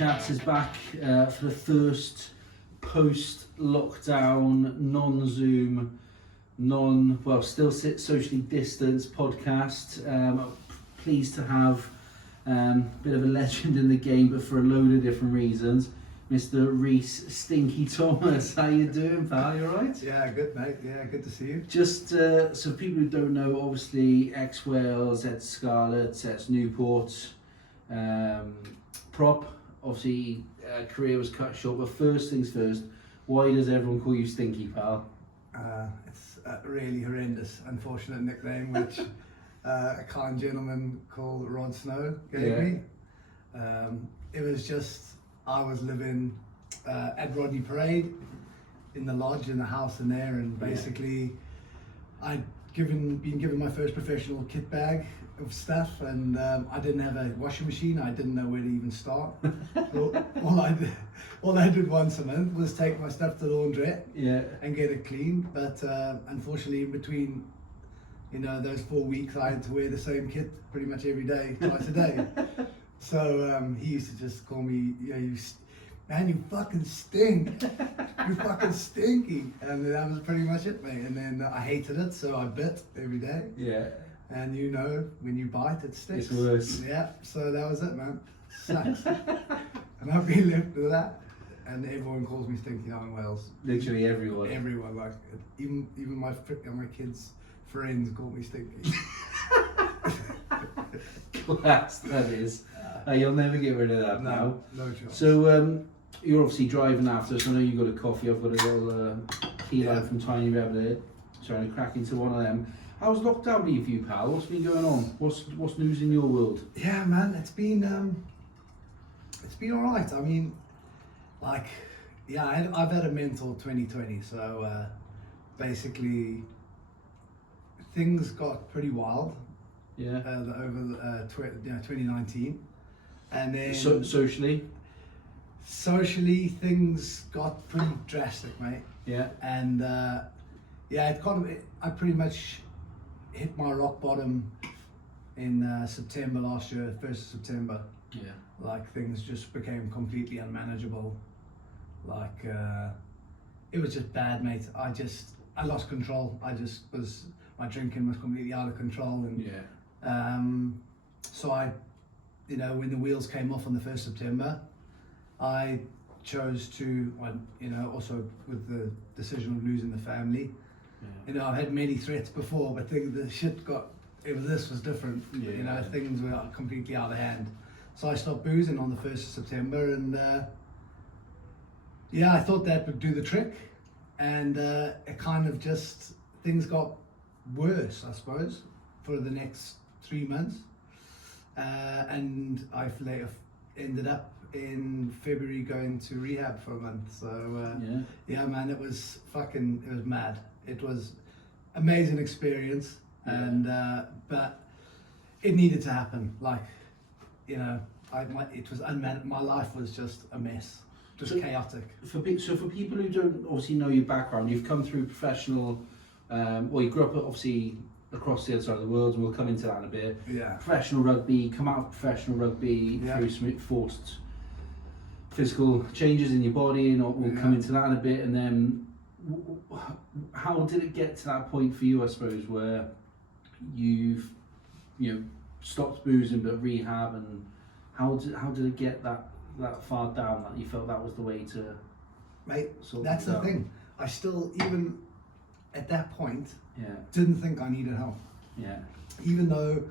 Chats is back for the first post-lockdown, non-Zoom, still socially distanced podcast. Pleased to have a bit of a legend in the game, but for a load of different reasons. Mr. Rhys Stinky Thomas, how you doing, pal? You alright? Yeah, good mate. Yeah, good to see you. Just so people who don't know, obviously ex-Wales, ex-Scarlets, ex-Newport, prop. Obviously, career was cut short. But first things first, why does everyone call you Stinky, pal? It's a really horrendous, unfortunate nickname which a kind gentleman called Rod Snow gave me. It was just, I was living at Rodney Parade in the lodge in the house in there, and basically I'd been given my first professional kit bag of stuff, and I didn't have a washing machine. I didn't know where to even start. all I did once a month was take my stuff to the laundrette and get it clean. But unfortunately, in between, those 4 weeks, I had to wear the same kit pretty much every day, twice a day. So he used to just call me, man, you fucking stink. You fucking stinky. And that was pretty much it, mate. And then I hated it, so I bit every day. Yeah. And when you bite, it stinks. It's worse. Yeah, so that was it, man. Sucks. And I've been left with that. And everyone calls me Stinky out in Wales. Literally everyone. Everyone, like, even my kids' friends call me Stinky. Class, that is. You'll never get rid of that now. No chance. So you're obviously driving after us. I know you got a coffee. I've got a little key lime from Tiny Rebel here. Trying to crack into one of them. How's lockdown been for you, pal? What's been going on? What's news in your world? Yeah, man, it's been all right. I mean, I've had a mental 2020. So basically, things got pretty wild. Yeah. Over 2019, and then socially things got pretty drastic, mate. Yeah. And I pretty much hit my rock bottom in September last year, 1st of September. Yeah. Like, things just became completely unmanageable. It was just bad, mate. I lost control. My drinking was completely out of control, and so I, when the wheels came off on the 1st of September, I chose to, also with the decision of losing the family. I've had many threats before, but this was different. Things were completely out of hand. So I stopped boozing on the 1st of September, and I thought that would do the trick. And it kind of just, things got worse, I suppose, for the next 3 months. And I later ended up in February going to rehab for a month. So man, it was mad. It was amazing experience, and but it needed to happen. It was unmanaged. My life was just a mess, just chaotic. For people who don't obviously know your background, you've come through professional. You grew up obviously across the other side of the world, and we'll come into that in a bit. Yeah. Professional rugby, come out of professional rugby through some forced physical changes in your body, and we'll come into that in a bit. And then, how did it get to that point for you, I suppose, where you've stopped boozing but rehab, and how did it get that far down that you felt that was the way to? Mate, that's the thing. I still, even at that point, didn't think I needed help. Yeah. Even though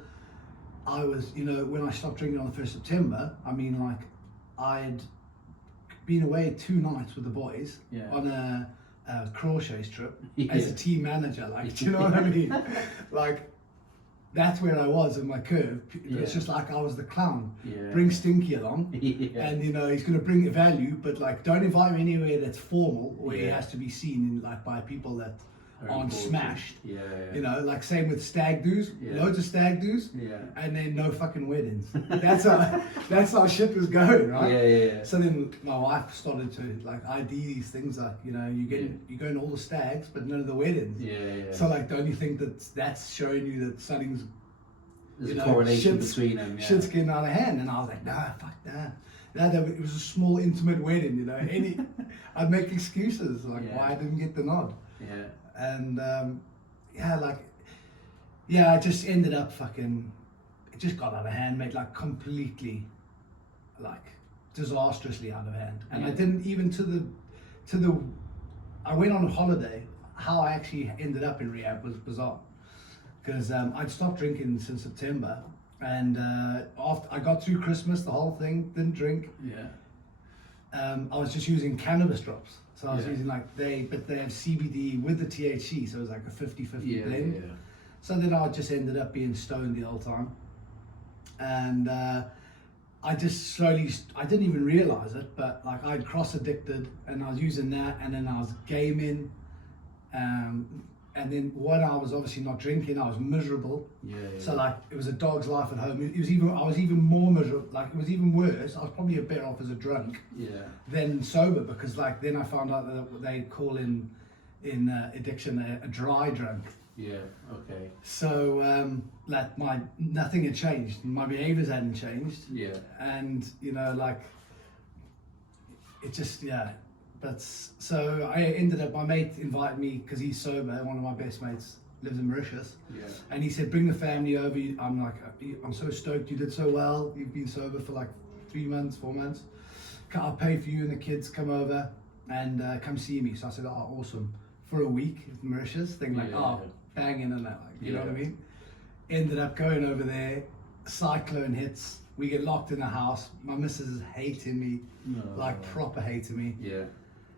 I was, when I stopped drinking on the 1st of September, I'd been away 2 nights with the boys on a crochet trip as a team manager. Do you know what I mean? That's where I was in my curve. It's just like I was the clown. Bring Stinky along, and he's going to bring value, but don't invite him anywhere that's formal, where he has to be seen by people that aren't smashed. Same with stag do's, loads of stag do's, and then no fucking weddings. That's how shit was going, right? So then my wife started to ID these things, you go in all the stags, but none of the weddings. So don't you think that's showing you that something's There's a correlation between them. Shit's getting out of hand, and I was like, nah, fuck that. it was a small intimate wedding, you know. I'd make excuses like why I didn't get the nod. Yeah. And I just ended up fucking. It just got out of hand, mate. Like completely, like disastrously out of hand. And I didn't even to the. I went on a holiday. How I actually ended up in rehab was bizarre, because I'd stopped drinking since September. And after I got through Christmas, the whole thing, didn't drink. Yeah. I was just using cannabis drops. So I was using they have CBD with the THC, so it was like a 50-50 blend. Yeah. So then I just ended up being stoned the whole time. And I just slowly, I didn't even realize it, but like I'd cross-addicted and I was using that, and then I was gaming. And then when I was obviously not drinking, I was miserable. So like it was a dog's life at home. I was even more miserable. Like it was even worse. I was probably a bit off as a drunk than sober, because like then I found out that they call in addiction a dry drunk. Yeah. Okay. So like nothing had changed. My behaviours hadn't changed. Yeah. And you know, like it just But so I ended up, my mate invited me, because he's sober, one of my best mates lives in Mauritius. Yeah. And he said, bring the family over. I'm like, I'm so stoked you did so well. You've been sober for like 4 months. I'll pay for you and the kids, come over and come see me. So I said, oh, awesome. For a week in Mauritius, banging and that, like, you know what I mean? Ended up going over there, cyclone hits. We get locked in the house. My missus is hating me, proper hating me. Yeah.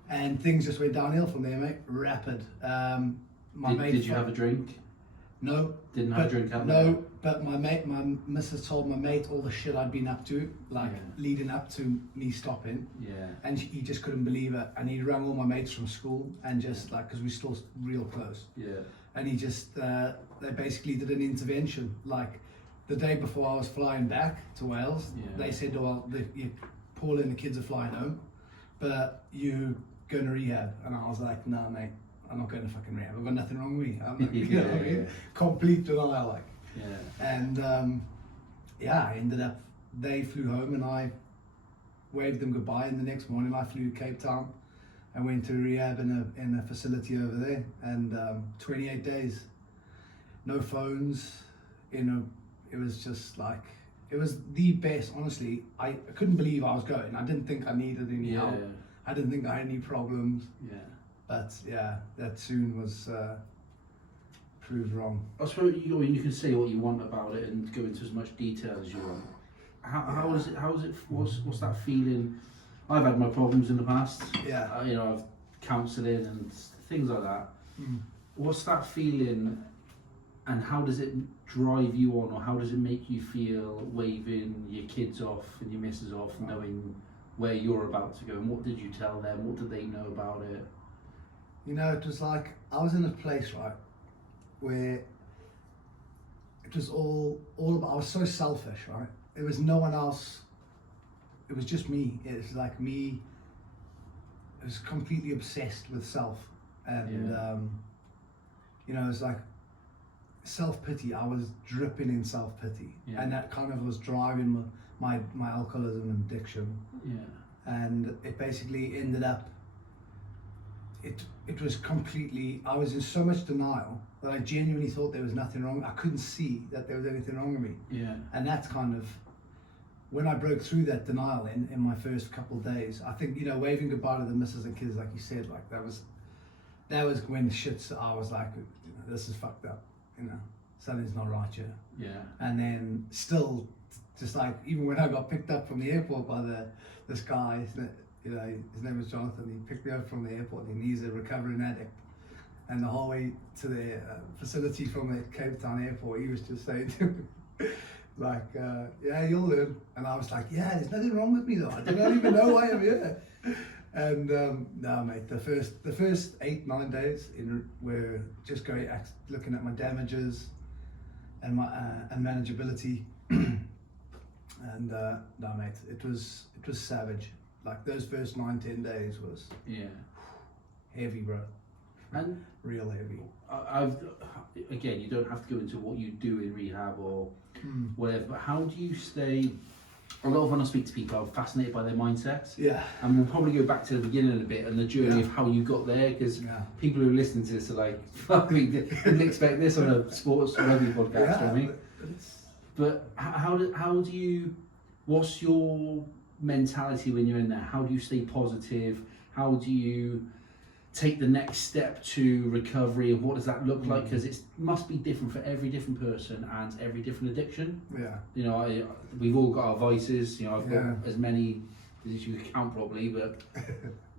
And things just went downhill from there, mate. Rapid. Did you have a drink? No. Didn't have a drink out there? No, but my missus told my mate all the shit I'd been up to, leading up to me stopping. Yeah. And he just couldn't believe it. And he rang all my mates from school, and just like, because we're still real close. Yeah. And he just, they basically did an intervention. Like the day before I was flying back to Wales, they said, well, Paul and the kids are flying home, but you going to rehab. And I was like, no, mate, I'm not going to fucking rehab. I've got nothing wrong with me. I'm not, complete denial, like. Yeah. And I ended up, they flew home and I waved them goodbye, and the next morning I flew to Cape Town and went to rehab in a facility over there, and 28 days, no phones, it was just like, it was the best, honestly. I couldn't believe I was going. I didn't think I needed any help. I didn't think I had any problems. Yeah. But that soon was proved wrong. I suppose you can say what you want about it and go into as much detail as you want. How is it? What's that feeling? I've had my problems in the past. Yeah. I've counselling and things like that. What's that feeling, and how does it drive you on, or how does it make you feel waving your kids off and your missus off, knowing where you're about to go? And what did you tell them? What did they know about it? It was like, I was in a place, right, where it was all about, I was so selfish, right? It was no one else. It was just me. It was like me. I was completely obsessed with self. And, it was like self-pity. I was dripping in self-pity. Yeah. And that kind of was driving my alcoholism and addiction. Yeah. And it basically ended up, it was completely, I was in so much denial that I genuinely thought there was nothing wrong. I couldn't see that there was anything wrong with me. Yeah. And that's kind of, when I broke through that denial in my first couple of days, I think, waving goodbye to the missus and kids, like you said, like that was when I was like, this is fucked up, something's not right here. Yeah. And then still, just like, even when I got picked up from the airport by this guy, his name was Jonathan. He picked me up from the airport, and he's a recovering addict. And the whole way to the facility from the Cape Town airport, he was just saying to me, like, you'll learn. And I was like, there's nothing wrong with me though. I don't even know why I'm here. And no, mate, the first 8-9 days were just looking at my damages and my manageability. And no, mate, it was savage. Like those first 9-10 days was heavy, bro. And real heavy. Again, you don't have to go into what you do in rehab or whatever, but how do you stay a lot of when I speak to people, I'm fascinated by their mindsets. Yeah. And we'll probably go back to the beginning a bit and the journey of how you got there, because people who are listening to this are like, fuck me, didn't expect this on a sports rugby podcast from me. But how do you, what's your mentality when you're in there? How do you stay positive? How do you take the next step to recovery, and what does that look like? Because it must be different for every different person and every different addiction. Yeah. You know, we've all got our vices. You know, I've got as many as you can count probably, but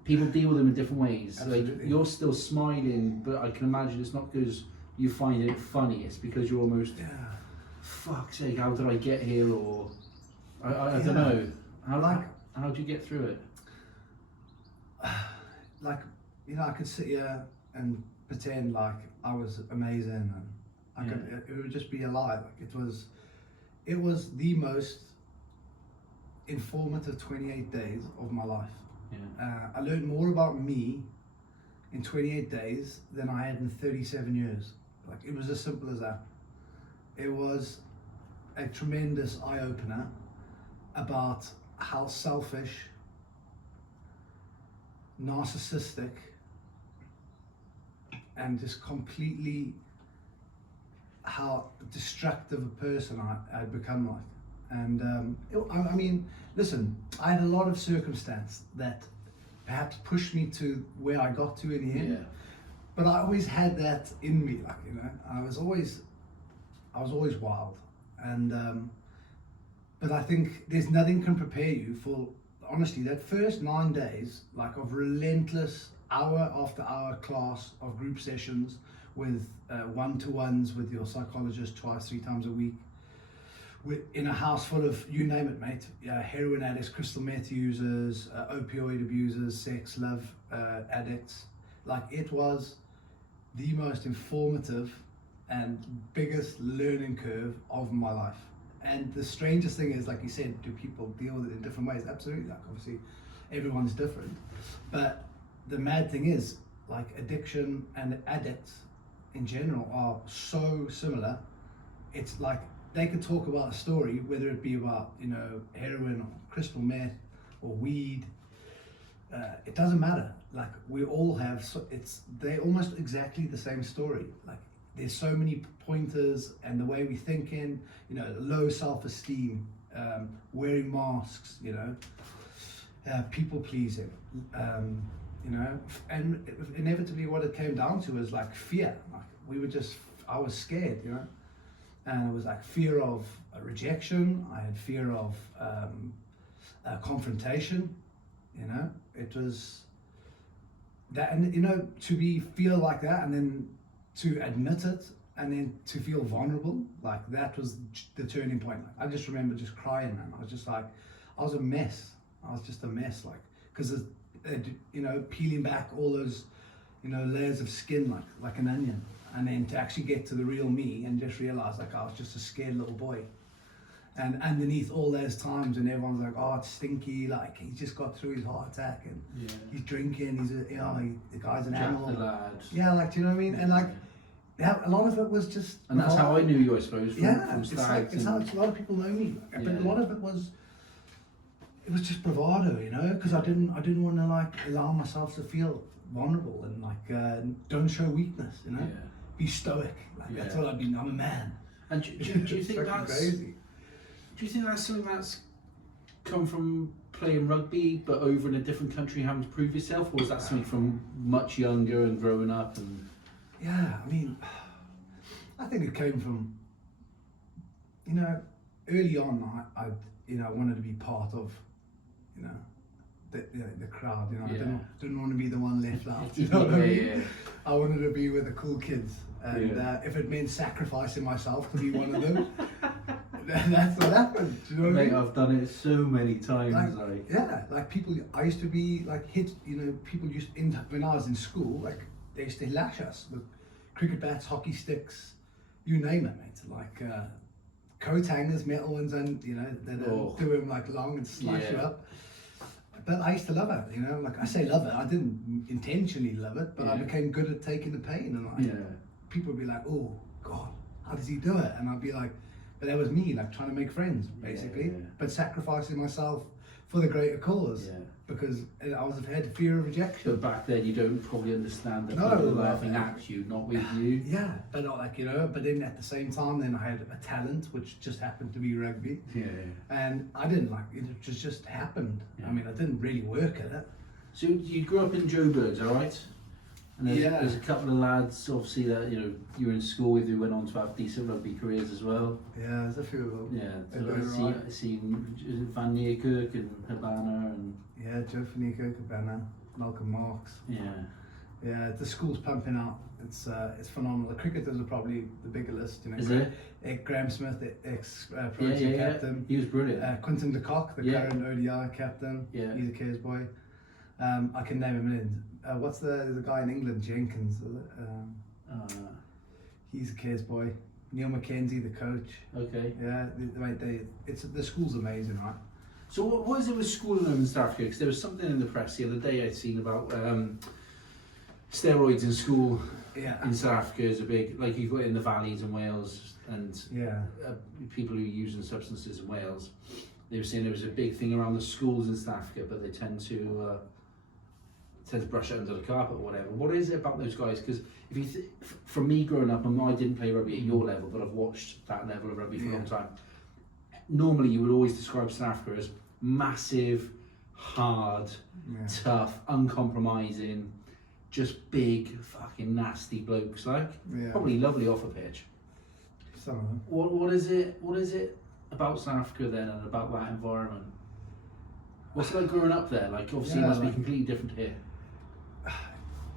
people deal with them in different ways. Absolutely. Like, you're still smiling, but I can imagine it's not because you find it funny. It's because you're almost, fuck's sake, how did I get here? Or I don't know. How do you get through it? Like, you know, I could sit here and pretend like I was amazing, and I could, it would just be a lie. Like, it was the most informative 28 days of my life. I learned more about me in 28 days than I had in 37 years. Like, it was as simple as that. It was a tremendous eye-opener about how selfish, narcissistic, and just completely how destructive a person I'd become like. And I mean, listen, I had a lot of circumstance that perhaps pushed me to where I got to in the end. But I always had that in me, like, you know, I was always wild. And but I think there's nothing can prepare you for, honestly, that first 9 days, like, of relentless hour after hour class of group sessions with one-to-ones with your psychologist 2-3 times a week, in a house full of, you name it, mate, heroin addicts, crystal meth users, opioid abusers, sex, love addicts. Like, it was the most informative and biggest learning curve of my life. And the strangest thing is, like you said, do people deal with it in different ways? Absolutely. Like, obviously everyone's different, but the mad thing is, like, addiction and addicts in general are so similar. It's like they could talk about a story, whether it be about, you know, heroin or crystal meth or weed. It doesn't matter. Like, we all have, they're almost exactly the same story. Like, there's so many pointers, and the way we think in, you know, low self-esteem, wearing masks, you know, people pleasing, you know, and inevitably what it came down to is like fear. Like, I was scared, you know, and it was like fear of rejection. I had fear of confrontation, you know. It was that, and, you know, feel like that, and then to admit it, and then to feel vulnerable, like, that was the turning point. Like, I just remember just crying, man. I was just like, I was a mess. I was just a mess, like, because, you know, peeling back all those, you know, layers of skin, like an onion, and then to actually get to the real me and just realize, like, I was just a scared little boy. And underneath all those times, and everyone's like, oh, it's Stinky, like, he just got through his heart attack, and he's drinking, the guy's an animal. Yeah, like, do you know what I mean? And like, a lot of it was just. And that's how I knew you, I suppose. From Stags. It's how a lot of people know me. But a lot of it was just bravado, you know, because I didn't want to, like, allow myself to feel vulnerable and, like, don't show weakness, you know. Be stoic. Like, that's all I've been. I'm a man. And do you think that's crazy? Do you think that's something that's come from playing rugby, but over in a different country, having to prove yourself, or is that something from much younger and growing up? And yeah, I mean, I think it came from, you know, early on. I wanted to be part of, you know, the crowd. You know, I didn't want to be the one left out. You know what I mean? I wanted to be with the cool kids, and if it meant sacrificing myself to be one of them. That's what happened. Do you know what I mean? I've done it so many times. Like people. I used to be like hit. You know, people used when I was in school. Like, they used to lash us with cricket bats, hockey sticks, you name it, mate. Like coat hangers, metal ones, and, you know, that do them like long and slice you up. But I used to love it. You know, like, I say love it. I didn't intentionally love it, but I became good at taking the pain. And like, people would be like, "Oh God, how does he do it?" And I'd be like, But that was me, like trying to make friends, basically, but sacrificing myself for the greater cause, because I was had fear of rejection. But back then, you don't probably understand that people were laughing at you, not with you. Yeah, but not like, you know. But then at the same time, then I had a talent which just happened to be rugby. Yeah. And I didn't like it; just happened. I mean, I didn't really work at it. So you grew up in Joburg, all right? And there's a couple of lads, obviously, that you were in school with who went on to have decent rugby careers as well. Yeah, there's a few of them. Yeah, I seen Van Niekerk and Habana and Joe Fanico, Cabana, Malcolm Marks. Yeah, the school's pumping out. It's phenomenal. The cricketers are probably the bigger list. Is it? Graham Smith, the ex-Pro captain. He was brilliant. Quinton de Kock, the current ODI captain. Yeah. He's a Cares boy. I can name him in. What's the guy in England? Jenkins. He's a Cares boy. Neil McKenzie, the coach. Okay. Yeah, the school's amazing, right? So what is it with schooling them in South Africa? Because there was something in the press the other day I'd seen about steroids in school. In South Africa is a big, like you've got it in the valleys in Wales and people who are using substances in Wales. They were saying there was a big thing around the schools in South Africa, but they tend to brush it under the carpet or whatever. What is it about those guys? Because if you from me growing up, and I didn't play rugby at your level, but I've watched that level of rugby for a long time. Normally, you would always describe South Africa as massive, hard, tough, uncompromising, just big, fucking nasty blokes. Probably lovely off a pitch. Some of them. What is it? What is it about South Africa then, and about that environment? What's it like growing up there? Like, obviously, it must be completely different here.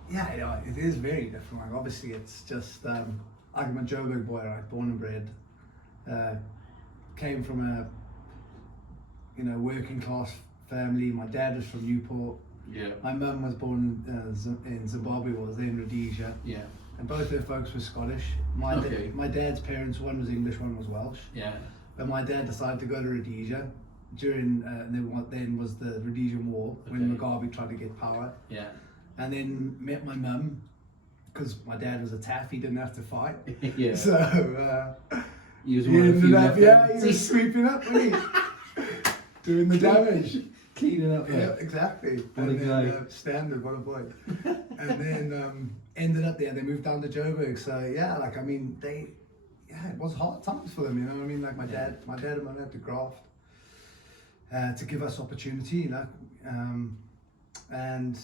Yeah, it is very different. Like, obviously, it's just I'm a Joburg boy, right? Born and bred. Came from a working class family. My dad was from Newport. Yeah. My mum was born in Zimbabwe, was in Rhodesia. Yeah. And both their folks were Scottish. My dad's parents, one was English, one was Welsh. Yeah. But my dad decided to go to Rhodesia during then was the Rhodesian War, when Mugabe tried to get power. Yeah. And then met my mum, because my dad was a taff, he didn't have to fight. Yeah. So he was one of the he was sweeping up, wasn't he? Doing the damage. Cleaning up. Yeah, exactly. And then, standard, what a boy. And then ended up there. They moved down to Joburg. So yeah, like, I mean, it was hard times for them, you know what I mean? Like my dad and mum had to graft to give us opportunity, you know. And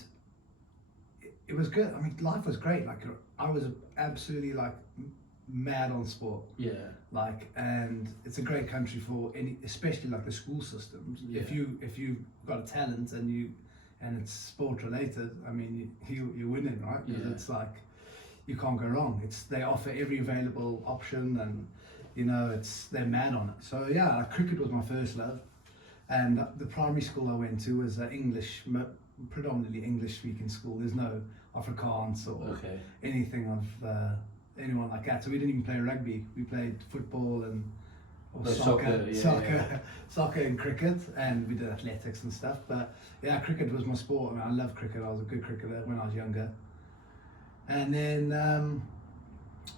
it was good. I mean, life was great. Like, I was absolutely like mad on sport. Yeah. Like, and it's a great country for especially like the school systems. Yeah. If you've got a talent and it's sport related, I mean, you're winning, right? Because it's like, you can't go wrong. They offer every available option, and you know, they're mad on it. So yeah, like, cricket was my first love, and the primary school I went to was predominantly English speaking school. There's no Afrikaans or anything of anyone like that. So we didn't even play rugby. We played football soccer and cricket, and we did athletics and stuff. But yeah, cricket was my sport. I mean, I love cricket. I was a good cricketer when I was younger. And then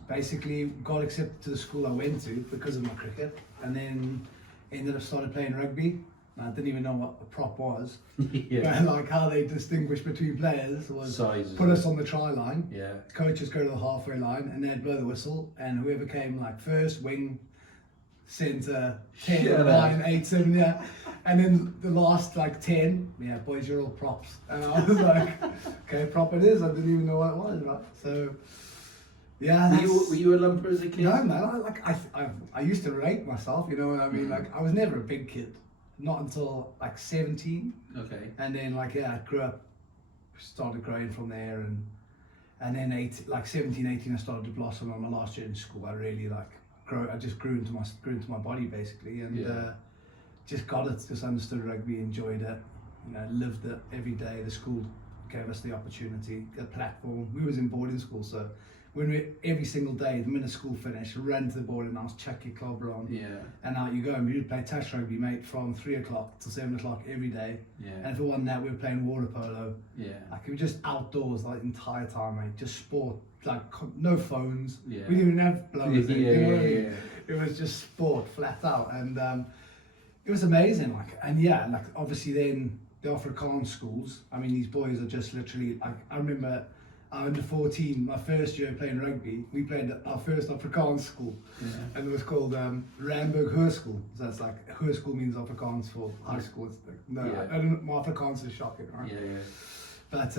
basically got accepted to the school I went to because of my cricket, and then ended up started playing rugby. I didn't even know what a prop was. But like how they distinguish between players was put us on the try line. Yeah. Coaches go to the halfway line and they'd blow the whistle, and whoever came like first, wing, centre, 10, 9, 8, 7, yeah. And then the last like 10, boys, you're all props. And I was like, okay, prop it is. I didn't even know what it was, right? So yeah. Were you a lumper as a kid? No, man. I used to rate myself, you know what I mean? Like, I was never a big kid. Not until like 17. Okay. And then I grew up, started growing from there, and then 17, 18 I started to blossom. On my last year in school, I really I just grew into my body basically, and just got it, just understood rugby, enjoyed it, you know, lived it every day. The school gave us the opportunity, the platform. We was in boarding school, so when we every single day, the minute school finished, run to the board and I was chuck your clobber on. Yeah. And out you go, and we would play touch rugby, mate, from 3 o'clock till 7 o'clock every day. Yeah. And if it wasn't that, we were playing water polo. Yeah. Like it was just outdoors like the entire time, mate. Just sport, like no phones. Yeah. We didn't even have blowers. Yeah, you know what I yeah, mean? yeah. It was just sport, flat out, and it was amazing. Like, and yeah, like obviously then the Afrikaans schools. I mean, these boys are just literally. Like, I remember under 14, my first year playing rugby, we played at our first Afrikaans school, and it was called Randburg Hoërskool. So it's like Hoërskool means Afrikaans for high school. It's like, no, Yeah. I don't know. My Afrikaans is shocking, right? Yeah, yeah. But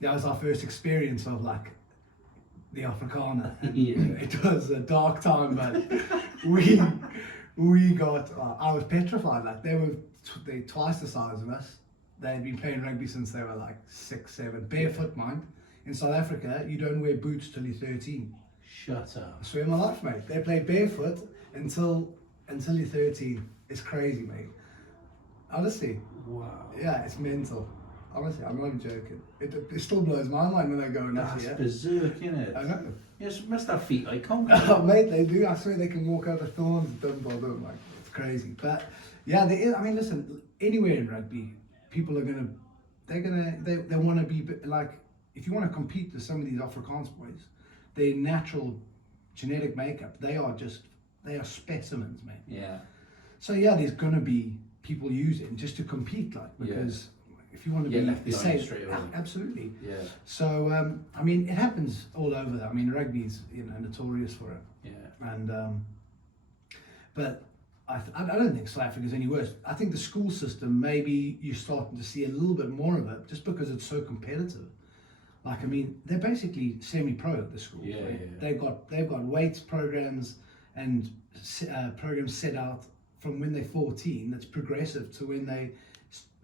that was our first experience of like the Afrikaner. Yeah. It was a dark time, but we got. I was petrified. Like they twice the size of us. They'd been playing rugby since they were like 6, 7, barefoot, mind. In South Africa, you don't wear boots till you're 13. Shut up. I swear my life, mate. They play barefoot until you're 13. It's crazy, mate. Honestly. Wow. Yeah, it's mental. Honestly, I'm not even joking. It still blows my mind when I go and That's see it. berserk, isn't it? I know. Yes, must have feet like concrete. Oh, mate, they do. I swear they can walk over thorns. Don't bother. Like, it's crazy. But yeah, there is, I mean, listen. Anywhere in rugby, people are they want to be like. If you want to compete with some of these Afrikaans boys, their natural genetic makeup, they are specimens, mate. Yeah. So yeah, there's gonna be people using just to compete, like, because if you want to be safe, straight away. absolutely. Yeah. So I mean, it happens all over. I mean, rugby's notorious for it. Yeah. And but I don't think South Africa's any worse. I think the school system, maybe you're starting to see a little bit more of it, just because it's so competitive. Like, I mean, they're basically semi-pro at the schools. Yeah, right? yeah. They've got weights programs and programs set out from when they're 14. That's progressive to when they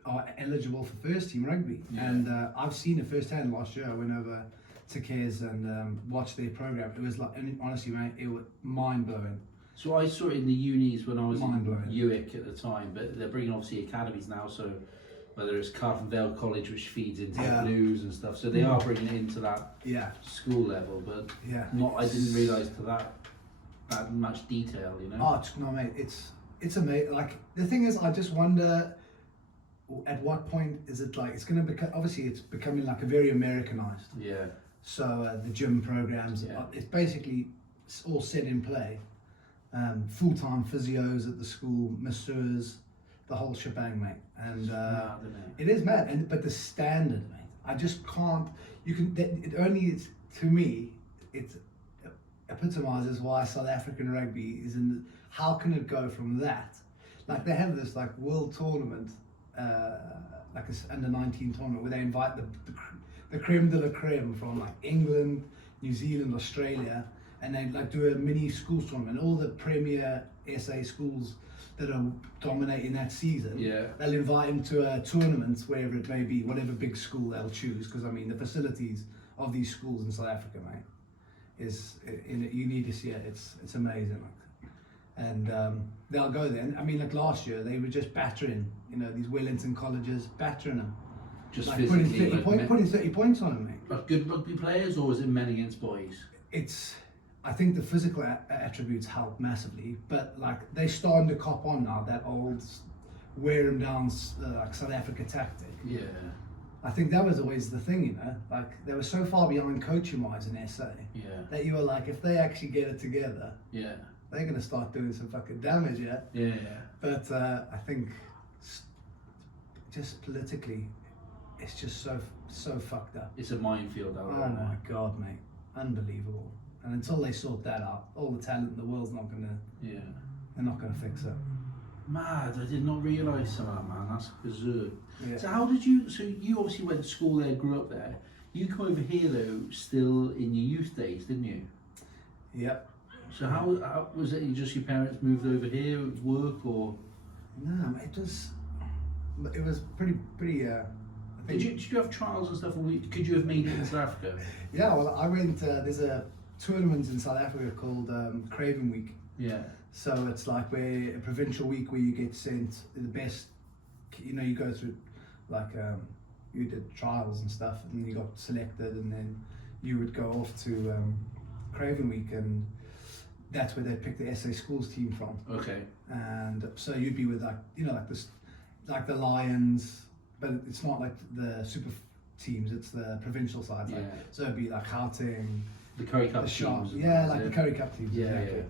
are eligible for first team rugby. Yeah. And I've seen it firsthand last year. I went over to Cares and watched their program. It was like, and honestly, mate, it was mind blowing. So I saw it in the unis when I was in Mind-blowing. UIC at the time, but they're bringing obviously academies now, so whether it's Carlton College, which feeds into Blues and stuff, so they are bringing it into that school level, but I didn't realise to that much detail, you know. Oh, no, mate, it's amazing. Like, the thing is, I just wonder at what point is it like, it's going to become, obviously it's becoming like a very Americanized. Yeah. So the gym programs, it's basically all set in play. Full-time physios at the school, masseurs, the whole shebang, mate. And mad, it is mad. But the standard, mate, I just can't. You can. It only is, to me. It epitomizes why South African rugby is in. How can it go from that? Like, they have this like world tournament, like this under-19 tournament where they invite the creme de la creme from like England, New Zealand, Australia. And they like do a mini schools tournament. All the premier SA schools that are dominating that season, they'll invite them to a tournament, wherever it may be, whatever big school they'll choose. Because I mean, the facilities of these schools in South Africa, mate, you need to see it. It's amazing. And they'll go there. And, I mean, like last year, they were just battering, these Wellington colleges, battering them. Just like physically, putting 30 points on them, mate. But good rugby players, or is it men against boys? I think the physical attributes help massively, but like they're starting to cop on now that old wear them down like South Africa tactic. Yeah. I think that was always the thing, like they were so far behind coaching wise in SA that you were like, if they actually get it together, they're gonna start doing some fucking damage, But I think just politically, it's just so fucked up. It's a minefield out there. Oh my god, mate, unbelievable. And until they sort that out, all the talent in the world's not gonna. They're not gonna fix it. Mad! I did not realise some of that, man. That's berserk. Yeah. So how did you? So you obviously went to school there, grew up there. You come over here though, still in your youth days, didn't you? Yep. So how was it? Just your parents moved over here with work, or? No, it was pretty. Did you have trials and stuff? Could you have made it in South Africa? Yeah, well, I went. There's a tournament in South Africa called Craven Week. Yeah. So it's like a provincial week where you get sent the best. You go through like you did trials and stuff, and you got selected, and then you would go off to Craven Week, and that's where they picked the SA schools team from. Okay. And so you'd be with like, you know, like this, like the Lions, but it's not like the super teams, it's the provincial side. Like, so it'd be like Gauteng, the Curry Cup the Sharks, teams. yeah, like the Curry Cup teams. Yeah, exactly.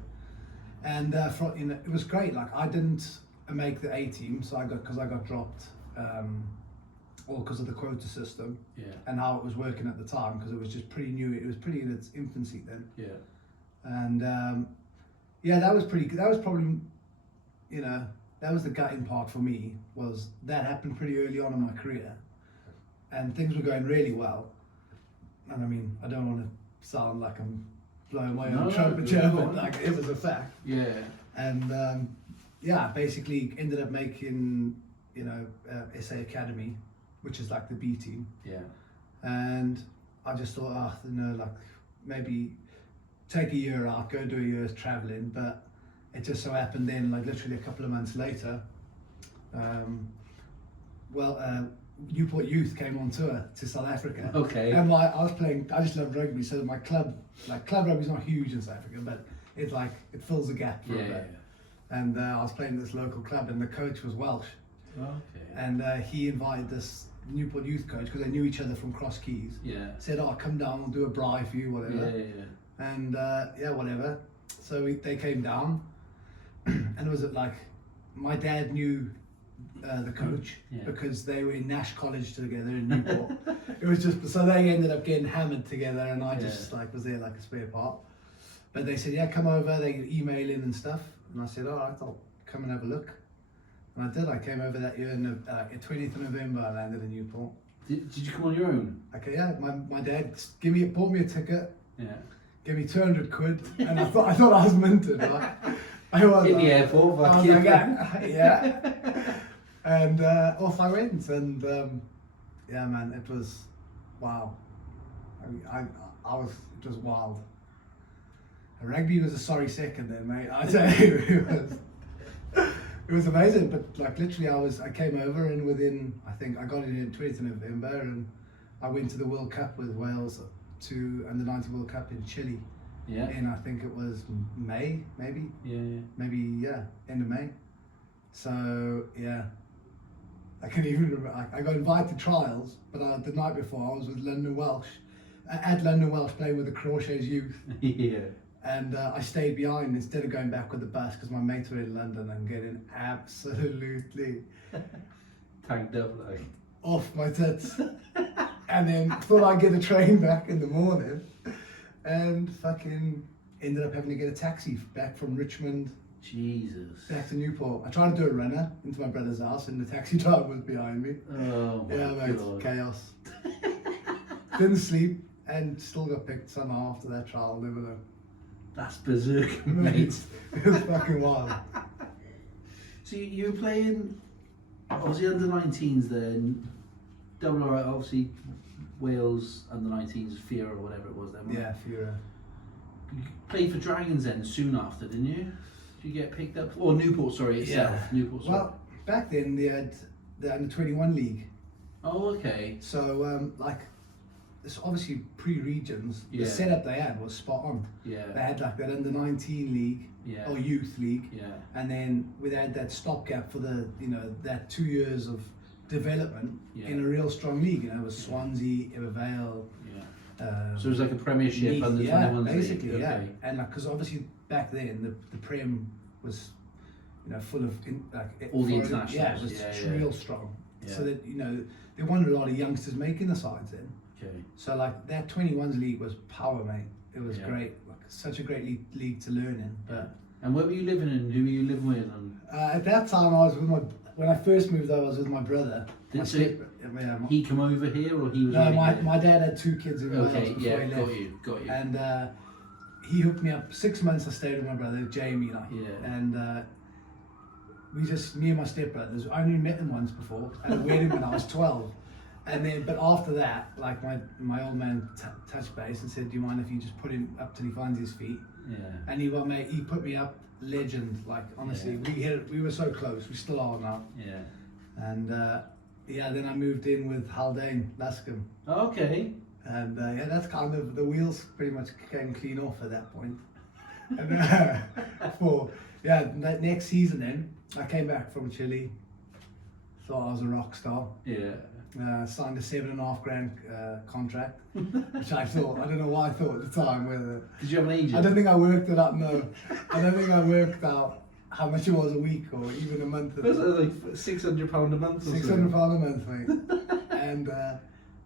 And you know, it was great. Like I didn't make the A team, so I got dropped, all because of the quota system. Yeah. And how it was working at the time, because it was just pretty new. It was pretty in its infancy then. Yeah. And yeah, that was pretty. That was probably, you know, that was the gutting part for me. Was that happened pretty early on in my career, and things were going really well. And I mean, I don't want to sound like I'm blowing my own trumpet here, but like it was a fact. Yeah. And yeah, basically ended up making, you know, SA Academy, which is like the B team. Yeah. And I just thought, you know, like maybe take a year out, go do a year's traveling. But it just so happened then, like literally a couple of months later, Newport Youth came on tour to South Africa. Okay. And I was playing, I just love rugby, so my club, like club rugby's not huge in South Africa, but it's like, it fills a gap for a bit. And I was playing this local club, and the coach was Welsh. Okay. And he invited this Newport Youth coach, because they knew each other from Cross Keys. Yeah. Said, "Oh, come down, we'll do a braai for you, whatever." Yeah. And yeah, whatever. So they came down, and it was like, my dad knew the coach because they were in Nash College together in Newport. It was just, so they ended up getting hammered together, and I just like was there like a spare part. But they said, "Yeah, come over." They email in and stuff, and I said, "All right, I'll come and have a look." And I did. I came over that year, and 20th of November, I landed in Newport. Did you come on your own? Okay, yeah. My dad bought me a ticket. Yeah. Gave me 200 quid, and I thought I was minted. Right? I was in the airport. I was like, yeah. And off I went, and yeah, man, it was wow. I mean, it was wild. Rugby was a sorry second then, mate. I tell you, it was amazing. But like literally, I came over, and within, I think I got in 20th of November, and I went to the World Cup with Wales, to under-19 World Cup in Chile. Yeah. And I think it was May, maybe. Yeah. Maybe end of May. So yeah, I can't even remember. I got invited to trials, but the night before I was with London Welsh, at London Welsh playing with the Crawshays youth. Yeah. And I stayed behind instead of going back with the bus, because my mates were in London and getting absolutely tanked up like off my tits. And then thought I'd get a train back in the morning, and fucking ended up having to get a taxi back from Richmond. Jesus. Back to Newport. I tried to do a runner into my brother's house, and the taxi driver was behind me. Oh my God. Mate, chaos. Didn't sleep, and still got picked somehow after that trial. Never know. That's berserk, mate. It was fucking wild. So you were playing, obviously under 19s then, obviously Wales under 19s, Fear or whatever it was then. Yeah, Fear. You played for Dragons then soon after, didn't you? Did you get picked up? Or Newport, sorry, itself. Yeah. Newport, sorry. Well, back then they had the under 21 league. Oh, okay. So like, it's obviously pre-regions. Yeah. The setup they had was spot on. Yeah. They had like that under 19 league, Yeah. or youth league. Yeah. And then we had that stopgap for the, you know, that 2 years of development in a real strong league. You know, it was Swansea, Evervale. Yeah. So it was like a Premiership under 21 basically, league. yeah. Okay. And like, because obviously back then the Prem was, you know, full of all the internationals. Yeah, it was real strong. Yeah. So that, you know, they wanted a lot of youngsters making the sides then. Okay. So like that 21s league was power, mate. It was great, like such a great league to learn in. But and where were you living in? Who were you living with? And at that time, I was with when I first moved over, I was with my brother. He come over here, or he was? No, my dad had 2 kids in Wales before he left. got you. And he hooked me up. 6 months I stayed with my brother, Jamie, like. Yeah. And me and my stepbrothers, I only met them once before at a wedding when I was 12. And then, but after that, like my old man touched base and said, "Do you mind if you just put him up till he finds his feet?" Yeah. And he put me up, legend. Like honestly, we were so close. We still are now. Yeah. And then I moved in with Haldane Lascombe. Okay. And yeah, that's kind of, the wheels pretty much came clean off at that point. And that next season then, I came back from Chile, thought I was a rock star. Yeah. Signed a $7,500 contract, which I thought, I don't know why I thought at the time whether. Did you have an agent? I don't think I worked it out, no. I don't think I worked out how much it was a week or even a month. Was it like £600 a month? £600 a month, mate. And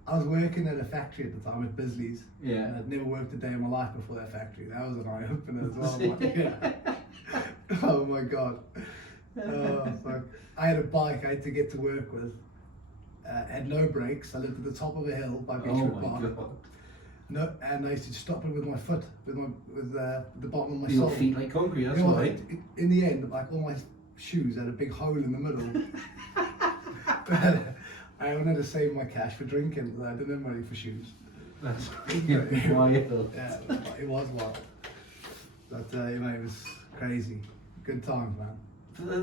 I was working at a factory at the time at Bisley's. Yeah. And I'd never worked a day in my life before that factory. That was an eye opener as well. Like, yeah. Oh my god. Fuck. I had a bike I had to get to work with. Had no brakes. I lived at the top of a hill by Beechwood Park. God. No, and I used to stop it with my foot, with the bottom of my Your sole. feet like concrete, that's You know, right. in the end, like all my shoes had a big hole in the middle. I wanted to save my cash for drinking, but I didn't have money for shoes. That's Yeah, wild. it was wild. But you know, it was crazy. Good times, man.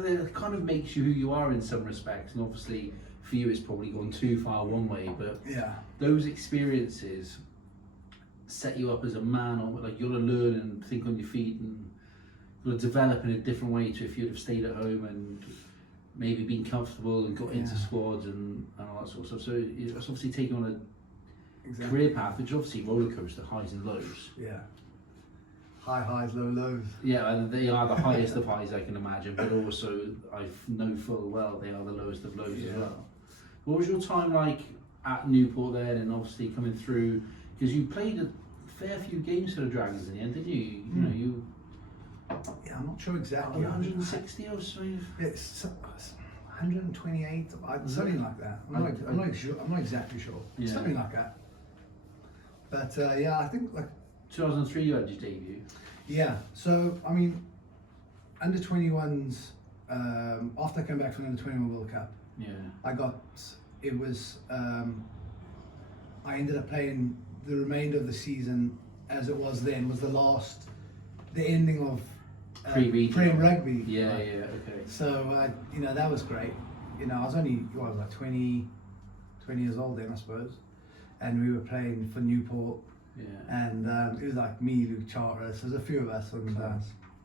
It kind of makes you who you are in some respects, and obviously for you it's probably gone too far one way, but yeah, those experiences set you up as a man, or like you're gonna learn and think on your feet and you'll develop in a different way to if you'd have stayed at home and maybe been comfortable and got into squads and all that sort of stuff. So it's obviously taking on a career path, which is obviously roller coaster, highs and lows. Yeah. High highs, low lows. Yeah, and they are the highest of highs I can imagine, but also I know full well they are the lowest of lows as well. What was your time like at Newport then, and obviously coming through, because you played a fair few games for the Dragons in the end, didn't you? You know, you. Yeah, I'm not sure exactly. 160 or so. It's 128, something like that. I'm not sure. I'm not exactly sure. Yeah. Something like that. But yeah, I think like 2003 you had your debut. yeah. So I mean, under 21s. After I came back from the under 21 World Cup, Yeah. It was. I ended up playing the remainder of the season as it was then. Was the ending of Prem Rugby. Yeah, right? yeah, okay. So you know, that was great. You know, I was only like 20 years old then, I suppose, and we were playing for Newport. Yeah. And it was like me, Luke Charteris, there's a few of us, and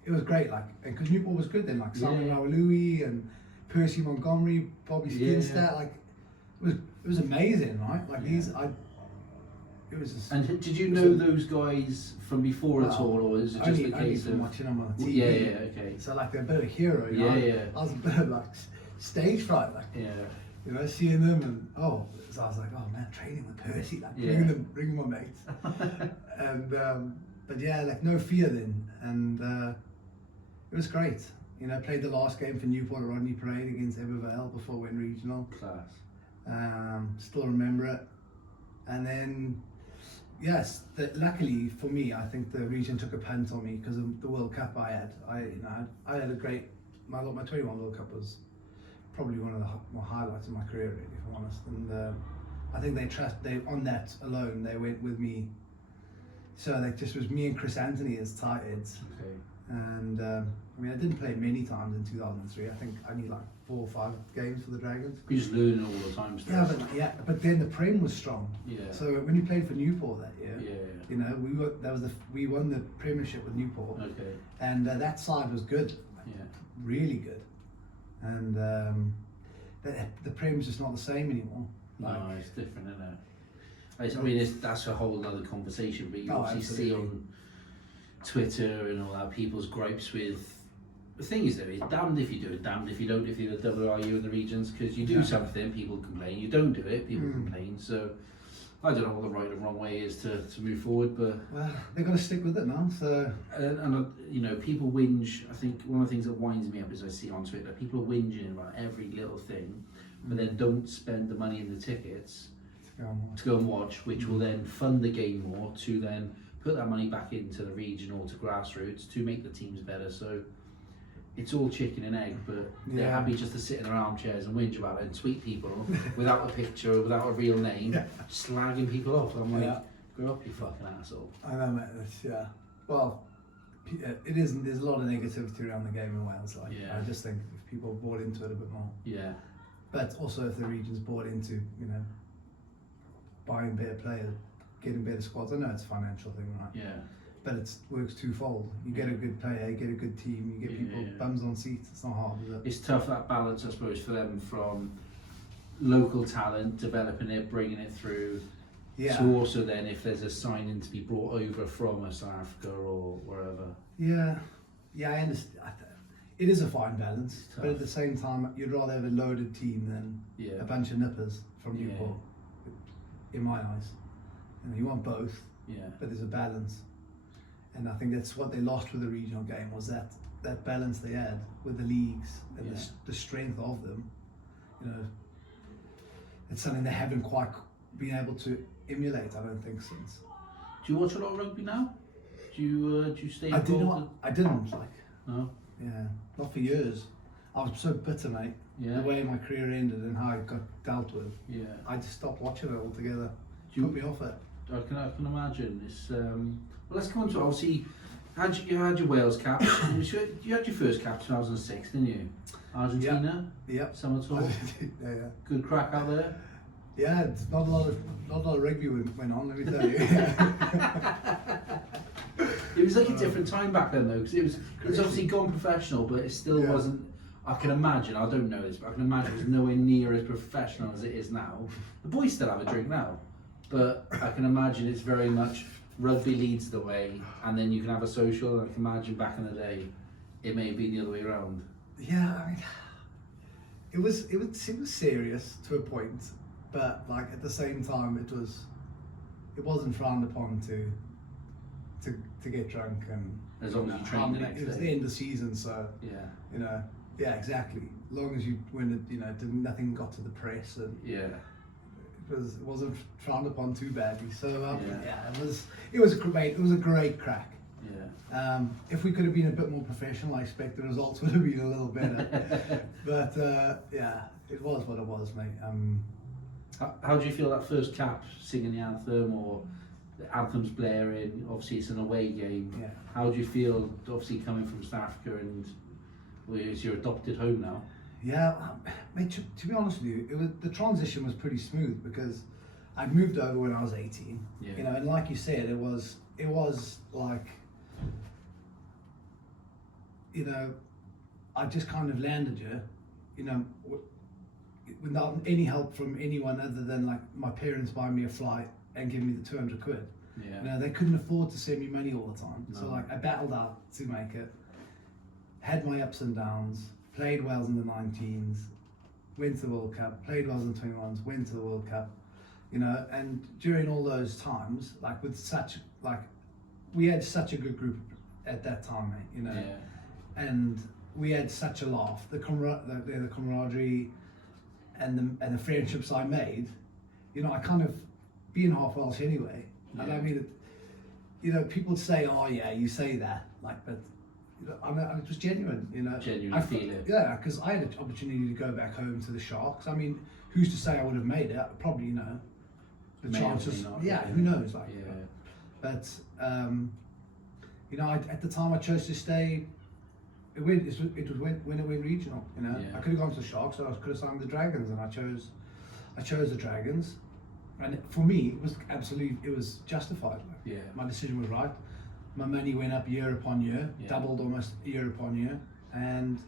it was great. Like, because Newport was good then, like Simon Rawalui and Percy Montgomery, Bobby Skinstad. Like, it was amazing, right? Like it was just. And did you know those guys from before at all, or is it just a case of watching them on TV? Yeah, okay. So like they're a bit of a hero. You know? I was a bit of like stage fright, like you know, seeing them and so I was like, oh man, training with Percy, like bringing my mates, and but yeah, like no fear then, and it was great. You know, played the last game for Newport at Rodney Parade against Ebervale before we went regional. Class. Still remember it, and then. Yes, luckily for me, I think the region took a punt on me because of the World Cup I had. I had a great. My 21 World Cup was probably one of the more highlights of my career, really, if I'm honest. And I think they on that alone they went with me. So like just was me and Chris Anthony as tight ends. Okay. And I mean, I didn't play many times in 2003. I think I need like 4 or 5 games for the Dragons. You're just learning all the time stuff. But then the Prem was strong. Yeah. So when you played for Newport that year, yeah. you know, we won the Premiership with Newport. Okay. And that side was good. Yeah. Really good. And the Prem's just not the same anymore. No, it's different, isn't it? I mean, that's a whole other conversation, but you obviously see on Twitter and all that people's gripes with. The thing is though, it's damned if you do it, damned if you don't, if you're the WRU in the regions, because you do something, people complain, you don't do it, people complain, so I don't know what the right or wrong way is to move forward, but... Well, they've got to stick with it now, so... And you know, people whinge. I think one of the things that winds me up is I see on Twitter, people are whinging about every little thing, but then don't spend the money in the tickets to go and watch, which will then fund the game more, to then put that money back into the regional, to grassroots, to make the teams better, so... It's all chicken and egg, but they're happy just to sit in their armchairs and whinge about it and tweet people without a picture, without a real name, slagging people off. I'm like, grow up, you fucking asshole. I know, mate. Well, it isn't. There's a lot of negativity around the game in Wales. Like, I just think if people bought into it a bit more. Yeah. But also if the region's bought into, you know, buying better players, getting better squads. I know it's a financial thing, right? Yeah. But it works twofold. You get a good player, you get a good team, you get people bums on seats. It's not hard, is it? It's tough, that balance, I suppose, for them from local talent, developing it, bringing it through. Yeah. So also then, if there's a signing to be brought over from South Africa or wherever. Yeah, I understand. It is a fine balance, but at the same time, you'd rather have a loaded team than a bunch of nippers from Newport, in my eyes. You want both, but there's a balance. And I think that's what they lost with the regional game, was that balance they had with the leagues and the strength of them. You know, it's something they haven't quite been able to emulate, I don't think, since. Do you watch a lot of rugby now? Do you stay I involved? I didn't, like. No? Yeah, not for years. I was so bitter, mate. Yeah. The way my career ended and how it got dealt with. Yeah. I just stopped watching it altogether. Put me off it. I can imagine. It's well, let's come on to, obviously, you had your Wales cap. You had your first cap 2006, didn't you? Argentina. Yep. Summer tour. yeah. Good crack out there. Yeah, it's not a lot of rugby went on. Let me tell you. It was like a different time back then, though, because it was obviously gone professional, but it still wasn't. I can imagine. I don't know this, but I can imagine it was nowhere near as professional as it is now. The boys still have a drink now, but I can imagine it's very much rugby leads the way, and then you can have a social. And I can imagine back in the day, it may have been the other way around. Yeah, I mean, it was serious to a point, but like at the same time, it wasn't frowned upon to get drunk, and as long as you trained the next day. It was the end of the season, so exactly. As long as you nothing got to the press, and it wasn't frowned upon too badly. So it was a great crack. Yeah. If we could have been a bit more professional, I expect the results would have been a little better. But it was what it was, mate. How do you feel that first cap, singing the anthem, or the anthem's blaring? Obviously, it's an away game. Yeah. How do you feel, obviously, coming from South Africa, and it's your adopted home now? Yeah, mate, to be honest with you, the transition was pretty smooth, because I'd moved over when I was 18. Yeah. And like you said, it was like, I just kind of landed here, without any help from anyone other than like my parents buying me a flight and giving me the 200 quid. Yeah. They couldn't afford to send me money all the time. No. So like I battled out to make it, had my ups and downs, played Wales in the 19s, went to the World Cup, played Wales in the 21s, went to the World Cup, and during all those times, like we had such a good group at that time, mate, and we had such a laugh, the camaraderie and the friendships I made, I kind of, being half Welsh anyway, and I mean, people say, oh yeah, you say that, like, but it was genuine, Genuinely feel it. Yeah, because I had an opportunity to go back home to the Sharks. I mean, who's to say I would have made it? Probably, the chances. Who knows? Like, but at the time I chose to stay. It was when it went regional. I could have gone to the Sharks, or I could have signed the Dragons, and I chose the Dragons. And for me, it was justified. My decision was right. My money went up year upon year, doubled almost year upon year, and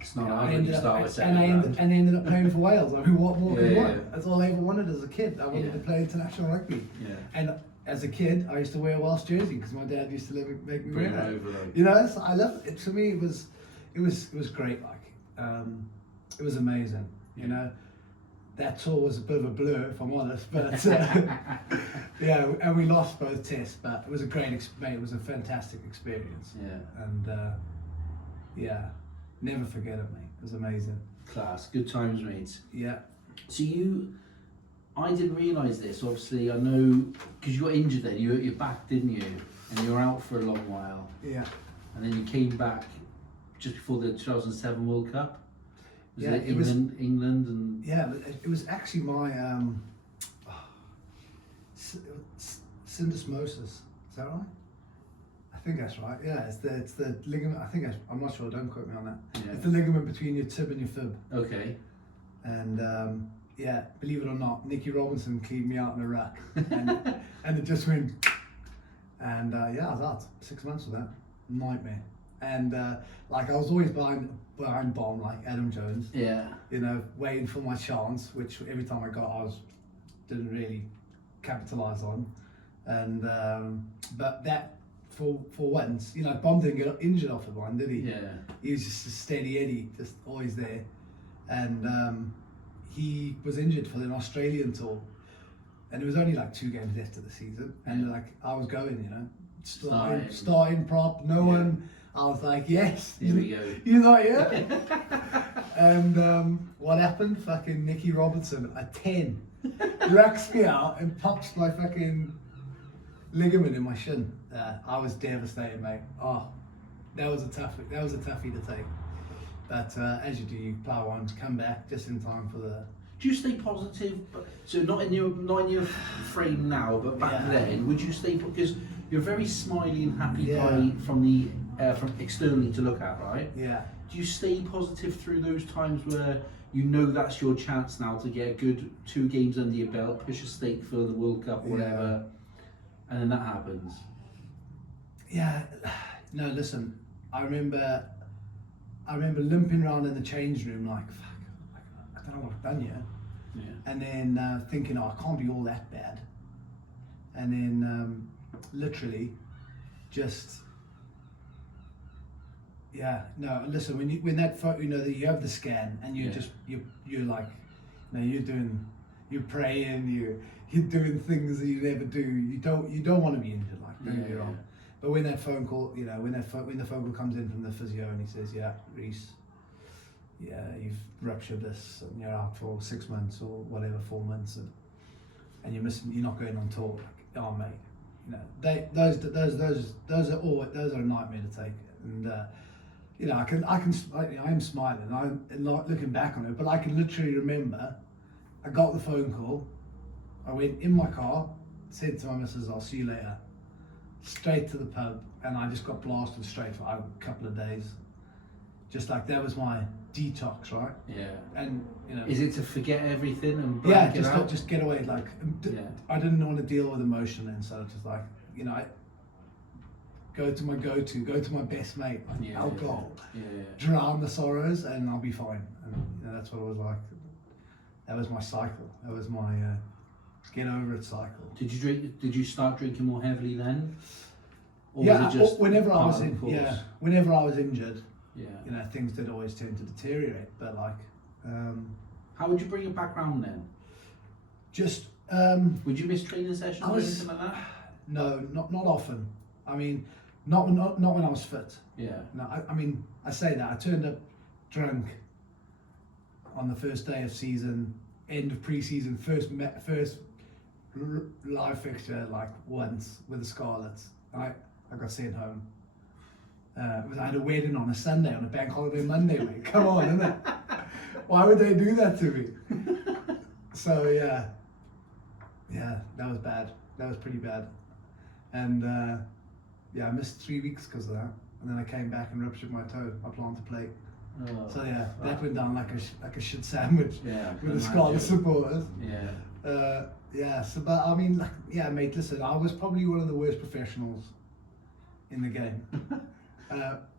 it's not hard when you start with and I ended up playing for Wales. I mean, what more could you want? That's all I ever wanted as a kid. I wanted to play international rugby. And as a kid, I used to wear a Welsh jersey because my dad used to make me wear that. So I love it. To me, it was great. Like, it was amazing. That tour was a bit of a blur, if I'm honest, but and we lost both tests, but it was a it was a fantastic experience. And never forget it, mate. It was amazing. Class, good times, mate. Yeah. So I didn't realise this. Obviously, I know because you got injured then. You hurt your back, didn't you? And you were out for a long while. Yeah. And then you came back just before the 2007 World Cup. It was England and... Yeah, it was actually my syndesmosis. Is that right? I think that's right. Yeah, it's the ligament. I'm not sure. Don't quote me on that. Yeah. It's the ligament between your tib and your fib. Okay. And yeah, believe it or not, Nicky Robinson cleaned me out in a ruck, and it just went, and yeah, I was out 6 months of that, nightmare, and like I was always behind bomb like Adam Jones, you know, waiting for my chance, which every time I got, didn't really capitalize on, and but that for once, you know, Bomb didn't get injured off of one, did he? Yeah, he was just a steady Eddie, just always there, and he was injured for an Australian tour, and it was only like 2 games left of the season, and like I was going, you know, starting prop, no one. I was like, yes, here we go. You're not here. And what happened? Fucking Nicky Robinson, a 10, racks me out and pops my fucking ligament in my shin. I was devastated, mate. Oh, that was a toughie to take. But as you do, you plough on, come back just in time for the. Do you stay positive? So not in your frame now, but back then, would you stay? Because you're a very smiley and happy guy from externally to look at, right? Yeah. Do you stay positive through those times where you know that's your chance now to get a good 2 games under your belt, push a stake for the World Cup or whatever, and then that happens? Yeah. No, listen. I remember limping around in the change room like, fuck, I don't know what I've done yet. Yeah. And then thinking, oh, it can't be all that bad. And then literally just, yeah, no, listen, when that photo, you know, that you have the scan and you're just, you're like, you know, you're praying, you're doing things that you never do. You don't want to be injured, like, don't get me wrong. But when that phone call, you know, when the phone call comes in from the physio and he says, yeah, Rhys, yeah, you've ruptured this and you're out for 6 months or whatever, 4 months, and you're not going on tour. Like, oh mate, you know, those are a nightmare to take. And you know, I am smiling. I'm not looking back on it, but I can literally remember. I got the phone call. I went in my car, said to my missus, "I'll see you later." Straight to the pub, and I just got blasted straight for a couple of days. Just like that was my detox, right? Yeah. And you know, is it to forget everything and blank it out? just get away. Like, I didn't want to deal with emotion, and so just like, you know, I go to my best mate, like alcohol, drown the sorrows, and I'll be fine. And you know, that's what it was like. That was my cycle. That was my get over it cycle. Did you start drinking more heavily then? Or was it just whenever I was whenever I was injured, you know, things did always tend to deteriorate. But like, how would you bring it back round then? Just would you miss training sessions or anything like that? No, not often. I mean, not when I was fit. Yeah. No, I mean, I say that I turned up drunk on the first day of season, end of pre-season, first live fixture, like once with the Scarlets. I got sent home. I had a wedding on a Sunday, on a bank holiday Monday, mate. Come on, isn't it? Why would they do that to me? So yeah, that was bad. That was pretty bad. And I missed 3 weeks because of that. And then I came back and ruptured my toe, my plantar plate. Oh, so yeah, that went down like a shit sandwich with the Scarlet supporters. So but I mean, like, yeah, mate, listen, I was probably one of the worst professionals in the game.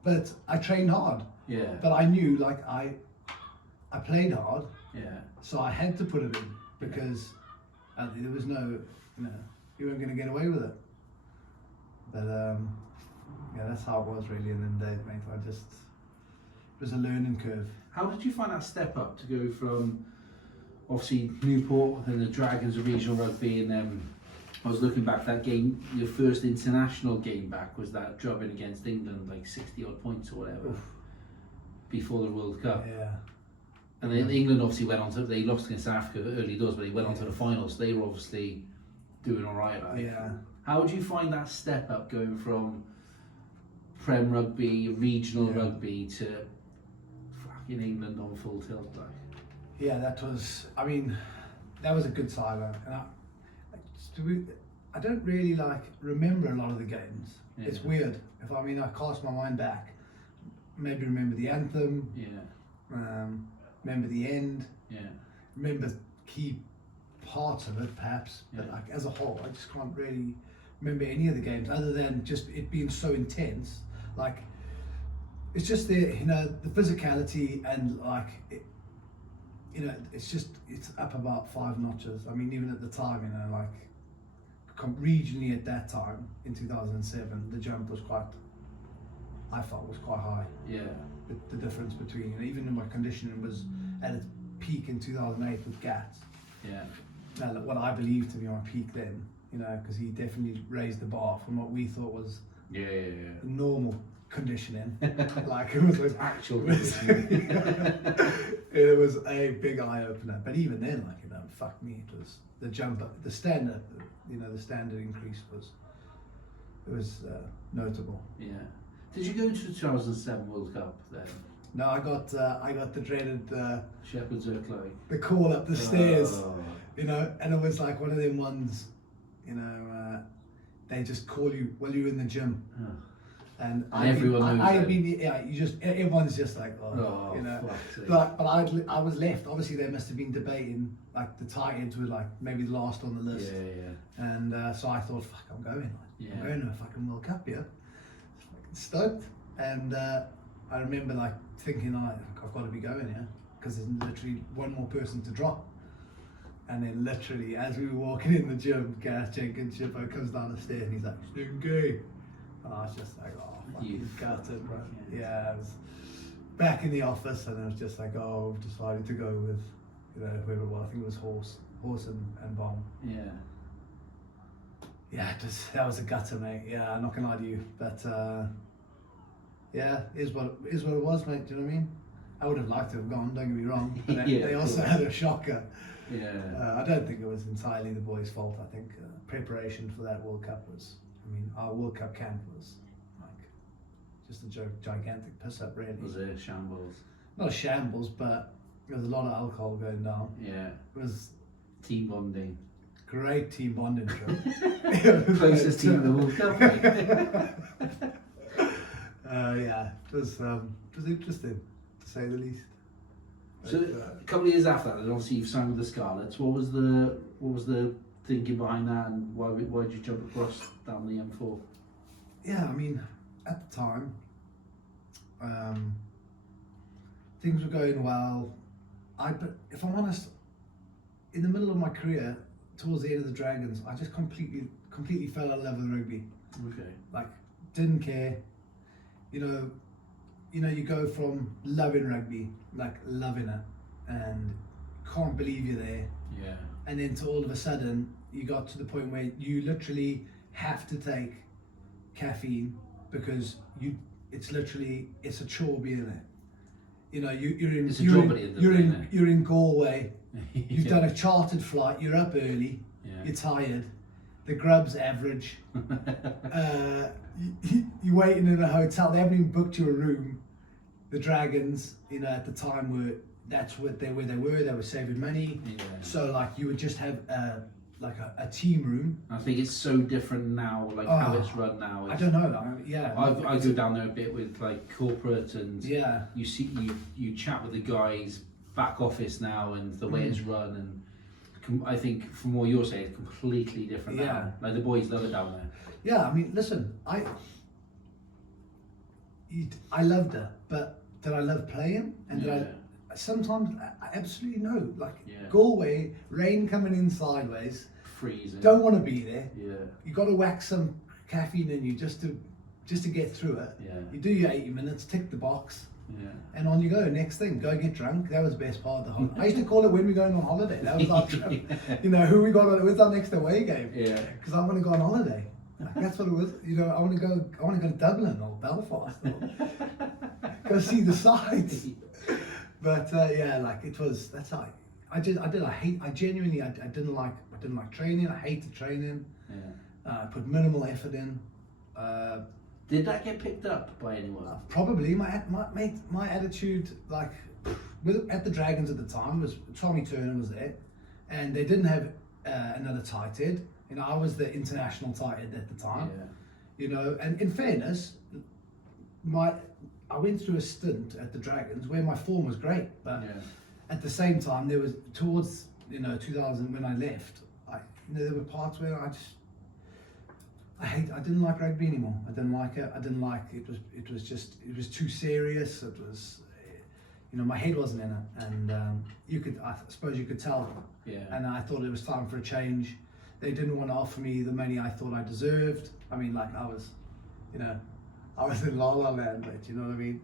But I trained hard. Yeah. But I knew, like, I played hard. Yeah. So I had to put it in because there was no, you know, you weren't going to get away with it. But yeah, that's how it was really. And then mate, it was a learning curve. How did you find that step up to go from obviously Newport and the Dragons of regional rugby, and then I was looking back that game, your first international game back was that drubbing against England, like 60 odd points or whatever, before the World Cup. Yeah. And then England obviously went on to, they lost against Africa early doors, but they went on to the finals, so they were obviously doing alright. Like. Yeah. How would you find that step up going from Prem rugby, regional rugby to fucking England on full tilt? Like? Yeah, that was a good side. And I don't really remember a lot of the games. Yeah. It's weird. If I cast my mind back, maybe remember the anthem. Yeah. Remember the end. Yeah. Remember key parts of it, perhaps, but like as a whole, I just can't really remember any of the games other than just it being so intense. Like, it's just the the physicality and like it, it's up about 5 notches. I mean, even at the time, like regionally at that time in 2007, the jump was I felt was quite high. Yeah. The difference between, even in my conditioning was at its peak in 2008 with Gats. Yeah. Now, what I believe to be my peak then, because he definitely raised the bar from what we thought was normal conditioning. Like it was like actual conditioning. It was a big eye opener. But even then, like fuck me, it was the jump, the standard, the standard increase was notable. Yeah. Did you go to the 2007 World Cup then? No, I got the dreaded Shepherd's Hook, like the call up the stairs, and it was like one of them ones, they just call you while you're in the gym, and everyone knows everyone's just like, but I was left. Obviously, they must have been debating like the tight ends were like maybe last on the list, and so I thought, fuck, I'm going, I'm going to a fucking World Cup, stoked, and I remember like thinking, I've got to be going here because there's literally one more person to drop. And then literally as we were walking in the gym, Gareth Jenkins Shippo comes down the stairs and he's like, Stinky. And I was just like, oh, fucking gutted, bro. Yeah, I was back in the office and I was just like, oh, I've decided to go with, whoever it was. I think it was Horse and Bomb. Yeah. Yeah, that was a gutter, mate. Yeah, I'm not gonna lie to you, but is what it was, mate. Do you know what I mean? I would have liked to have gone. Don't get me wrong. But they also had a shocker. Yeah. I don't think it was entirely the boys' fault. I think preparation for that World Cup was. I mean, our World Cup camp was like just a gigantic piss up, really. Was it shambles? Not a shambles, but there was a lot of alcohol going down. Yeah. It was team bonding. Great team bonding trip. Closest team in the World Cup. It was interesting to say the least. So a couple of years after that, obviously you've signed with the Scarlets. What was the thinking behind that, and why did you jump across down the M4? Yeah, I mean, at the time, things were going well. But if I'm honest, in the middle of my career, towards the end of the Dragons, I just completely fell out of love with rugby. Okay. Like, didn't care. You go from loving rugby, like loving it, and can't believe you're there. Yeah. And then to all of a sudden, you got to the point where you literally have to take caffeine because it's a chore being there. You're in Galway. You've done a chartered flight. You're up early. Yeah. You're tired. The grub's average. You're waiting in a hotel. They haven't even booked you a room. The Dragons, at the time that's where they were. They were saving money. Yeah. So like you would just have a team room. I think it's so different now, like how it's run now. I don't know. I go down there a bit with like corporate, and you chat with the guys back office now, and the way it's run, and I think from what you're saying, it's completely different now. Like the boys love it down there. Yeah, I mean, listen, I loved it, but did I love playing? And sometimes I absolutely no. Like Galway, rain coming in sideways, freezing. Don't want to be there. Yeah. You got to whack some caffeine in you just to get through it. Yeah. You do your 80 minutes, tick the box. Yeah. And on you go. Next thing, go get drunk. That was the best part of the holiday. I used to call it when we're going on holiday. That was our trip. Who we got on. It was our next away game. Yeah. Because I want to go on holiday. Like, that's what it was. I want to go to Dublin or Belfast or go see the sights. But it was. That's how I genuinely didn't like training. I hated training. Yeah. I put minimal effort in. Did that get picked up by anyone? Probably. My attitude, like, at the Dragons at the time, was Tommy Turner was there, and they didn't have another tight head. I was the international tight end at the time. Yeah. And in fairness, I went through a stint at the Dragons where my form was great, but at the same time, there was towards 2000 when I left, there were parts where I didn't like rugby anymore. I didn't like it. It was too serious. It was, my head wasn't in it, and I suppose you could tell. Yeah. And I thought it was time for a change. They didn't want to offer me the money I thought I deserved. I mean, like I was in La La Land, but you know what I mean.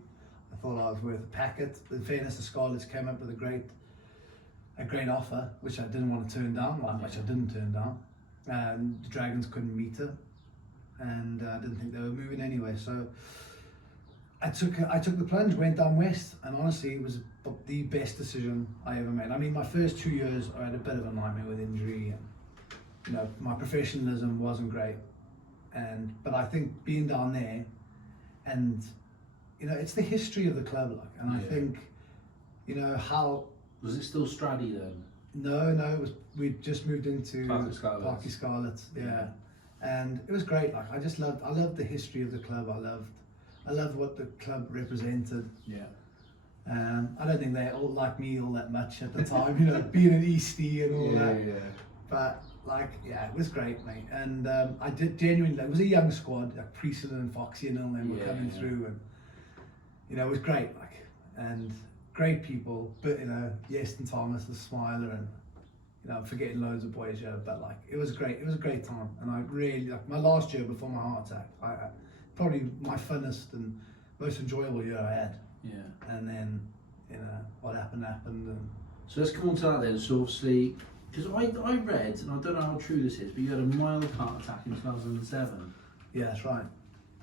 I thought I was worth a packet. In fairness, the Scarlets came up with a great offer, which I didn't want to turn down, which I didn't turn down. And the Dragons couldn't meet it, and I didn't think they were moving anyway. So I took the plunge, went down west, and honestly, it was the best decision I ever made. I mean, my first 2 years, I had a bit of a nightmare with injury, and my professionalism wasn't great. But I think being down there, and it's the history of the club, and I think, how. Was it still Straddy then? No, we just moved into Parky Scarlets, yeah. And it was great. Like I loved the history of the club. I loved what the club represented. Yeah. I don't think they all liked me all that much at the time, being an Eastie and all that. Yeah. But it was great, mate. And I did genuinely. It was a young squad, like Priestley and Foxy and all them were coming through, and it was great. And great people, but Yeston Thomas, the Smiler, and I'm forgetting loads of boys, but it was great. It was a great time, and I really my last year before my heart attack. Probably my funnest and most enjoyable year I had. Yeah. And then what happened. And so let's come on to that then. So obviously, because I read, and I don't know how true this is, but you had a mild heart attack in 2007. Yeah, that's right.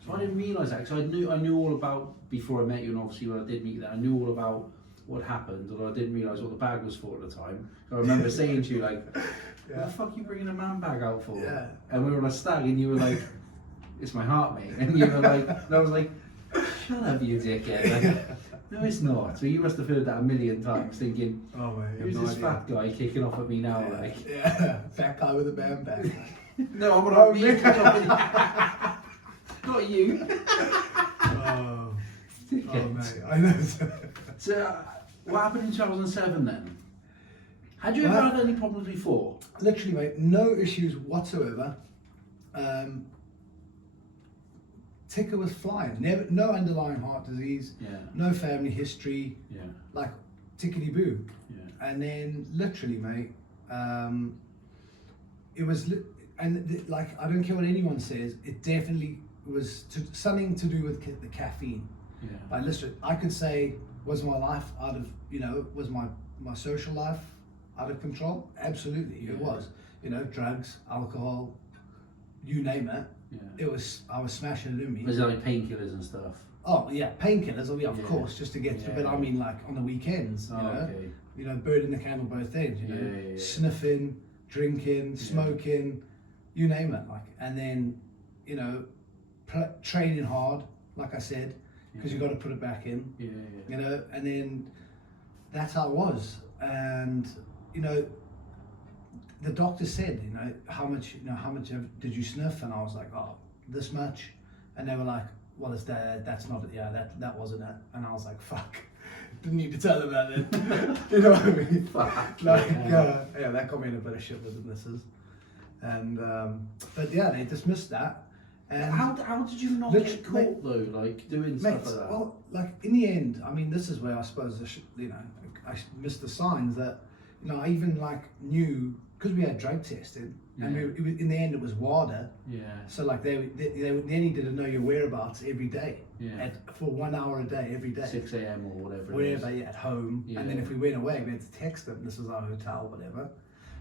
So I didn't realise that, because I knew all about, before I met you, and obviously when I did meet you, I knew all about what happened, although I didn't realise what the bag was for at the time. So I remember saying to you, what the fuck are you bringing a man bag out for? Yeah. And we were on a stag, and you were like, it's my heart, mate. And you were like, and I was like, shut up, you dickhead. No, it's not. So you must have heard that a million times, thinking, oh, mate, who's this fat guy kicking off at me now? Yeah, fat guy with a man bag. No, I'm not me. Not you. Oh, mate, I know. So, what happened in 2007 then? Had you ever had any problems before? Literally, mate, no issues whatsoever. Ticker was flying. No underlying heart disease. Yeah. No family history. Yeah. Tickety boo. Yeah. And then, literally, mate, it was, I don't care what anyone says. It definitely was something to do with the caffeine. Yeah. Listen, I could say, was my life out of, was my social life out of control? Absolutely, it was. Drugs, alcohol, you name it. Yeah. I was smashing it in me. Was it like painkillers and stuff? Oh yeah, painkillers. Of course, just to get through. But I mean, on the weekends, okay. Burning the candle both ends. Sniffing, drinking, smoking, you name it. And then, training hard, like I said, because you got to put it back in. Yeah. And then that's how it was. And the doctor said, how much did you sniff? And I was like, oh, this much. And they were like, well, it's that's not it. Yeah, that wasn't it. And I was like, fuck, didn't need to tell them that then. You know what I mean? Fuck. That got me in a bit of shit with the missus. And but yeah, they dismissed that. And how did you not get caught though, doing stuff like that? Well, in the end, I mean, this is where I suppose I missed the signs that I even knew, because we had drug testing, and in the end it was WADA. Yeah. So they needed to know your whereabouts every day. Yeah. For 1 hour a day, every day. 6 a.m. or whatever. Wherever, at home. Yeah. And then if we went away, we had to text them. This was our hotel, whatever.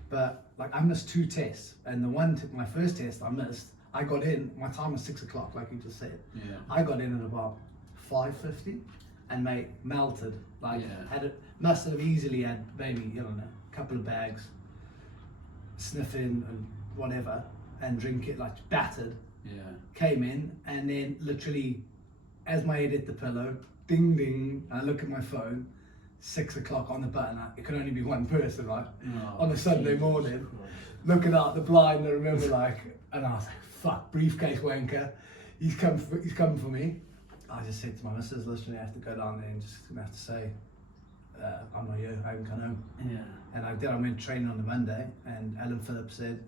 But I missed 2 tests, and my first test I missed. I got in. My time was 6 o'clock, like you just said. Yeah. I got in at about 5:50, and mate, melted. Must have easily had maybe a couple of bags, sniffing and whatever, and drink it battered. Yeah. Came in, and then literally, as my head hit the pillow, ding ding, and I look at my phone, 6 o'clock on the button. It could only be one person, right? Oh, on a Sunday morning, looking out the blind. I remember and I was like, fuck, briefcase wanker, he's come for me. I just said to my missus, listen, I have to go down there and just gonna have to say, I'm not here, I haven't come home. Yeah. And I went training on the Monday, and Alan Phillips said,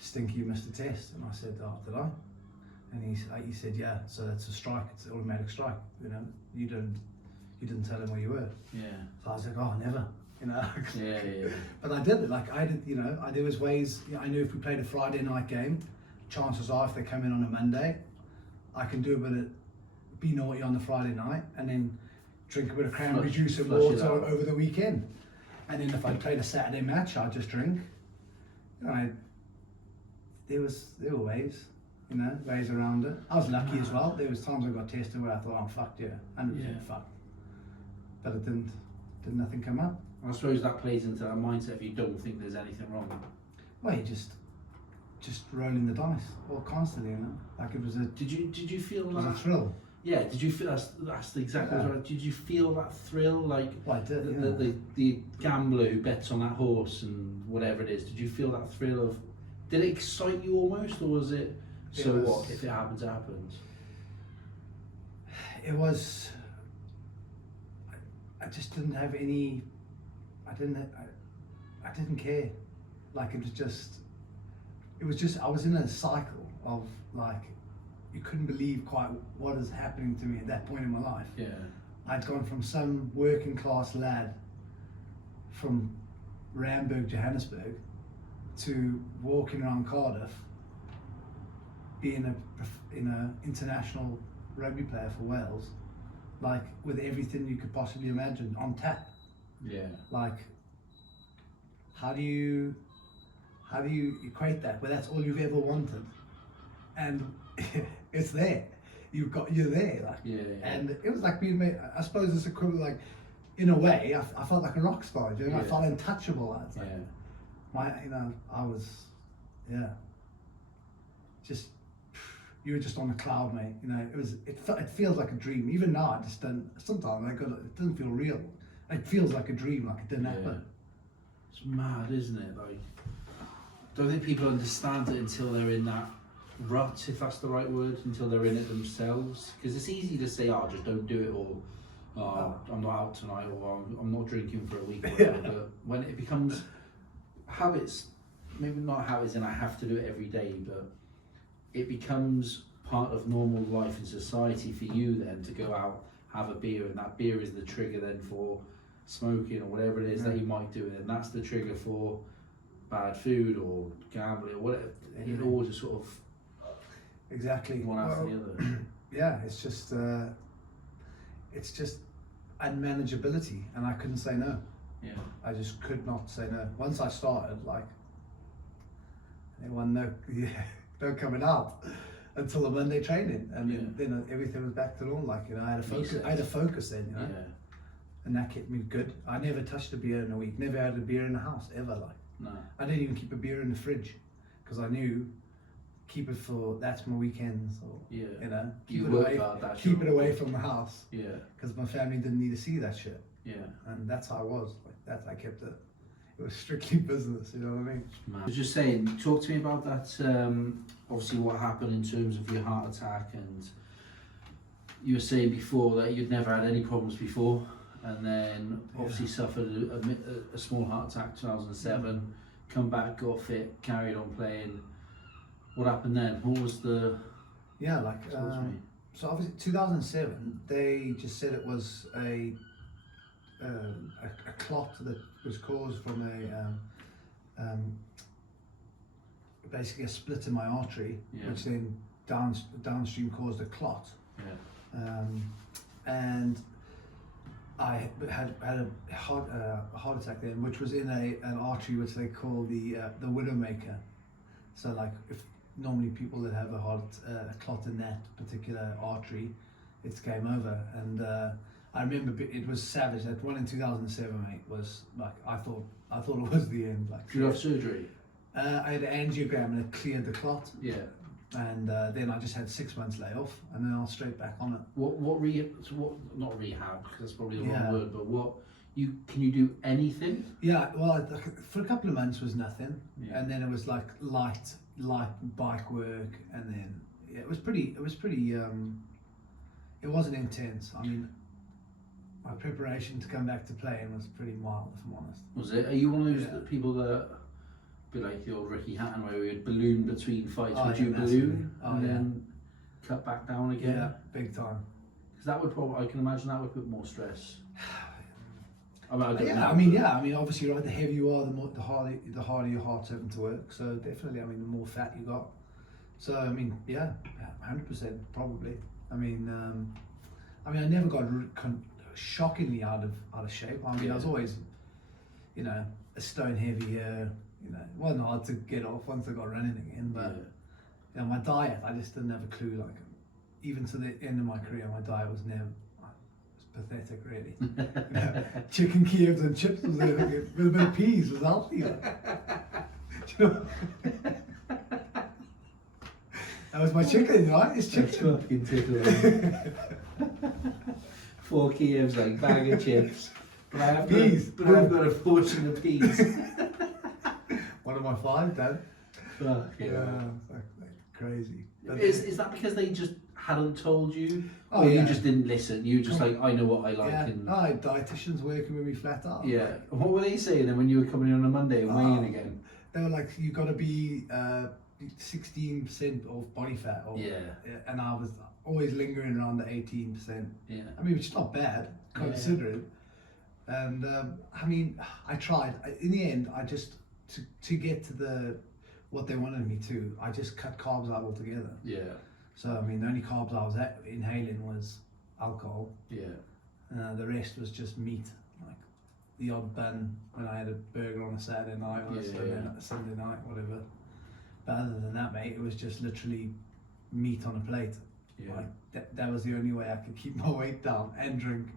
Stinky, you missed a test. And I said, oh, did I? And he said, yeah, so it's a strike, it's an automatic strike, you know, you didn't tell him where you were. Yeah. So I was like, oh, never, you know. Yeah. But I did it, like I did, you know, there was ways, you know, I knew if we played a Friday night game, chances are if they come in on a Monday, I can do a bit of be naughty on the Friday night and then drink a bit of cranberry juice and water over the weekend. And then if I played a Saturday match, I'd just drink. You know, there were ways, you know, ways around it. I was lucky as well. There was times I got tested where I thought, I'm fucked, yeah, 100% fucked. But it didn't nothing come up. I suppose that plays into that mindset if you don't think there's anything wrong. Well, you just rolling the dice, or constantly, you know. Like it was a. Did you feel it was that? a thrill. Yeah. Did you feel that's the exact right? Did you feel that thrill, like well, I did, the gambler who bets on that horse and whatever it is? Did you feel that thrill of? Did it excite you almost, or was it? So what? If it happens, it happens. It was. I just didn't have any. I didn't care. Like it was just. I was in a cycle of like, you couldn't believe quite what is happening to me at that point in my life. Yeah. I'd gone from some working class lad from Randburg, Johannesburg, to walking around Cardiff, being an international rugby player for Wales, like with everything you could possibly imagine on tap. Yeah. Like, how do you equate that? Well, that's all you've ever wanted, and it's there. You're there, like. Yeah. And it was like being, I suppose it's equivalent, like, in a way, I felt like a rock star. You know, I felt untouchable. I was like, I was, just, you were just on a cloud, mate. You know, it feels like a dream. Even now, I just don't. Sometimes it doesn't feel real. It feels like a dream, like it didn't happen. It's mad, isn't it? Like, don't think people understand it until they're in that rut, if that's the right word, until they're in it themselves. Because it's easy to say, oh, just don't do it, or I'm not out tonight, or I'm not drinking for a week, or whatever. But when it becomes habits, maybe not habits and I have to do it every day, but it becomes part of normal life in society for you then to go out, have a beer, and that beer is the trigger then for smoking or whatever it is that you might do, and that's the trigger for bad food or gambling or whatever. It all just sort of exactly one after the other. Yeah, it's just unmanageability, and I couldn't say no. Yeah, I just could not say no. Once I started, like, no coming out until the Monday training, and then everything was back to normal. Like, you know, I had a focus then, you know. Yeah. And that kept me good. I never touched a beer in a week. Never had a beer in the house ever. Like, no. I didn't even keep a beer in the fridge because I knew that's my weekends. Or you know, keep it away from the house. Yeah. Because my family didn't need to see that shit. Yeah. And that's how I was. Like that, I kept it. It was strictly business. You know what I mean? I was just saying. Talk to me about that. Obviously, what happened in terms of your heart attack, and you were saying before that you'd never had any problems before. And then obviously suffered a small heart attack 2007, come back, got fit, carried on playing. What happened then? What was the... Yeah, like, so obviously 2007, they just said it was a clot that was caused from basically a split in my artery, which then downstream caused a clot. Yeah. And I had a heart attack then, which was in an artery which they call the widowmaker. So like, if normally people that have a clot in that particular artery, it's game over. And I remember it was savage. That one in 2007, mate, was like, I thought it was the end. Like, did you have surgery? I had an angiogram and it cleared the clot. Yeah. And then I just had 6 months layoff, and then I was straight back on it. What not rehab, because that's probably the wrong word, but can you do anything? Yeah, well, for a couple of months was nothing, and then it was like light bike work, and then it was pretty. It wasn't intense. I mean, my preparation to come back to playing was pretty mild, if I'm honest. Was it? Are you one of those people that, be like the old Ricky Hatton, where we would balloon between fights? Would you balloon and then cut back down again? Yeah, big time. Because that would probably, I can imagine that would put more stress. I mean, obviously, right, the heavier you are, the harder your heart's open to work. So definitely, I mean, the more fat you got. So I mean, yeah, 100% probably. I mean, I never got shockingly out of shape. I mean, I was always, you know, a stone heavier. You know, it wasn't hard to get off once I got running again. But you know, my diet, I just didn't have a clue. Like, even to the end of my career, my diet was never. Pathetic, really. You know, chicken Kievs and chips was there, with a bit of peas was healthy. You know? That was my chicken, right? It's chicken. Fucking tickling. 4 Kievs, like bag of chips. But I've got a portion of peas. One of my 5, Dad. Fuck yeah. Like crazy. Is that because they just hadn't told you? Or you just didn't listen? You were just like, I know what I like. Yeah, no, I had dietitians working with me flat out. Yeah. What were they saying then when you were coming in on a Monday and weighing again? They were like, you got to be 16% of body fat. And I was always lingering around the 18%. Yeah. I mean, which is not bad, considering. And I mean, I tried. In the end, I just, to get to what they wanted me to, I just cut carbs out altogether. Yeah. So, I mean, the only carbs I was inhaling was alcohol. Yeah. The rest was just meat, like the odd bun when I had a burger on a Saturday night or a Sunday night, whatever. But other than that, mate, it was just literally meat on a plate. Yeah. Like, that was the only way I could keep my weight down and drink.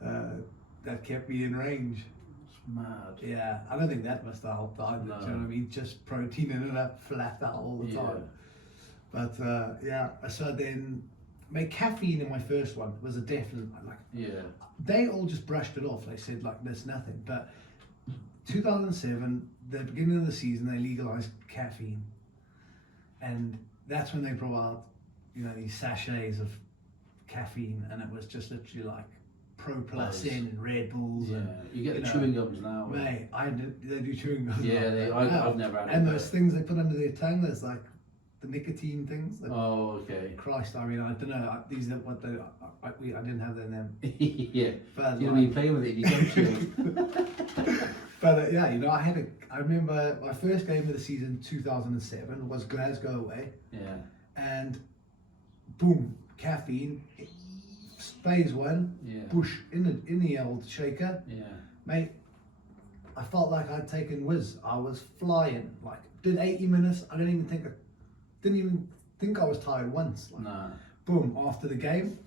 That kept me in range. It's mad. Yeah, I don't think that must have helped either. No. Do you know what I mean? Just proteining it up flat out all the time. But so then my caffeine in my first one was a definite, like, they all just brushed it off. They said, like, there's nothing. But 2007, the beginning of the season, they legalized caffeine. And that's when they brought out, you know, these sachets of caffeine, and it was just literally like Pro Plus in and Red Bulls. Yeah, and, you get the chewing gums now. Mate, they do chewing gums. Yeah, I've never had it. And those things they put under their tongue, there's like the nicotine things. Oh, okay. Christ, I mean, I don't know. These are what they. I didn't have their name. Yeah. But you don't need playing with it. You don't chew. But yeah, you know, I remember my first game of the season, 2007, was Glasgow away. Yeah. And boom, caffeine. Phase 1. Yeah. Bush in the old shaker. Yeah. Mate, I felt like I'd taken whiz. I was flying. Like, did 80 minutes. I didn't even think I was tired once. Like, nah. Boom, after the game,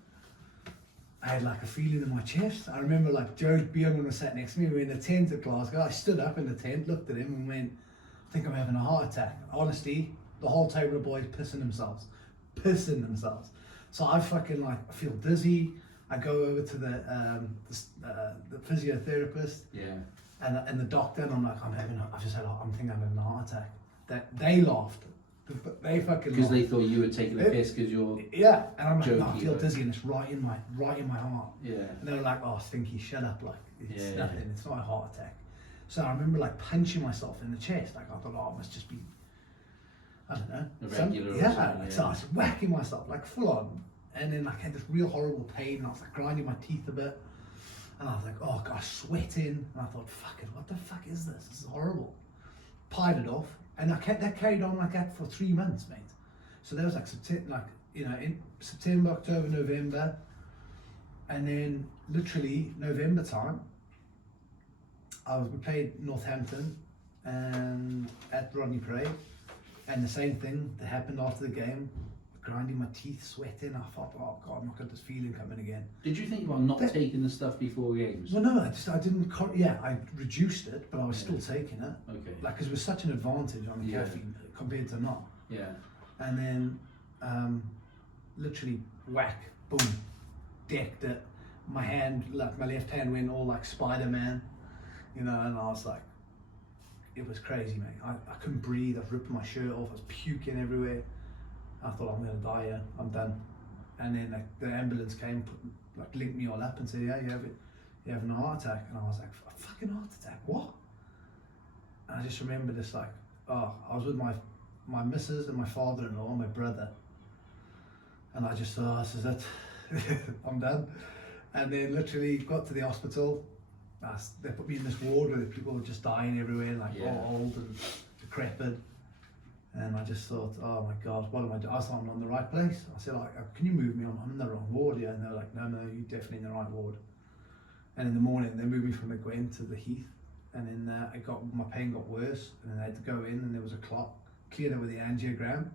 I had like a feeling in my chest. I remember like Joe Bierman was sat next to me. We were in the tent at Glasgow. I stood up in the tent, looked at him and went, I think I'm having a heart attack. Honestly, the whole table of boys pissing themselves. So I fucking like, I feel dizzy. I go over to the physiotherapist. Yeah. And the doctor, and I'm like, I think I'm having a heart attack. They laughed. They fucking because they thought you were taking a piss because you're and I'm like, no, I feel dizzy and it's right in my heart. Yeah. And they were like, oh, Stinky, shut up, like it's nothing, it's not a heart attack. So I remember like punching myself in the chest, like I thought, oh, it must just be, I don't know, so I was whacking myself like full on, and then like I had this real horrible pain, and I was like grinding my teeth a bit, and I was like, oh gosh, sweating, and I thought, fuck it, what the fuck is this? This is horrible. Pied it off. And that carried on like that for 3 months, mate. So there was like in September, October, November, and then literally November time, we played Northampton and at Rodney Parade, and the same thing that happened after the game, grinding my teeth, sweating. I thought, oh God, I'm not got this feeling coming again. Did you think about not taking the stuff before games? Well, no, I didn't. I reduced it, but I was still taking it. Okay. Like, because it was such an advantage on the caffeine compared to not. Yeah. And then, literally whack, boom, decked it. My hand, like my left hand, went all like Spider-Man, you know, and I was like, it was crazy, mate. I couldn't breathe. I was ripping my shirt off. I was puking everywhere. I thought, I'm gonna die here. I'm done. and then like the ambulance came, linked me all up and said, yeah, you're having a heart attack. And I was like, a fucking heart attack, what? And I just remember this like, I was with my missus and my father-in-law and my brother, and I just thought, this is it, I'm done. And then literally got to the hospital. They put me in this ward where people were just dying everywhere, like all old and decrepit. And I just thought, oh my God, what am I doing? I thought I'm on the right place. I said, like, can you move me on? I'm in the wrong ward, yeah. And they were like, no, you're definitely in the right ward. And in the morning, they moved me from the Gwen to the Heath. And then my pain got worse. And then I had to go in, and there was a clot, cleared it with the angiogram.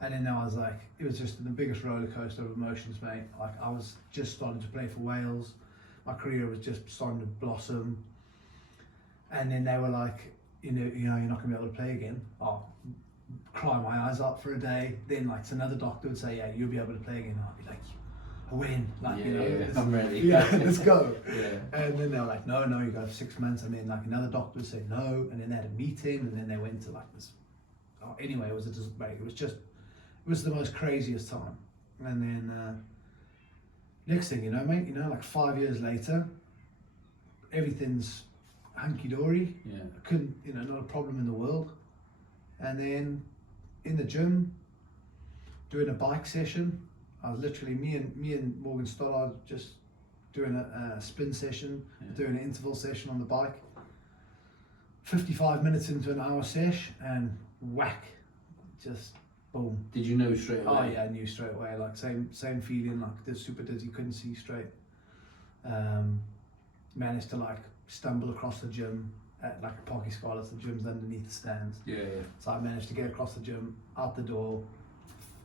And then I was like, it was just the biggest roller coaster of emotions, mate. Like, I was just starting to play for Wales. My career was just starting to blossom. And then they were like, you're not gonna be able to play again. I'll cry my eyes out for a day. Then like another doctor would say, yeah, you'll be able to play again. I'll be like, I win. Like, I'm ready. Yeah, let's go. Yeah. And then they were like, no, you got 6 months. And then like another doctor would say no. And then they had a meeting, and then they went to like this. Anyway, it was the most craziest time. And then next thing you know, mate, like 5 years later, everything's hunky-dory. Yeah. I couldn't, not a problem in the world. And then in the gym, doing a bike session, I was literally, me and Morgan Stoddard just doing a spin session, doing an interval session on the bike. 55 minutes into an hour sesh, and whack, just boom. Did you know straight away? Oh yeah, I knew straight away. Like same feeling, like super dizzy, couldn't see straight. Managed to like stumble across the gym at like a Parky Scarlets, the gym's underneath the stands. Yeah. So I managed to get across the gym, out the door,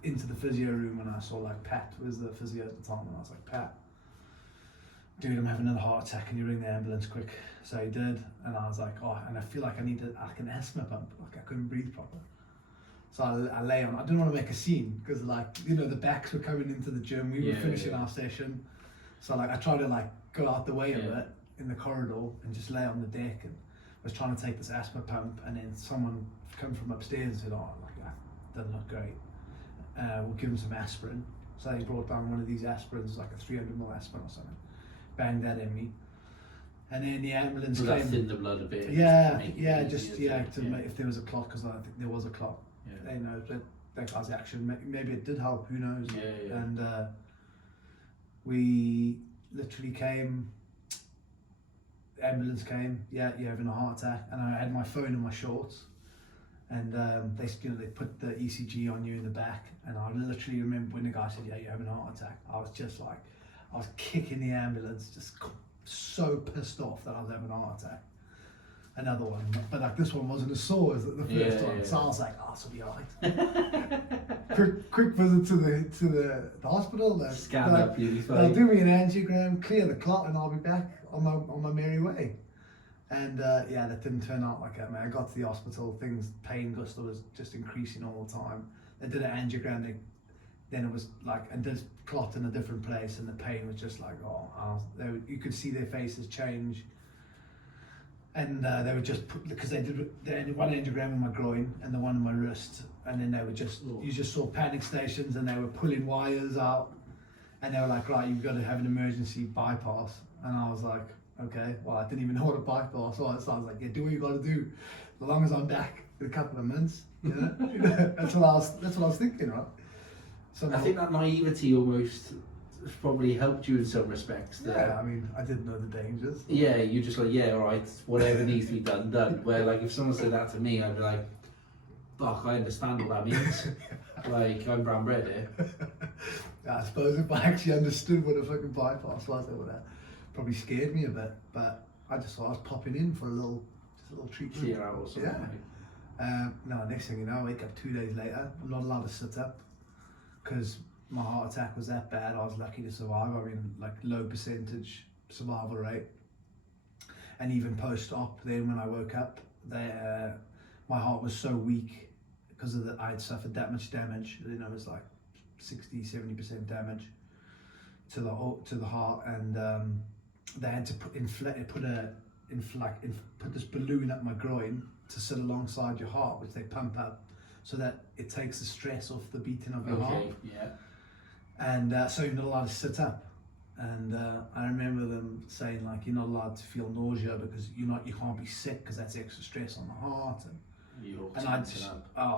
into the physio room, and I saw like Pat was the physio at the time, and I was like, Pat, dude, I'm having another heart attack, can you ring the ambulance quick? So he did, and I was like, and I feel like I needed like an asthma pump, like I couldn't breathe proper. So I lay on, I didn't want to make a scene, because like, the backs were coming into the gym, we were finishing our session. So like, I tried to like go out the way a bit in the corridor and just lay on the deck, and was trying to take this asthma pump, and then someone come from upstairs and said, that doesn't look great. We'll give him some aspirin. So he brought down one of these aspirins, like a 300ml aspirin or something, banged that in me. And then the ambulance came. That thinned the blood a bit. If there was a clot, because I think there was a clot. Yeah. That guy's action, maybe it did help, who knows. Yeah. And we literally came, the ambulance came, you're having a heart attack, and I had my phone in my shorts, and they put the ECG on you in the back, and I literally remember when the guy said, you're having a heart attack, I was just like, I was kicking the ambulance, just so pissed off that I was having a heart attack. Another one, but like this one wasn't as sore as the first one, so I was like, this will be alright. quick visit to the hospital. Scan up, they'll do me an angiogram, clear the clot, and I'll be back on my merry way. And that didn't turn out like that, man. I got to the hospital, pain gusto was just increasing all the time. They did an angiogram, then it was like, and there's clot in a different place, and the pain was just like, you could see their faces change. And they would just because they had one angiogram in my groin and the one in my wrist, and then they would you just saw panic stations, and they were pulling wires out, and they were like, right, you've got to have an emergency bypass. And I was like, okay, well, I didn't even know what a bypass was, so I was like, yeah, do what you got to do, as long as I'm back in a couple of months, that's what I was thinking, right? So I think that naivety almost probably helped you in some respects. Yeah, I mean, I didn't know the dangers. Yeah, you're just like, yeah, all right, whatever needs to be done. Where like if someone said that to me, I'd be like, fuck, I understand what that means. Like, I'm brown bread here. I suppose if I actually understood what a fucking bypass was, it would have probably scared me a bit. But I just thought I was popping in for a little treatment. Clear out or something. Yeah. No, next thing you know, I wake up 2 days later. I'm not allowed to sit up because my heart attack was that bad. I was lucky to survive. I mean, like low percentage survival rate. And even post-op, then when I woke up, my heart was so weak because I had suffered that much damage. You know, it was like 60-70% damage to the heart, and they had to put this balloon up my groin to sit alongside your heart, which they pump up so that it takes the stress off the beating of your heart. Yeah. And so you're not allowed to sit up. And I remember them saying like you're not allowed to feel nausea because you can't be sick because that's extra stress on the heart. And I just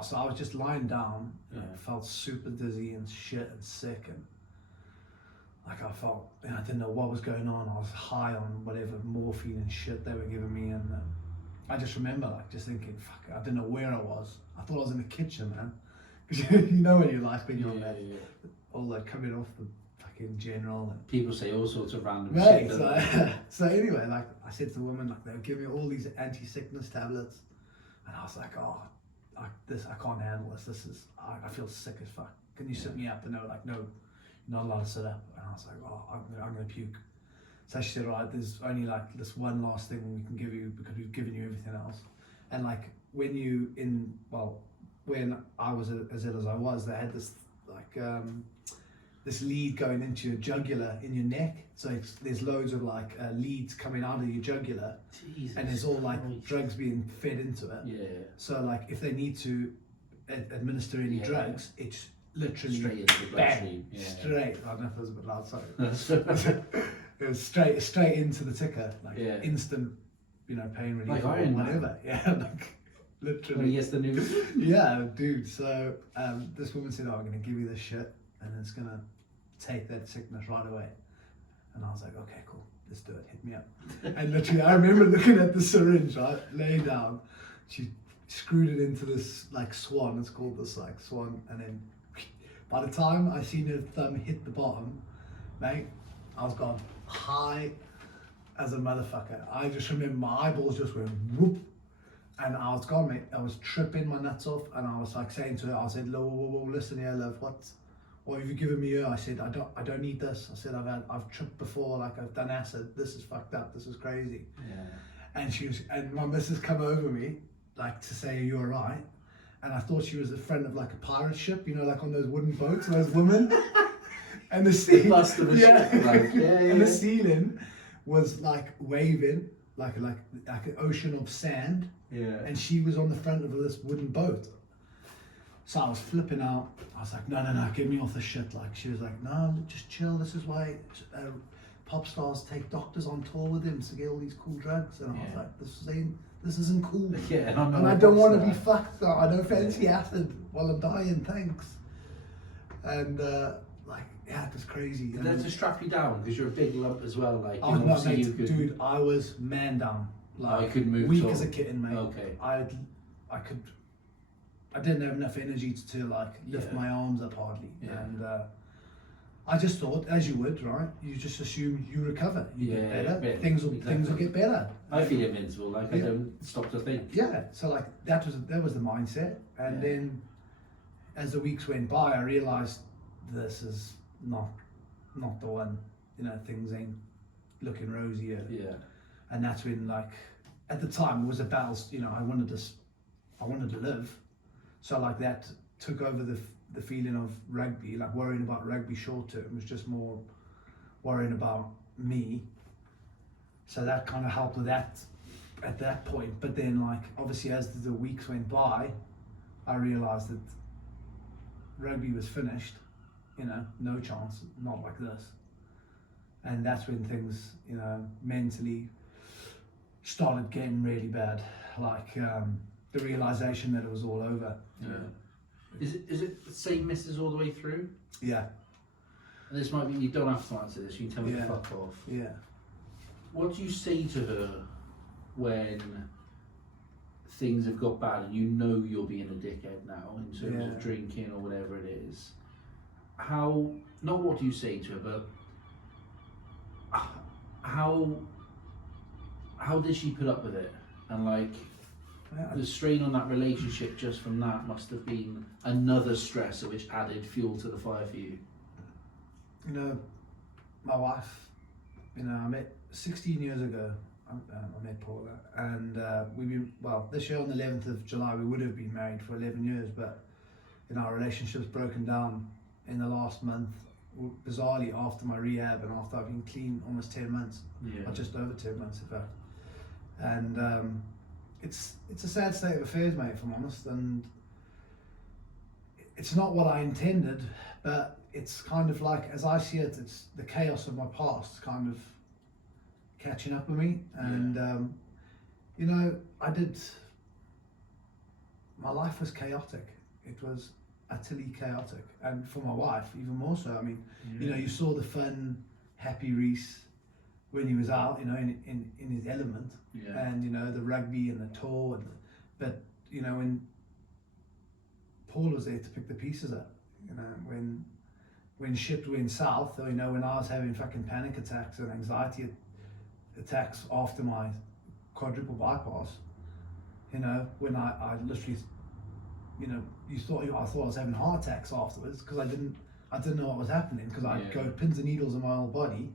so I was just lying down and I felt super dizzy and shit and sick, and like I felt, I didn't know what was going on. I was high on whatever morphine and shit they were giving me, and I just remember like just thinking, fuck, I didn't know where I was. I thought I was in the kitchen, man, because you know when you're like when you're on that all like coming off the fucking general, and people say all sorts of random shit. So anyway, like I said to the woman, like they were giving me all these anti-sickness tablets, and I was like, I can't handle this. I feel sick as fuck. Can you sit me up? And they were like, no, you're not allowed to sit up. And I was like, I'm gonna puke. So she said, right, there's only like this one last thing we can give you because we've given you everything else. And like when I was as ill as I was, they had this like this lead going into your jugular in your neck. So there's loads of like leads coming out of your jugular. Jesus, and there's all like drugs being fed into it. Yeah. So like if they need to administer any drugs, it's literally straight into the bloodstream. Straight. I don't know if it was a bit loud, sorry. It was straight into the ticker, like instant, pain relief like or whatever. Yeah, like literally. When he gets the news. Yeah, dude. So this woman said, I'm going to give you this shit and it's going to take that sickness right away. And I was like, okay, cool, let's do it, hit me up. And literally, I remember looking at the syringe, right, laying down. She screwed it into this like swan, it's called this like swan, and then by the time I seen her thumb hit the bottom, mate, I was gone high as a motherfucker. I just remember my eyeballs just went whoop, and I was gone, mate. I was tripping my nuts off, and I was like saying to her, I said, whoa, listen here, love, what have you given me here? I said, I don't need this. I said, I've tripped before, like I've done acid. This is fucked up. This is crazy. Yeah. And my missus come over me, like to say, are you all right? And I thought she was a friend of like a pirate ship, like on those wooden boats, those women. And the ceiling, and the ceiling was like waving, like an ocean of sand. Yeah. And she was on the front of this wooden boat. So I was flipping out. I was like, no, get me off the shit. Like, she was like, no, just chill. This is why pop stars take doctors on tour with them to get all these cool drugs. And I was like, this isn't cool. Yeah, and I don't want to be fucked. So I don't fancy acid while I'm dying, thanks. And it was crazy. Did they have to strap you down because you're a big lump as well? Like, dude, I was man down. Like, I couldn't move. Weak as a kitten, mate. Okay. I didn't have enough energy to like lift my arms up hardly, and I just thought, as you would, right? You just assume you recover, you get better, things will get better. I feel invincible, like I don't stop to think. Yeah, so like that was the mindset, and then as the weeks went by, I realised this is not the one. Things ain't looking rosy yet. Yeah, and that's when like at the time it was a battle. I wanted to live. So like that took over the feeling of rugby, like worrying about rugby short term was just more worrying about me. So that kind of helped with that at that point. But then like obviously as the weeks went by, I realised that rugby was finished, no chance, not like this. And that's when things, mentally started getting really bad. Like the realisation that it was all over. Yeah. Is it the same missus all the way through? Yeah. And this might be, you don't have to answer this, you can tell me to fuck off. Yeah. What do you say to her when things have got bad and you're being a dickhead now in terms of drinking or whatever it is? Not what do you say to her, but how did she put up with it? And like, the strain on that relationship just from that must have been another stressor which added fuel to the fire for you. My wife, I met 16 years ago, I met Paula, and this year on the 11th of July we would have been married for 11 years, but our relationship's broken down in the last month, bizarrely after my rehab and after I've been clean almost 10 months, or just over 10 months in fact. And it's a sad state of affairs, mate, if I'm honest, and it's not what I intended, but it's kind of like, as I see it, it's the chaos of my past kind of catching up with me. And you know, my life was chaotic. It was utterly chaotic, and for my wife even more so. I mean, you know, you saw the fun, happy Rhys when he was out, you know, in his element, and you know, the rugby and the tour, but you know, when Paul was there to pick the pieces up, you know, when shit went south, or you know, when I was having fucking panic attacks and anxiety attacks after my quadruple bypass, you know, when I literally, you know, I thought I was having heart attacks afterwards, because I didn't know what was happening, because I'd go pins and needles in my whole body.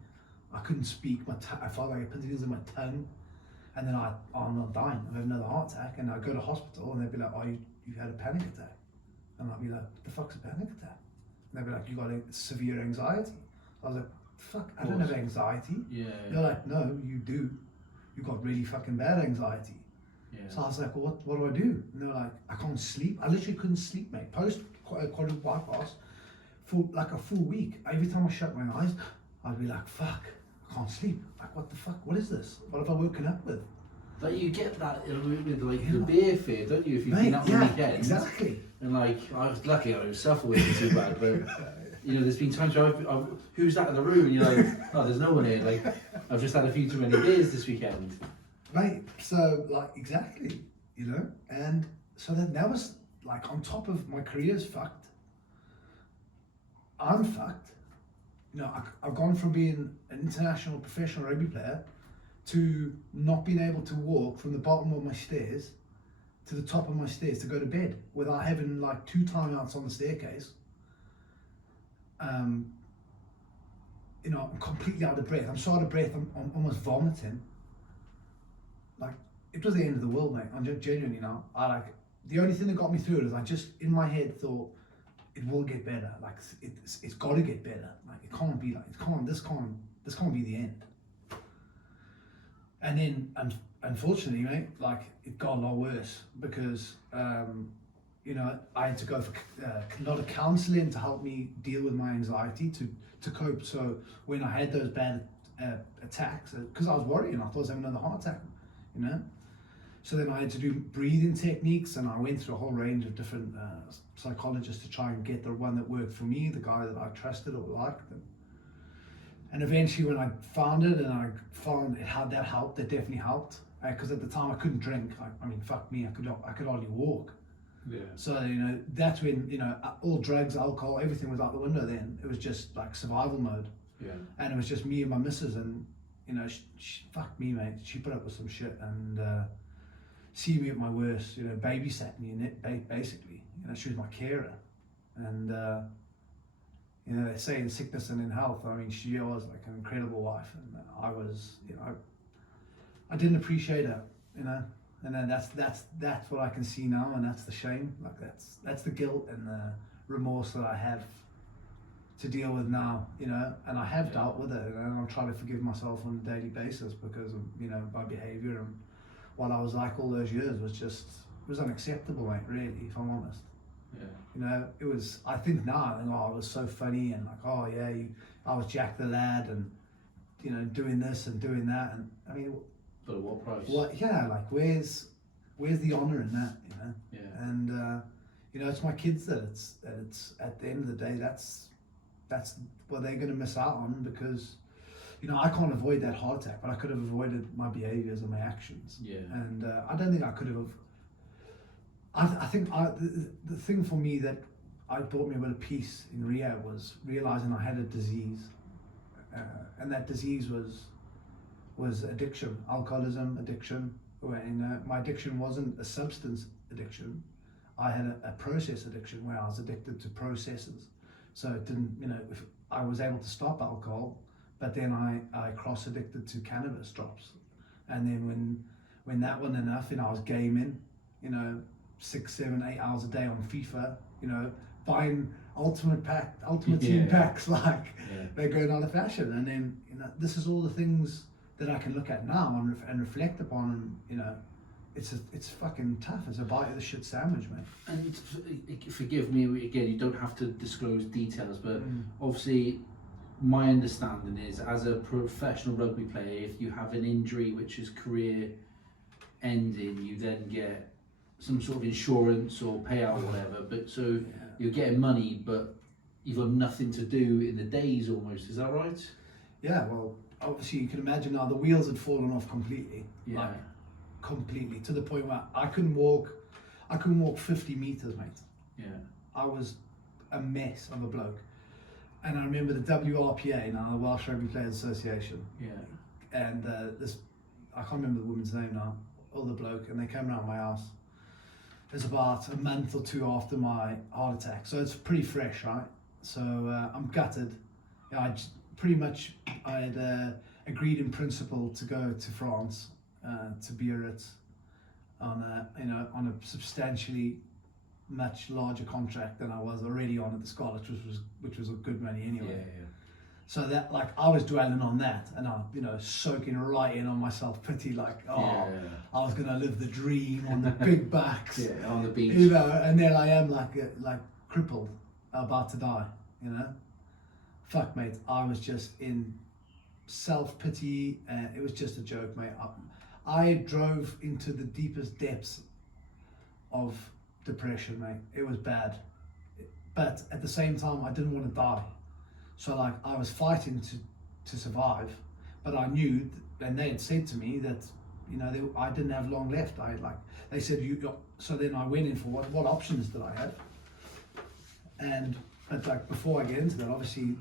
I couldn't speak. I felt like pins and needles in my tongue, and then I'm not dying. I have another heart attack, and I go to hospital, and they'd be like, "Oh, you had a panic attack," and I'd be like, "What the fuck's a panic attack?" And they'd be like, "You got a severe anxiety." I was like, "Fuck, I don't have anxiety." They're like, "No, you do. You got really fucking bad anxiety." So I was like, "Well, what do I do?" And they were like, "I can't sleep." I literally couldn't sleep, mate. Post quadruple bypass for like a full week. Every time I shut my eyes, I'd be like, "Fuck, I can't sleep. Like, what the fuck? What is this? What have I woken up with?" Like, you get that with like the beer fear, don't you? If you've been up on the weekend. Exactly. And like, I was lucky I don't suffer with it too bad, but you know, there's been times where I've who's that in the room? And you're like, "Oh, there's no one here. Like, I've just had a few too many beers this weekend." Right. So like, exactly, you know, and so that was like, on top of my career's fucked, I'm fucked. You know, I've gone from being an international professional rugby player to not being able to walk from the bottom of my stairs to the top of my stairs to go to bed without having like 2 timeouts on the staircase. You know, I'm completely out of breath. I'm so out of breath, I'm almost vomiting. Like, it was the end of the world, mate. I'm just genuinely, you know, the only thing that got me through it is I just, in my head, thought, it will get better. Like, it's got to get better. Like, it can't be like, this can't be the end. And then, unfortunately, mate, like, it got a lot worse, because, you know, I had to go for a lot of counselling to help me deal with my anxiety, to cope. So when I had those bad attacks, because I was worrying, I thought I was having another heart attack, you know. So then I had to do breathing techniques, and I went through a whole range of different psychologists to try and get the one that worked for me, the guy that I trusted or liked. And eventually, when I found it, and I found that helped, that definitely helped. Because at the time I couldn't drink. I mean, fuck me, I could hardly walk. So, you know, that's when, you know, all drugs, alcohol, everything was out the window then. It was just like survival mode. And it was just me and my missus, and, you know, she fuck me, mate. She put up with some shit, and see me at my worst, you know, babysat me in it, basically. You know, she was my carer. And, you know, they say in sickness and in health, I mean, she was like an incredible wife, and I was, you know, I didn't appreciate her, you know. And then that's what I can see now, and that's the shame. Like, that's the guilt and the remorse that I have to deal with now, you know. And I have dealt with it, and I'm trying to forgive myself on a daily basis, because of, you know, my behaviour, and what I was like all those years was unacceptable, mate, really, if I'm honest. You know, it was, I think now, I think, oh, it was so funny, and like, oh yeah, I was Jack the Lad, and, you know, doing this and doing that, and I mean, but at what price? Like, where's the honour in that, you know? And you know, it's my kids that it's at the end of the day, that's what they're going to miss out on, because, you know, I can't avoid that heart attack, but I could have avoided my behaviours and my actions. And I don't think I could have. I think the thing for me that brought me a bit of peace in Rio was realising I had a disease, and that disease was addiction, alcoholism addiction. And my addiction wasn't a substance addiction. I had a process addiction, where I was addicted to processes. So it didn't, you know, if I was able to stop alcohol, but then I cross addicted to cannabis drops. And then when that wasn't enough, you know, I was gaming, you know, 6, 7, 8 hours a day on FIFA, you know, buying ultimate team packs, like they're going out of fashion. And then, you know, this is all the things that I can look at now and reflect upon, and, you know, it's fucking tough. It's a bite of the shit sandwich, man. And forgive me again, you don't have to disclose details, but obviously my understanding is, as a professional rugby player, if you have an injury which is career ending, you then get some sort of insurance or payout or whatever, but so you're getting money, but you've got nothing to do in the days almost, is that right? Yeah, well, obviously you can imagine now the wheels had fallen off completely. Yeah. Like, completely, to the point where I couldn't walk 50 meters, mate. Yeah. I was a mess of a bloke. And I remember the WRPA, now the Welsh Rugby Players Association. Yeah. And this, I can't remember the woman's name now, or the bloke, and they came around my house. It was about a month or two after my heart attack, so it's pretty fresh, right? So I'm gutted. Yeah, I had agreed in principle to go to France, to Biarritz, on a substantially much larger contract than I was already on at the Scarlets, which was a good money anyway. Yeah. So that, like, I was dwelling on that, and I, soaking right in on my self-pity, like, I was gonna live the dream on the big backs, on the beach, and then I am like crippled, about to die, Fuck, mate, I was just in self-pity, and it was just a joke, mate. I drove into the deepest depths of depression, mate. It was bad, but at the same time, I didn't want to die. So, like, I was fighting to survive, but I knew, and they had said to me that, I didn't have long left. They said, so then I went in for what options did I have? But like, before I get into that, obviously,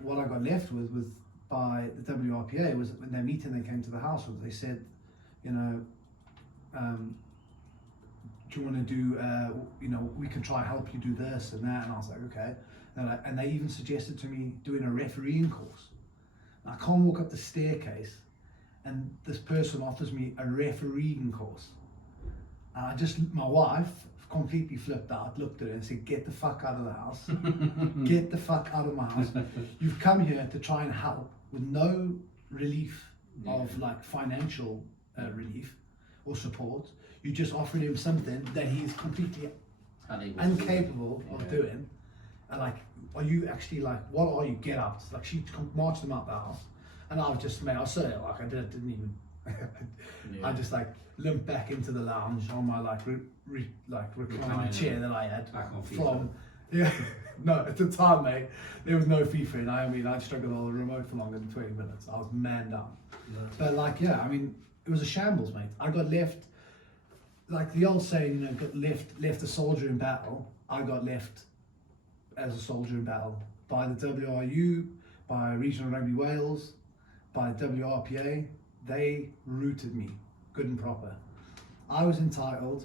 what I got left with by the WRPA was, when their meeting, they came to the house, they said, do you want to do, we can try help you do this and that, and I was like, okay. And they even suggested to me doing a refereeing course. And I can't walk up the staircase, and this person offers me a refereeing course. And my wife completely flipped out, looked at her and said, get the fuck out of the house. Get the fuck out of my house. You've come here to try and help with no relief of like financial relief or support. You just offered him something that he's completely incapable of doing. And like, are you actually like, what are you? Get out. Like, she marched him out the house. And I was just, mate, I'll say it, like, I didn't even, I just like limped back into the lounge on my like reclining chair that I had from, no, at the time, mate, there was no FIFA, and I struggled on the remote for longer than 20 minutes. I was man down. But like, it was a shambles, mate. I got left, like the old saying, got left a soldier in battle. I got left as a soldier in battle by the WRU, by Regional Rugby Wales, by WRPA. They rooted me good and proper. I was entitled,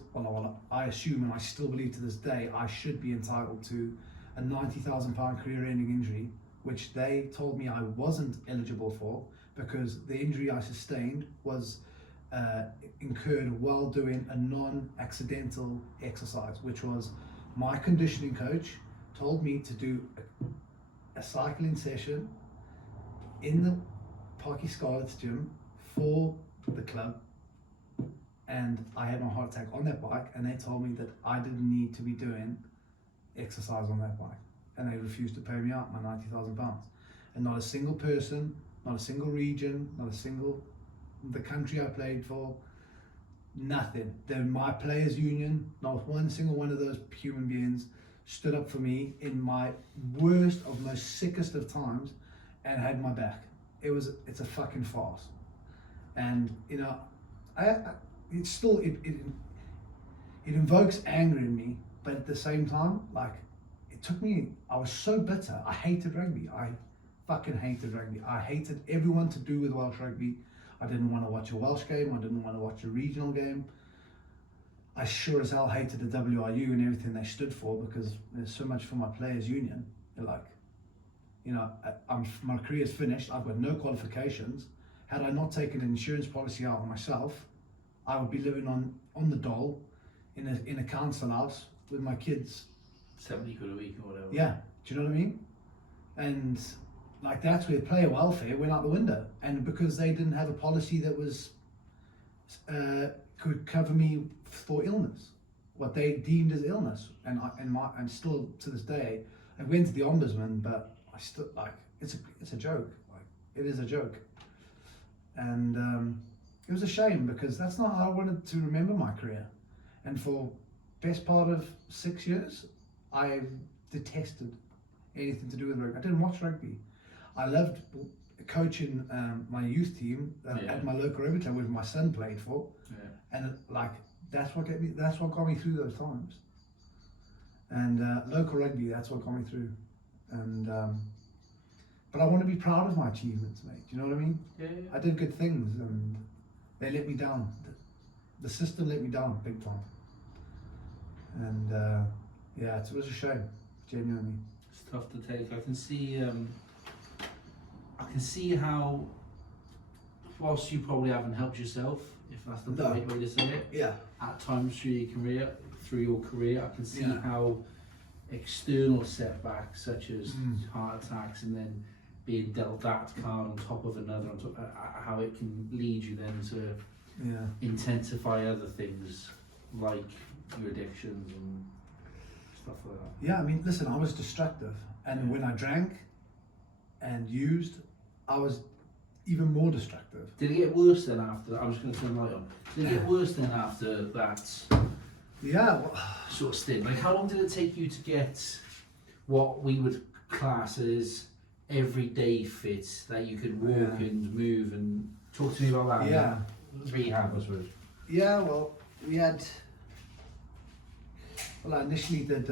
I assume, and I still believe to this day, I should be entitled to a £90,000 career-ending injury, which they told me I wasn't eligible for because the injury I sustained was incurred while doing a non-accidental exercise, which was my conditioning coach told me to do a cycling session in the Parky Scarlets gym for the club, and I had my heart attack on that bike, and they told me that I didn't need to be doing exercise on that bike, and they refused to pay me out my £90,000. And not a single person, not a single region, the country I played for, nothing. They're my players' union, not one single one of those human beings stood up for me in my worst of most sickest of times and had my back. It's a fucking farce. And it invokes anger in me, but at the same time, like, I was so bitter. I hated rugby. I fucking hated rugby. I hated everyone to do with Welsh rugby. I didn't want to watch a Welsh game. I didn't want to watch a regional game. I sure as hell hated the WRU and everything they stood for, because there's so much for my players' union. They're like, my career's finished. I've got no qualifications. Had I not taken an insurance policy out on myself, I would be living on the dole in a council house with my kids. 70 quid a week or whatever. Yeah, do you know what I mean? And like, that's where player welfare went out the window. And because they didn't have a policy that was could cover me for illness, what they deemed as illness, and still to this day, I went to the ombudsman, but I still like it's a joke, like it is a joke, and it was a shame because that's not how I wanted to remember my career, and for best part of 6 years, I detested anything to do with rugby. I didn't watch rugby. I loved coaching my youth team at my local rugby club, which my son played for, and like that's what got me through those times. And local rugby, that's what got me through. And but I want to be proud of my achievements, mate. Do you know what I mean? Yeah. I did good things, and they let me down. The system let me down big time. And it was a shame, genuinely. It's tough to take. I can see how, whilst you probably haven't helped yourself, if that's the right way to say it, at times through your career, I can see how external setbacks such as heart attacks and then being dealt that card on top of another, how it can lead you then to intensify other things like your addictions and stuff like that. Yeah, I mean, listen, I was destructive, and when I drank and used, I was even more destructive. Did it get worse then after that? I was going to turn the light on. Did it get worse then after that sort of stint? Like, how long did it take you to get what we would class as everyday fit, that you could walk and move? And talk to me about that. Yeah. Rehab, I suppose. Yeah, well, we had... Well, I initially did...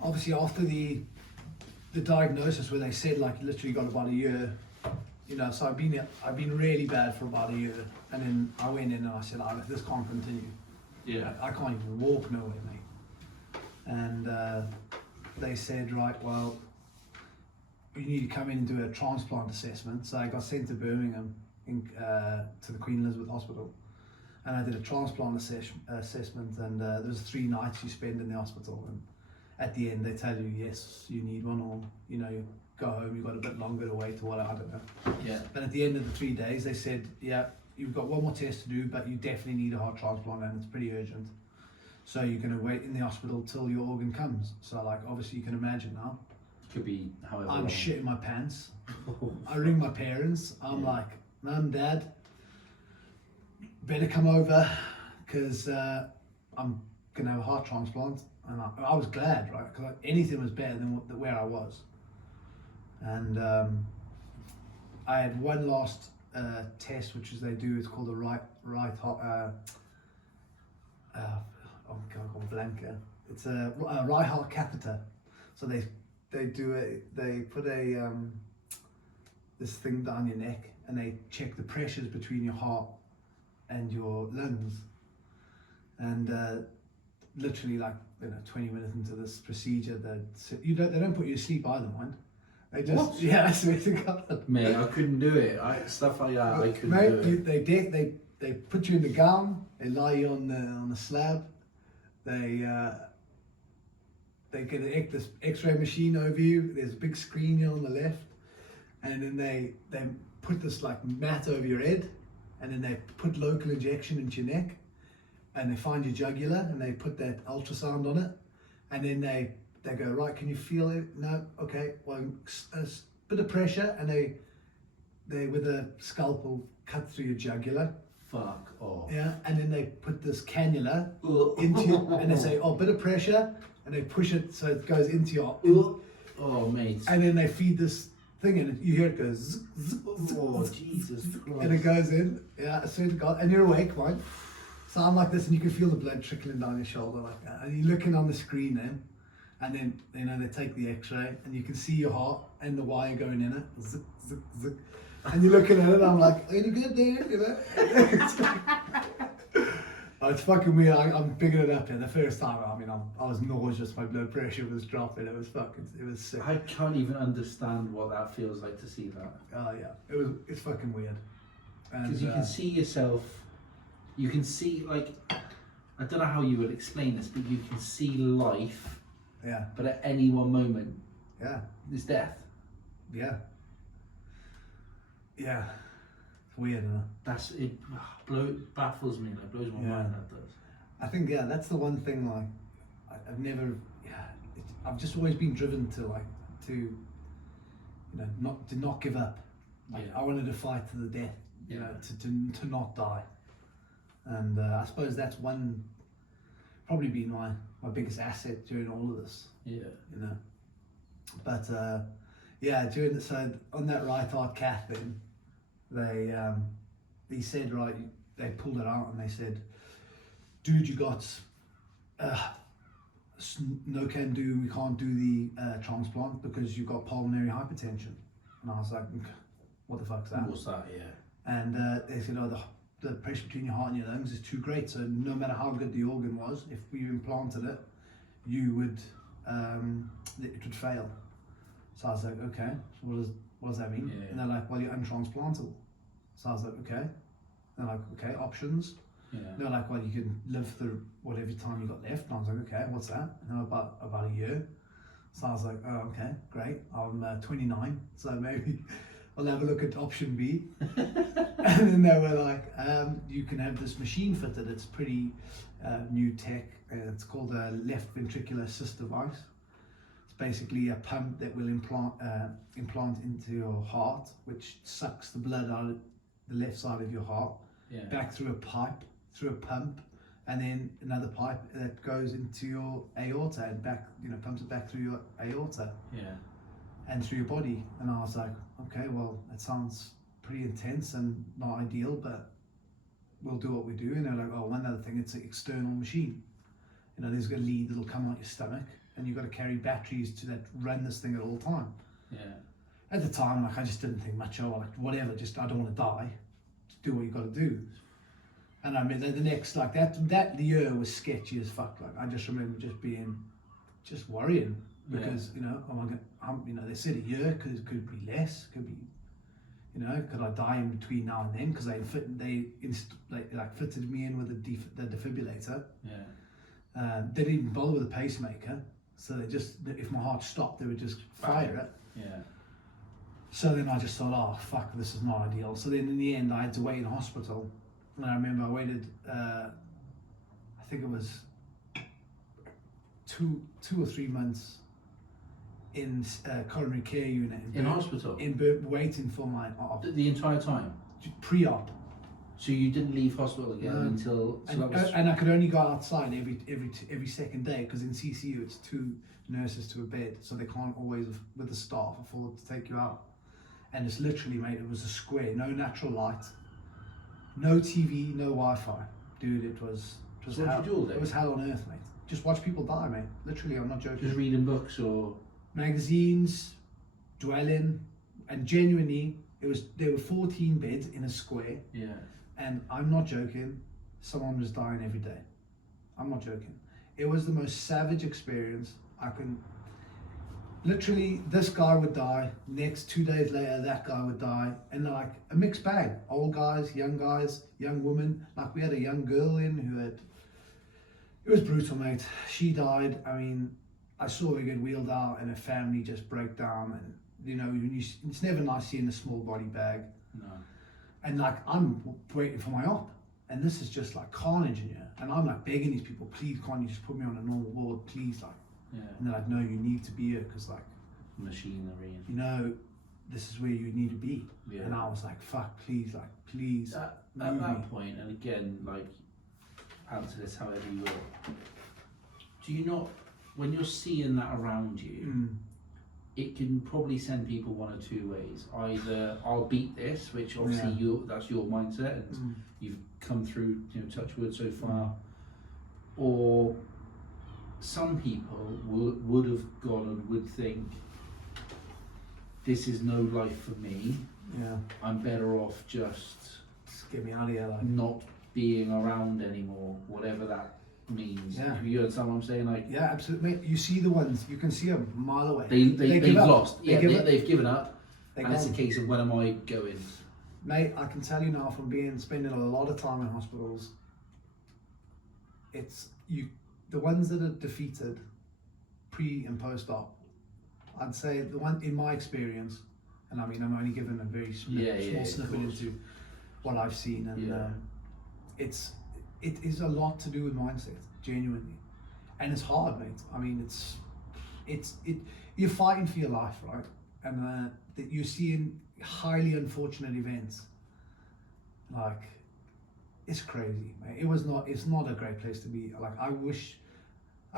obviously, after the diagnosis where they said like literally got about a year, you know, so I've been really bad for about a year, and then I went in and I said, oh, this can't continue. I can't even walk nowhere, mate. And they said, right, well, you need to come in and do a transplant assessment. So I got sent to Birmingham to the Queen Elizabeth Hospital, and I did a transplant assessment, and there was 3 nights you spend in the hospital, and at the end they tell you, yes, you need one, or you know, you go home, you've got a bit longer to wait, or what, I don't know. But at the end of the 3 days they said, yeah, you've got one more test to do, but you definitely need a heart transplant and it's pretty urgent, so you're going to wait in the hospital till your organ comes. So like, obviously you can imagine now, could be however I'm long. shitting my pants. I ring my parents, I'm like, Mum, Dad, better come over, because I'm gonna have a heart transplant. And I was glad, right? Because anything was better than where I was. And I had one last test, which is they do. It's called a right heart. Oh God, I'm gone blank here. It's a right heart catheter. So they put a this thing down your neck, and they check the pressures between your heart and your lungs. And literally, like, you know, 20 minutes into this procedure, they don't put you to sleep either, mind. They just, what? Yeah, I swear to God. Mate, I couldn't do it. Stuff like that, I couldn't do it. They put you in the gown, they lie you on the slab, they get this X-ray machine over you. There's a big screen here on the left, and then they put this like mat over your head, and then they put local injection into your neck. And they find your jugular, and they put that ultrasound on it, and then they go, right, can you feel it? No, okay, well, a bit of pressure, and they with a scalpel cut through your jugular. Fuck off. Yeah, and then they put this cannula into you, and they say, oh, bit of pressure, and they push it so it goes into your... Oh, mate. And then they feed this thing, and you hear it goes... Zzz, zzz, zzz, oh, Jesus Christ. And it goes in, yeah, I swear to God, and you're awake, right? So I'm like this, and you can feel the blood trickling down your shoulder like that. And you're looking on the screen then, and then, you know, they take the X-ray, and you can see your heart and the wire going in it. Zip, zip, zip. And you're looking at it, and I'm like, are you good there? You know? Oh, it's fucking weird. I'm picking it up here. The first time, I mean, I was nauseous. My blood pressure was dropping. It was sick. I can't even understand what that feels like to see that. Oh yeah, it's fucking weird. Because you can see yourself. You can see, like, I don't know how you would explain this, but you can see life. Yeah. But at any one moment, yeah, there's death. Yeah. Yeah. weird, isn't it? That's it. Baffles me. It blows my mind. That does. I think that's the one thing. Like, I've never. I've just always been driven to not give up. Like, I wanted to fight to the death. You know, to not die. And I suppose that's probably been my biggest asset during all of this. Yeah. You know. But so on that right heart cath then, they said, right, they pulled it out and they said, dude, you got no can do, we can't do the transplant because you've got pulmonary hypertension. And I was like, what the fuck's that? What's that? Yeah. And they said, oh, the pressure between your heart and your lungs is too great, so no matter how good the organ was, if we implanted it, it would fail. So I was like, okay, so what does that mean? Yeah. And they're like, well, you're untransplantable. So I was like, okay. And they're like, okay, options. Yeah. They're like, well, you can live through whatever time you got left. And I was like, okay, what's that? And they're about a year. So I was like, oh, okay, great. I'm 29, so maybe I'll have a look at option B. And then they were like, you can have this machine fitted. It's pretty new tech. It's called a left ventricular assist device. It's basically a pump that will implant into your heart, which sucks the blood out of the left side of your heart, back through a pipe, through a pump, and then another pipe that goes into your aorta and back, pumps it back through your aorta. Yeah. And through your body. And I was like, okay, well, that sounds pretty intense and not ideal, but we'll do what we do. And they're like, oh, one other thing, it's an external machine. There's a lead that'll come out your stomach, and you've got to carry batteries that run this thing at all time. Yeah. At the time, I just didn't think much of it, whatever, just I don't want to die. Just do what you got to do. And I mean, the next, that year was sketchy as fuck. I just remember just worrying. Because they said a year, could be less, could be, could I die in between now and then? Because they fitted me in with the defibrillator. Yeah. They didn't even bother with a pacemaker, so they just, if my heart stopped, they would just fire it. Yeah. So then I just thought, oh fuck, this is not ideal. So then in the end, I had to wait in hospital, and I remember I waited. I think it was two or 3 months. In coronary care unit in hospital, waiting for my op. The entire time, pre-op. So you didn't leave hospital again until. And I could only go outside every second day, because in CCU it's 2 nurses to a bed, so they can't always, with the staff, afford to take you out. And it's literally, mate, it was a square, no natural light, no TV, no Wi-Fi, dude. It was hell. It was hell on earth, mate. Just watch people die, mate. Literally, I'm not joking. Just reading books or magazines, dwelling, and genuinely, there were 14 beds in a square. Yeah. And I'm not joking, someone was dying every day. I'm not joking. It was the most savage experience. Literally, this guy would die, next 2 days later, that guy would die, and a mixed bag. Old guys, young women. We had a young girl it was brutal, mate. She died. I mean, I saw her get wheeled out and her family just break down, and it's never nice seeing a small body bag. No. And I'm waiting for my op, and this is just carnage in here, and I'm begging these people, please, can't you just put me on a normal ward, please, yeah. And they're like, no, you need to be here because machinery. This is where you need to be. Yeah. And I was like, fuck, please, please. At that point, and again, answer this however you will. Do you not? When you're seeing that around you, it can probably send people one or two ways. Either I'll beat this, which obviously that's your mindset, and you've come through, touch wood so far, or some people would have gone and would think, this is no life for me. Yeah, I'm better off just get me out of here, not being around anymore, whatever that means. Yeah. Have you heard someone saying yeah, absolutely. You see the ones, you can see them a mile away. They've lost. They've given up. And it's a case of, when am I going? Mate, I can tell you now from spending a lot of time in hospitals, the ones that are defeated pre and post op, I'd say the one in my experience, and I mean I'm only given a very small snippet into, what I've seen, and it is a lot to do with mindset, genuinely, and it's hard, mate. I mean, you're fighting for your life, right? And that you're seeing highly unfortunate events. Like, it's crazy, mate. It's not a great place to be. Like, I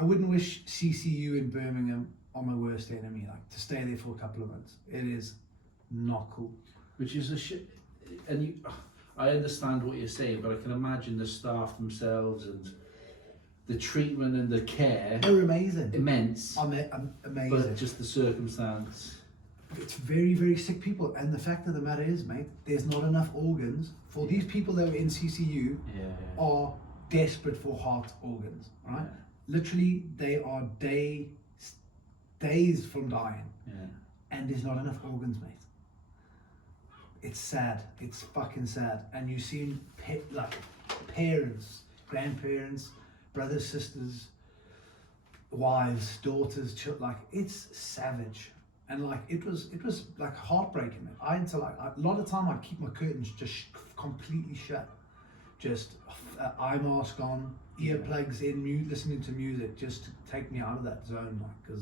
wouldn't wish CCU in Birmingham on my worst enemy, like, to stay there for a couple of months. It is not cool. Which is a shit, and I understand what you're saying, but I can imagine the staff themselves and the treatment and the care. They're amazing. Immense. Amazing. But just the circumstance. It's very, very sick people, and the fact of the matter is, mate, there's not enough organs for these people that were in CCU. Are desperate for heart organs, right? Literally, they are days from dying, and there's not enough organs, mate. It's sad. It's fucking sad. And you see like parents, grandparents, brothers, sisters, wives, daughters, children. Like, it's savage. And like, it was like heartbreaking, man. A lot of time I'd keep my curtains just completely shut, just eye mask on, earplugs in, mute, listening to music, just to take me out of that zone, like,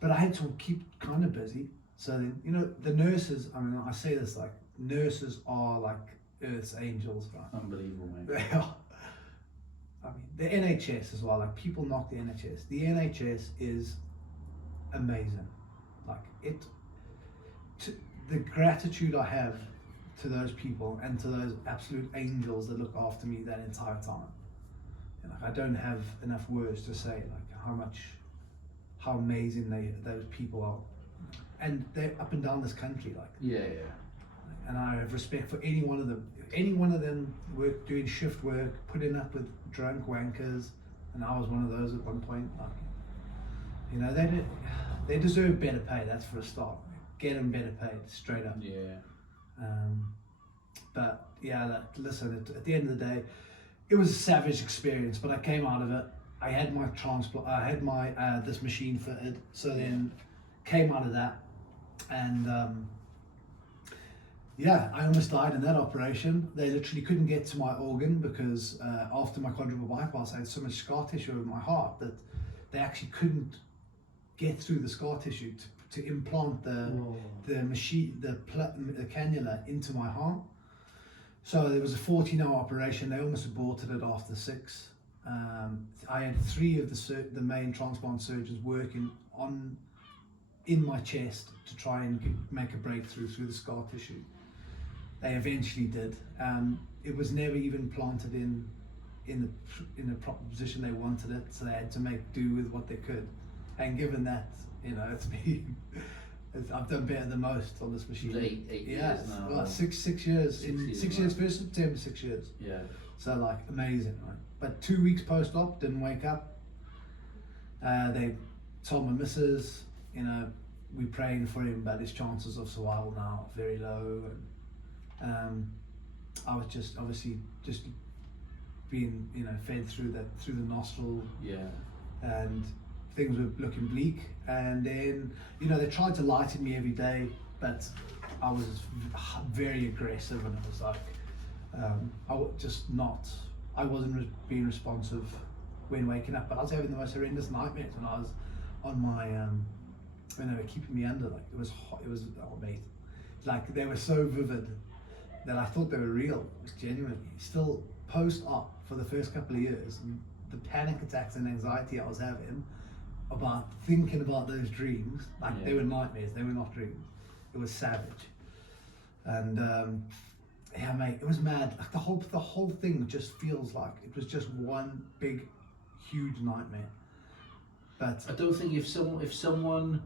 but I had to keep kind of busy. So then, you know, the nurses, I mean, I say this, like, nurses are like Earth's angels, right? Unbelievable, mate. They are. I mean, the NHS as well, like, people knock the NHS. The NHS is amazing. Like, the gratitude I have to those people and to those absolute angels that look after me that entire time. And like, I don't have enough words to say, like, how amazing those people are. And they're up and down this country, like. And I have respect for any one of them. Any one of them doing shift work, putting up with drunk wankers, and I was one of those at one point. Like, you know, they deserve better pay. That's for a start. Get them better paid, straight up. But yeah, listen. At the end of the day, it was a savage experience. But I came out of it. I had my transplant. I had my this machine fitted. So then came out of that, and I almost died in that operation. They literally couldn't get to my organ because after my quadruple bypass, I had so much scar tissue in my heart that they actually couldn't get through the scar tissue to implant the machine, the cannula into my heart. So there was a 14-hour operation. They almost aborted it after 6. I had 3 of the main transplant surgeons working in my chest to try and make a breakthrough through the scar tissue. They eventually did. It was never even planted in the proper position they wanted it, so they had to make do with what they could. And given that, you know, I've done better than most on this machine. 8 years now. Well, 6 years. 6 years, 1st September, 6 years. Yeah. So like, amazing, right? But 2 weeks post-op, didn't wake up. They told my missus, you know, we're praying for him, but his chances of survival now are very low. And I was just obviously just being, you know, fed through the nostril. And things were looking bleak. And then, you know, they tried to lighten me every day, but I was very aggressive, and it was like, I wasn't being responsive when waking up. But I was having the most horrendous nightmares when I was on my when they were keeping me under. Like, it was oh mate, like, they were so vivid that I thought they were real, genuinely. Still post-op for the first couple of years, the panic attacks and anxiety I was having about thinking about those dreams, like, they were nightmares, they were not dreams. It was savage. And yeah, mate, it was mad. Like, the whole thing just feels like it was just one big, huge nightmare. But I don't think if someone,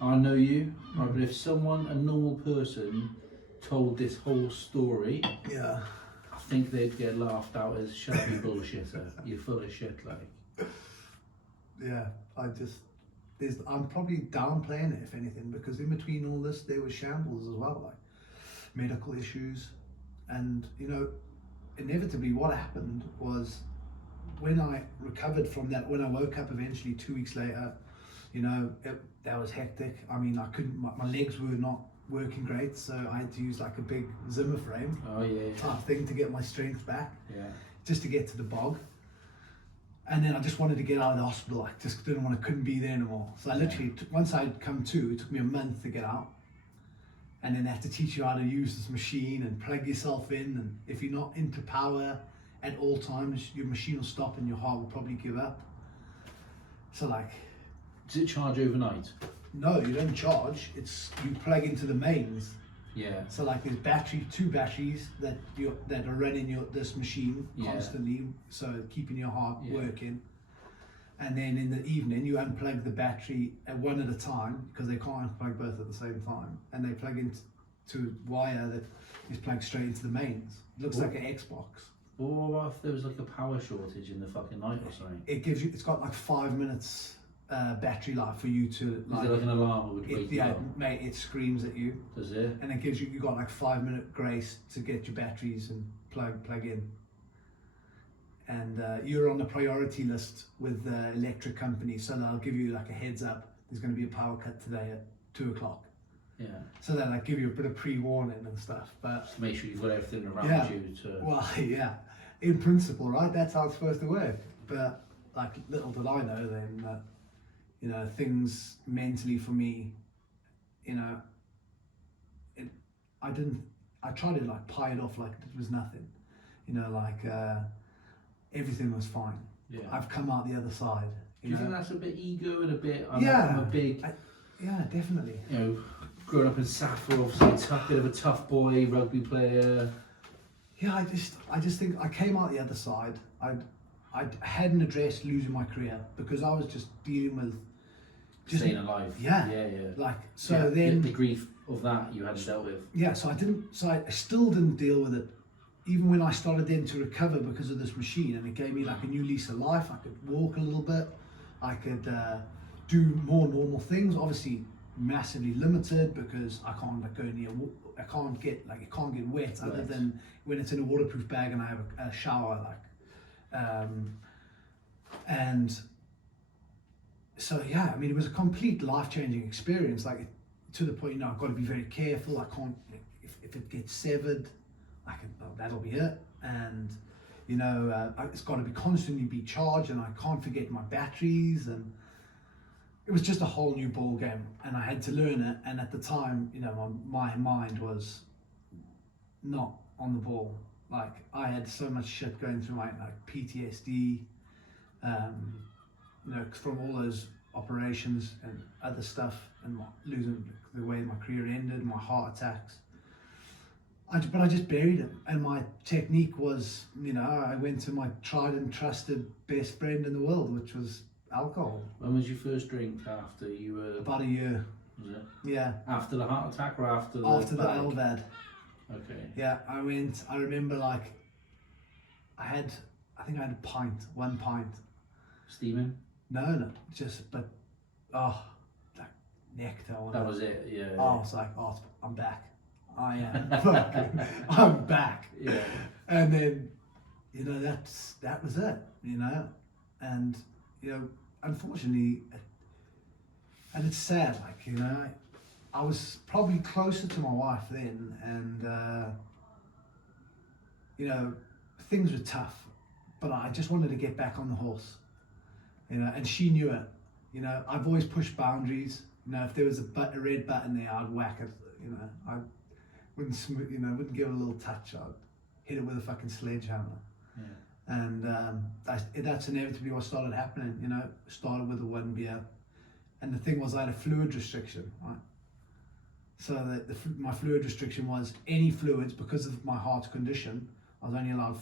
I know you, right, but if a normal person told this whole story, yeah, I think they'd get laughed out as shabby bullshitter. You're full of shit, like. Yeah, I'm probably downplaying it, if anything, because in between all this, there were shambles as well, like medical issues. And, you know, inevitably what happened was, when I recovered from that, when I woke up eventually 2 weeks later, you know, that was hectic. I mean, I couldn't, my legs were not working great, so I had to use like a big Zimmer frame type thing to get my strength back, just to get to the bog. And then I just wanted to get out of the hospital. I just couldn't be there anymore. So I literally, once I'd come to, it took me a month to get out. And then they have to teach you how to use this machine and plug yourself in. And if you're not into power at all times, your machine will stop and your heart will probably give up. So like... Does it charge overnight? No, you don't charge. You plug into the mains. Yeah. So like there's two batteries that are running this machine constantly, so keeping your heart working. And then in the evening you unplug the battery one at a time, because they can't unplug both at the same time, and they plug into wire that is plugged straight into the mains. It looks like an Xbox. Or what if there was like a power shortage in the fucking night or something? It's got like 5 minutes battery life for you to like. Is it like an alarm that would wake you up? Mate, it screams at you. Does it? And it gives you got like 5 minute grace to get your batteries and plug in. And you're on the priority list with the electric company, so they'll give you like a heads up. There's going to be a power cut today at 2 o'clock. Yeah. So they'll like give you a bit of pre-warning and stuff. But just make sure you've got everything around you to. Well, yeah, in principle, right? That's how it's supposed to work. But like little did I know then that. You know, things mentally for me, you know, I tried to like pie it off like it was nothing, you know, like everything was fine. Yeah. I've come out the other side. Do you think that's a bit ego and a bit, I'm a big... yeah, definitely. You know, growing up in Safford, obviously bit of a tough boy, rugby player. Yeah, I just think I came out the other side. I hadn't addressed losing my career because I was just dealing with staying alive. Yeah. Like then the grief of that you hadn't dealt with. Yeah, so I still didn't deal with it, even when I started then to recover because of this machine, and it gave me like a new lease of life. I could walk a little bit, I could do more normal things. Obviously, massively limited because I can't like go near. It can't get wet other than when it's in a waterproof bag and I have a shower and so yeah, I mean it was a complete life-changing experience, like to the point, you know, I've got to be very careful. I can't, if it gets severed, that'll be it. And you know, it's got to be constantly be charged, and I can't forget my batteries, and it was just a whole new ball game, and I had to learn it. And at the time, you know, my mind was not on the ball. Like I had so much shit going through my like PTSD, you know, from all those operations and other stuff, and losing the way my career ended, my heart attacks. But I just buried it, and my technique was, you know, I went to my tried and trusted best friend in the world, which was alcohol. When was your first drink after you were? About a year. Was it? Yeah. After the heart attack or after the? After the LVAD. Okay. Yeah, I remember like, I think I had one pint. Steaming? No, but like nectar. That was it, yeah. I was like, I'm back. I am I'm back. Yeah. And then, you know, that was it, you know, and, you know, unfortunately, and it's sad, like, you know, I was probably closer to my wife then, and, you know, things were tough, but I just wanted to get back on the horse, you know, and she knew it. You know, I've always pushed boundaries. You know, if there was a red button there, I'd whack it. You know, I wouldn't give it a little touch. I'd hit it with a fucking sledgehammer. Yeah. And that's inevitably what started happening. You know, started with the one beer, and the thing was I had a fluid restriction, right? So my fluid restriction was any fluids, because of my heart condition. I was only allowed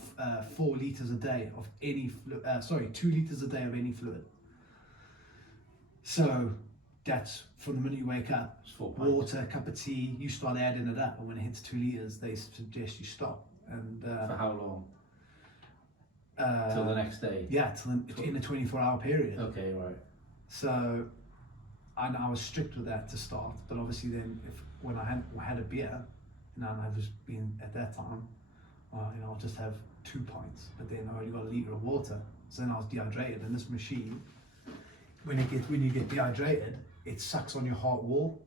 4 litres a day of any 2 litres a day of any fluid. So that's from the minute you wake up, water, cup of tea, you start adding it up, and when it hits 2 litres, they suggest you stop. And for how long? Till the next day? Yeah, in a 24-hour period. Okay, right. So I was strict with that to start, but obviously then when I had a beer, and I was being at that time, you know, I'll just have 2 pints, but then I only got a litre of water. So then I was dehydrated, and this machine, when you get dehydrated, it sucks on your heart wall.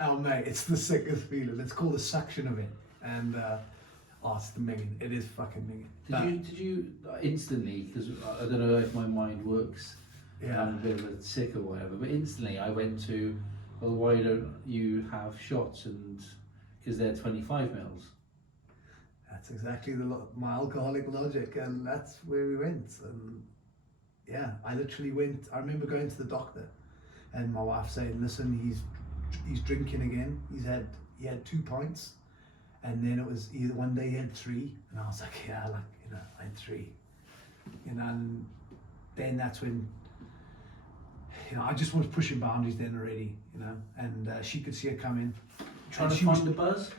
Oh mate, it's the sickest feeling. It's called a suction event, and it's the minging. It is fucking minging. Did you instantly? Because I don't know if my mind works. Yeah. I'm a bit of a sick or whatever, but instantly I went to, well, why don't you have shots? And because they're 25 mils. That's exactly my alcoholic logic, and that's where we went. And yeah, I literally went. I remember going to the doctor, and my wife saying, "Listen, he's drinking again. He had 2 pints, and then it was either one day he had 3, and I was like, yeah, I had 3, and then that's when." I just was pushing boundaries then already, and she could see it coming. Trying to find the buzz,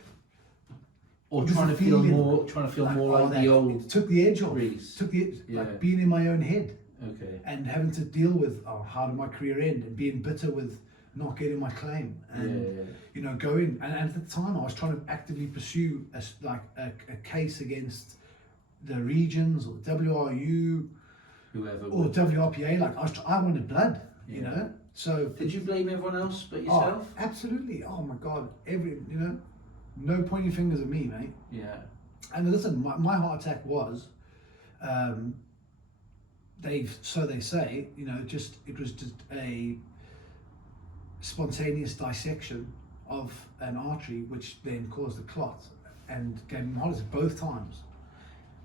or trying to feel more like the old. It took the edge off. Rhys. Took the edge, like being in my own head. Okay. And having to deal with how did my career end, and being bitter with not getting my claim, and going. And at the time, I was trying to actively pursue a case against the regions or WRU, whoever, or WRPA. I wanted blood. So did you blame everyone else but yourself? Absolutely. Oh my God, no pointing fingers at me, mate. Yeah. And listen, my heart attack was, so they say, it was just a spontaneous dissection of an artery, which then caused a clot and gave me heart attack both times.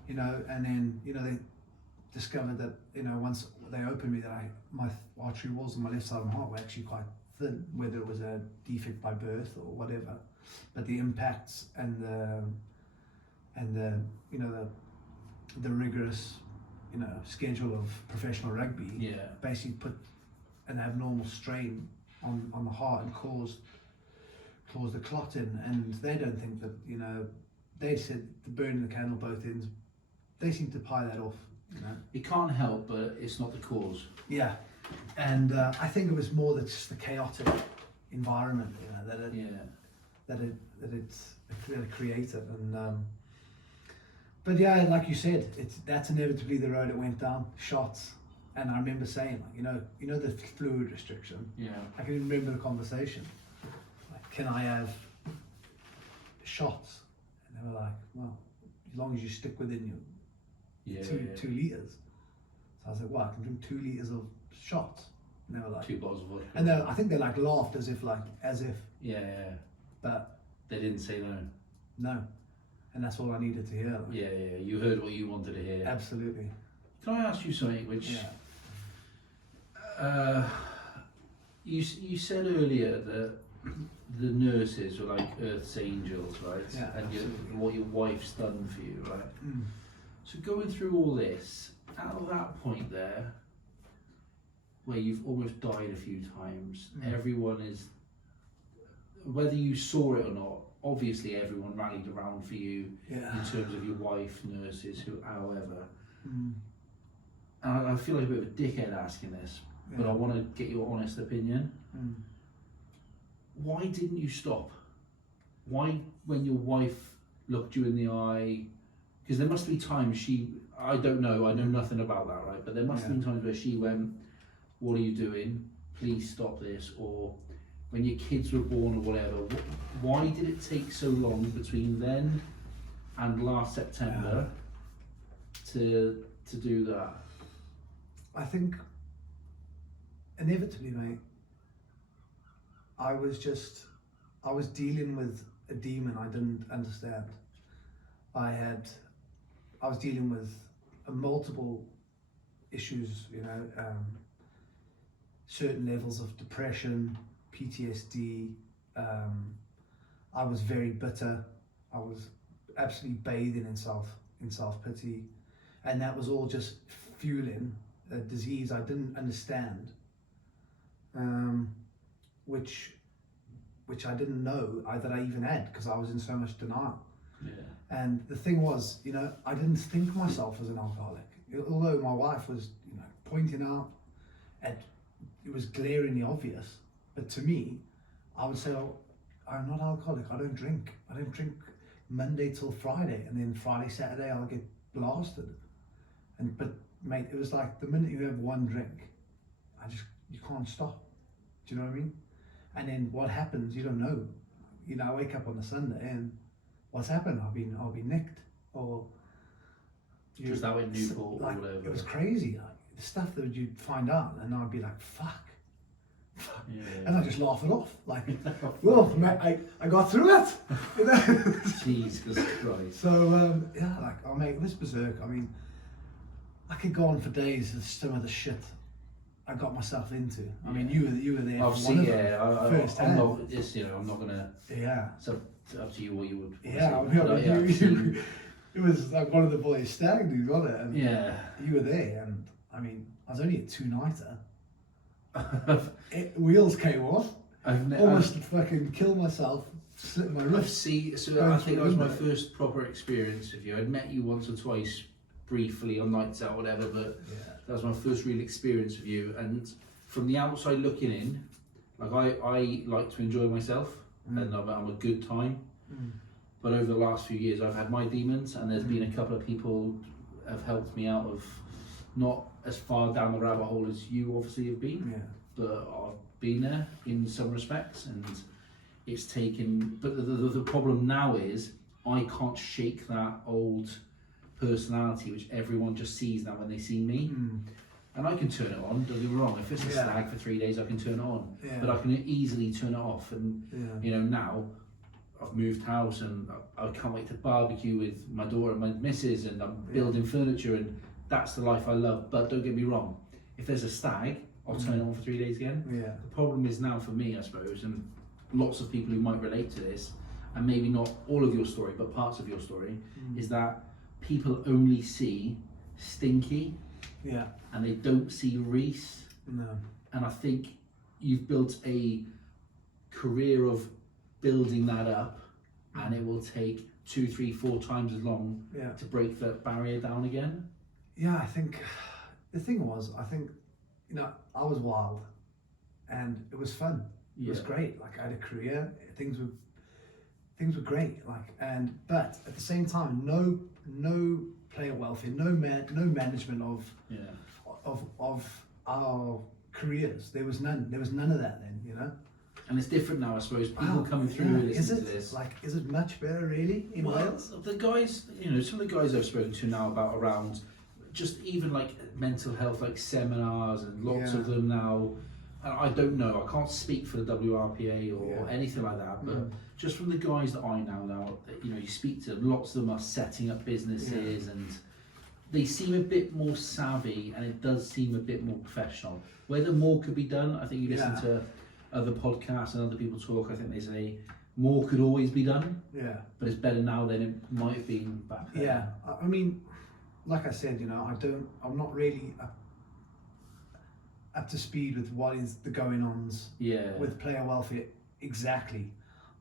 And then they discovered that once they opened me, that my artery walls on my left side of my heart were actually quite thin, whether it was a defect by birth or whatever, but the impacts and the the rigorous schedule of professional rugby basically put an abnormal strain on the heart and caused the clot in. And they don't think that they said the burning the candle both ends. They seem to pie that off. It can't help, but it's not the cause. Yeah, and I think it was more that just the chaotic environment, that it created. And but yeah, like you said, that's inevitably the road it went down. Shots, and I remember saying, the fluid restriction. Yeah. I can even remember the conversation. Like, can I have shots? And they were like, well, as long as you stick within your 2 litres. So I was like, well, I can drink 2 litres of shots. And they were like 2 bottles of vodka. And I think they laughed as if. Yeah. But they didn't say no. No. And that's all I needed to hear. Yeah. You heard what you wanted to hear. Absolutely. Can I ask you something which you said earlier that the nurses were like Earth's angels, right? Yeah, and what your wife's done for you, right? Mm. So going through all this, out of that point there, where you've almost died a few times, everyone is, whether you saw it or not, obviously everyone rallied around for you in terms of your wife, nurses, however. Mm. And I feel like a bit of a dickhead asking this, but I want to get your honest opinion. Mm. Why didn't you stop? Why, when your wife looked you in the eye, because there must be times I don't know, I know nothing about that, right? But there must have been times where she went, what are you doing? Please stop this. Or when your kids were born or whatever, why did it take so long between then and last September to do that? I think inevitably, mate, I was dealing with a demon I didn't understand. I was dealing with multiple issues, certain levels of depression, PTSD. I was very bitter. I was absolutely bathing in self-pity, and that was all just fueling a disease I didn't understand, which I didn't know that I even had, because I was in so much denial. Yeah. And the thing was, I didn't think of myself as an alcoholic, although my wife was, pointing out, it was glaringly obvious. But to me, I would say, oh, I'm not alcoholic. I don't drink. I don't drink Monday till Friday, and then Friday, Saturday, I'll get blasted. But mate, it was like the minute you have one drink, you can't stop. Do you know what I mean? And then what happens, you don't know. You know, I wake up on a Sunday and what's happened? I'll be nicked, or just out in Newport, like, or whatever. It was crazy, like the stuff that you'd find out, and I'd be like, fuck. Yeah. And I just laugh it off, like, well, mate, I got through it. You know? Jesus Christ. So yeah, like, oh mate, this berserk. I mean, I could go on for days with some of the shit I got myself into. I mean, you were there. I've seen, firsthand. I'm not, just, you know, I'm not gonna. Yeah. It's up to you what you would. Yeah, it was like one of the boys' stag dudes, wasn't it? And yeah. You were there, and I mean, I was only a 2-nighter. Wheels came off. Almost fucking killed myself, slit my wrist. So I think that was my first proper experience with you. I'd met you once or twice briefly on nights out, whatever, but that was my first real experience with you. And from the outside looking in, like I like to enjoy myself, and I'm a good time. But over the last few years, I've had my demons, and there's been a couple of people have helped me out of not as far down the rabbit hole as you obviously have been, but I've been there in some respects, and it's taken. But the problem now is I can't shake that old personality which everyone just sees now when they see me. And I can turn it on, don't get me wrong. If it's a stag for 3 days, I can turn it on, but I can easily turn it off. And you know, now I've moved house, and I can't wait to barbecue with my daughter and my missus, and I'm building furniture, and that's the life I love. But don't get me wrong, if there's a stag, I'll turn it on for 3 days again. The problem is now for me, I suppose, and lots of people who might relate to this, and maybe not all of your story, but parts of your story, is that people only see Stinky, and they don't see Rhys. And I think you've built a career of building that up, and it will take 2, 3, 4 times as long to break that barrier down again. I think the thing was, you know, I was wild, and it was fun. It was great. Like, I had a career, things were great. Like, but at the same time, no player welfare, no management of our careers. There was none of that then, you know. And it's different now, I suppose. People coming through and listening to this. Like, is it much better really in Wales? The guys, you know, some of the guys I've spoken to now about around, just even like mental health, like seminars, and lots of them now. And I don't know, I can't speak for the WRPA or anything like that, but just from the guys that I know, you know, you speak to, lots of them are setting up businesses, and they seem a bit more savvy, and it does seem a bit more professional. Whether more could be done, I think you listen to other podcasts and other people talk, I think they say more could always be done. But it's better now than it might have been back then. I mean, like I said, you know, I'm not really up to speed with what is the going-ons with player welfare exactly.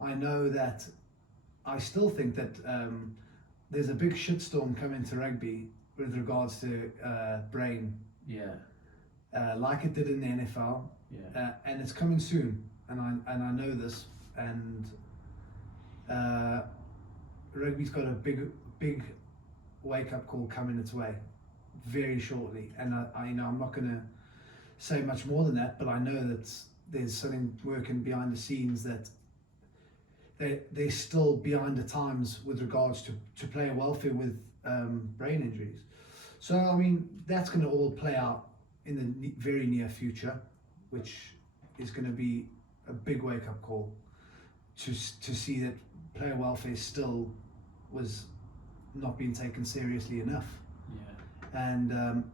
I know that I still think that there's a big shitstorm coming to rugby with regards to brain, like it did in the NFL, and it's coming soon, and I know this, and rugby's got a big wake-up call coming its way very shortly, and I you know, I'm not gonna say much more than that, but I know that there's something working behind the scenes, that they're still behind the times with regards to player welfare with brain injuries. So I mean, that's going to all play out in the very near future, which is going to be a big wake-up call to see that player welfare still was not being taken seriously enough. And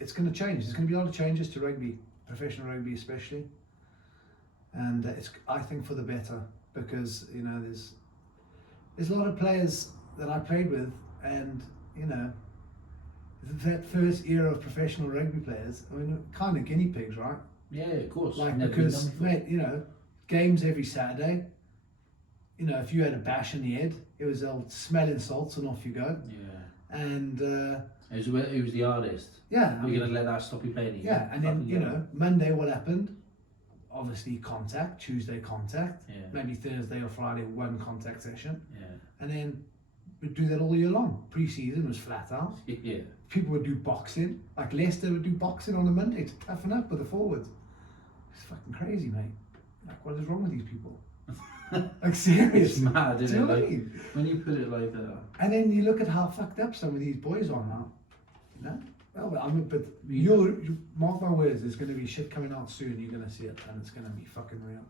it's going to change. There's going to be a lot of changes to rugby, professional rugby especially, and it's, I think, for the better, because you know there's a lot of players that I played with, and you know, that first era of professional rugby players, I mean, kind of guinea pigs, right? Yeah, of course. Like, because mate, you know, games every Saturday. You know, if you had a bash in the head, it was old smelling salts and off you go. And who was the artist? Yeah. Are you going to let that stop you playing? Yeah, and then, you know, Monday what happened? Obviously contact, Tuesday contact, maybe Thursday or Friday one contact session. And then we'd do that all year long. Pre-season was flat out. People would do boxing. Like Leicester would do boxing on a Monday to toughen up with the forwards. It's fucking crazy, mate. Like, what is wrong with these people? Like, serious. It's mad, isn't Do you it? know what I Like, mean? when you put it like that. And then you look at how fucked up some of these boys are now. You know? Well, I mean, but you mark my words, there's going to be shit coming out soon. You're going to see it, and it's going to be fucking real.